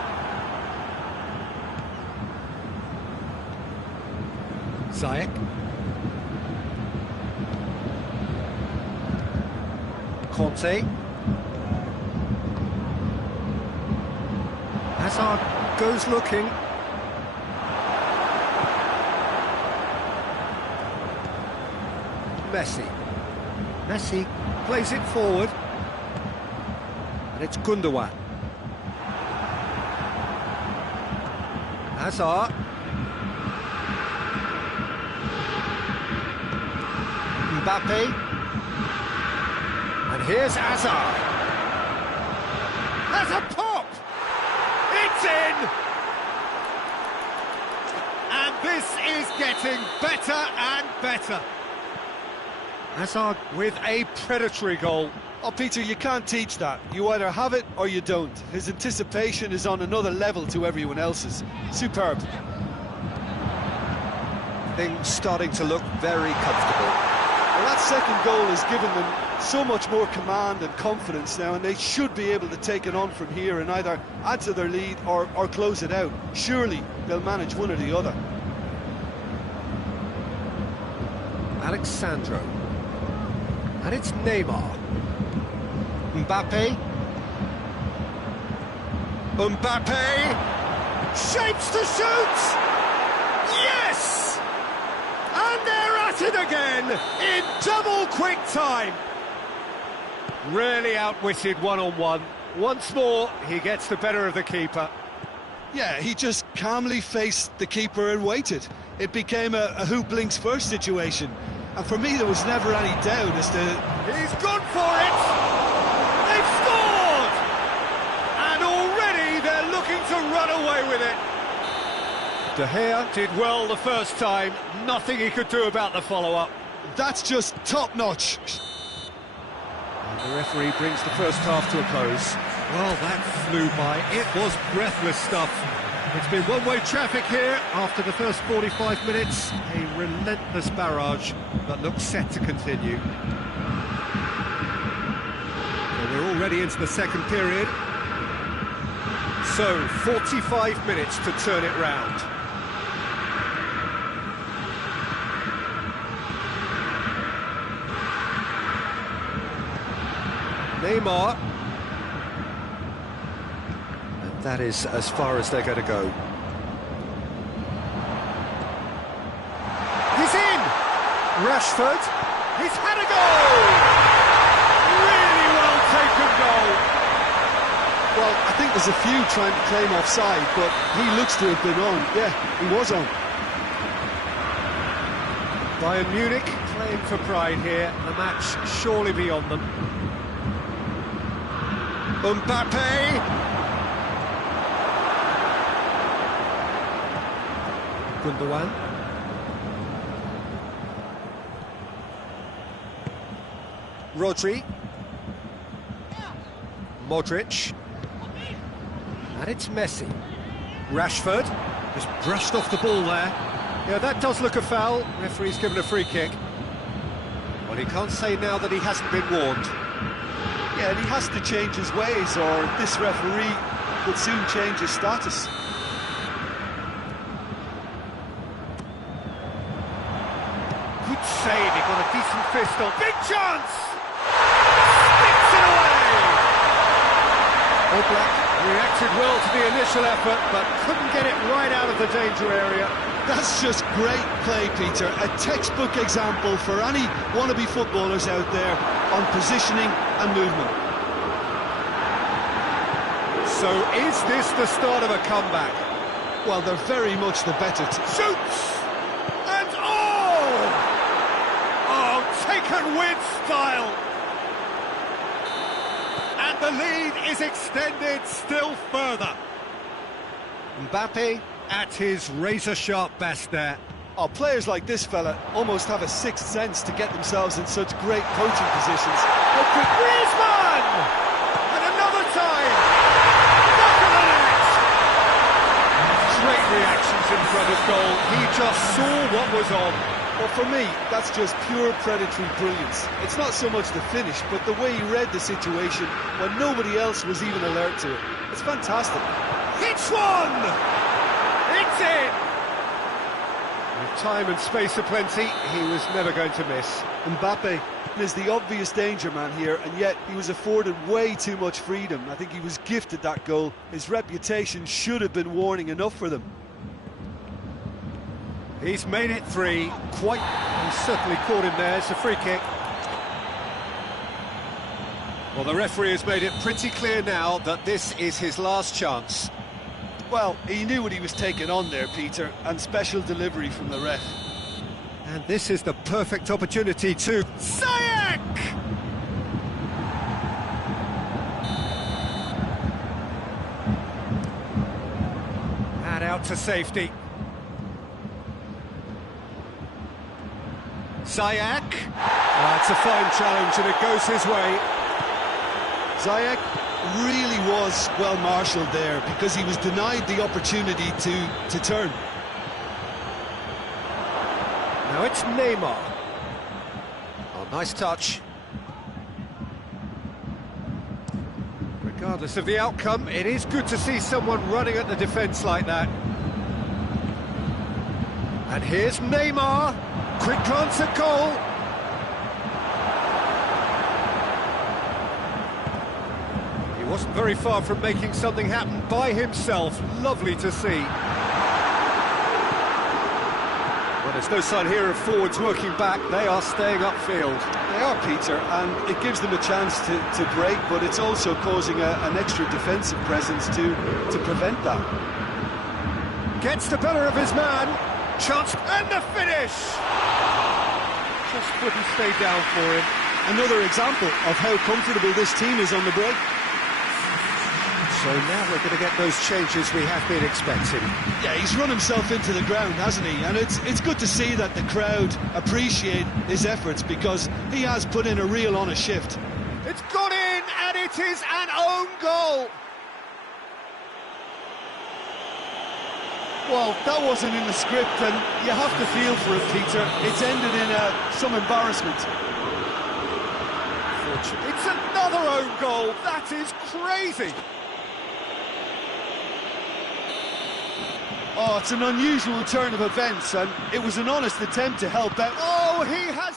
Ziyech. Conte. Hazard goes looking. Messi plays it forward. And it's Gundogan. Hazard. Mbappe. And here's Hazard. Has a pop! It's in! And this is getting better and better. Hazard with a predatory goal. Oh, Peter, you can't teach that. You either have it or you don't. His anticipation is on another level to everyone else's. Superb. Things starting to look very comfortable. Well, that second goal has given them so much more command and confidence now, and they should be able to take it on from here and either add to their lead or close it out. Surely they'll manage one or the other. Alexandro. And it's Neymar. Mbappe. Shapes to shoot! Yes! And they're at it again in double quick time. Really outwitted one-on-one. Once more, he gets the better of the keeper. Yeah, he just calmly faced the keeper and waited. It became a who blinks first situation. And for me, there was never any doubt as to... He's gone for it! They've scored! And already they're looking to run away with it. De Gea did well the first time. Nothing he could do about the follow-up. That's just top-notch. And the referee brings the first half to a close. Well, that flew by. It was breathless stuff. It's been one-way traffic here after the first 45 minutes. A relentless barrage that looks set to continue. So we're already into the second period. So, 45 minutes to turn it round. Neymar. And that is as far as they're going to go. He's in! Rashford. He's had a goal! Really well taken goal. Well, I think there's a few trying to claim offside, but he looks to have been on. Yeah, he was on. Bayern Munich playing for pride here. The match surely beyond them. Mbappe. Gundogan. Rodri. Modric. And it's Messi. Rashford. Just brushed off the ball there. Yeah, that does look a foul. Referee's given a free kick. Well, he can't say now that he hasn't been warned. Yeah, and he has to change his ways, or this referee would soon change his status. Good save, he got a decent fist on. Big chance! Sticks it away! Oblak reacted well to the initial effort, but couldn't get it right out of the danger area. That's just great play, Peter. A textbook example for any wannabe footballers out there on positioning and movement. So is this the start of a comeback? Well, they're very much the better team. Shoots! And oh! Oh, taken with style! And the lead is extended still further. Mbappe at his razor-sharp best there. Oh, players like this fella almost have a sixth sense to get themselves in such great coaching positions. Oh, quick Griezmann! And another time! Back of the net! Great reactions in front of goal. He just saw what was on. Well, for me, that's just pure predatory brilliance. It's not so much the finish, but the way he read the situation when nobody else was even alert to it. It's fantastic. Hits one! It's in! With time and space aplenty, he was never going to miss. Mbappe is the obvious danger man here, and yet he was afforded way too much freedom. I think he was gifted that goal. His reputation should have been warning enough for them. He's made it three. He's certainly caught him there. It's a free kick. Well, the referee has made it pretty clear now that this is his last chance. Well, he knew what he was taking on there, Peter, and special delivery from the ref. And this is the perfect opportunity to... Ziyech! And out to safety. Ziyech! It's a fine challenge and it goes his way. Ziyech really was well marshalled there because he was denied the opportunity to turn. Now it's Neymar. Oh, nice touch. Regardless of the outcome, it is good to see someone running at the defence like that. And here's Neymar. Quick glance at goal. He wasn't very far from making something happen by himself. Lovely to see. Well, there's no sign here of forwards working back. They are staying upfield. They are, Peter, and it gives them a chance to break, but it's also causing an extra defensive presence to prevent that. Gets the better of his man. Chance and the finish! Just couldn't stay down for him. Another example of how comfortable this team is on the break. So now we're going to get those changes we have been expecting. Yeah, he's run himself into the ground, hasn't he? And it's good to see that the crowd appreciate his efforts because he has put in a real honest shift. It's got in, and it is an own goal! Well, that wasn't in the script, and you have to feel for it, Peter. It's ended in some embarrassment. It's another own goal! That is crazy! Oh, it's an unusual turn of events, and it was an honest attempt to help out. Oh, he has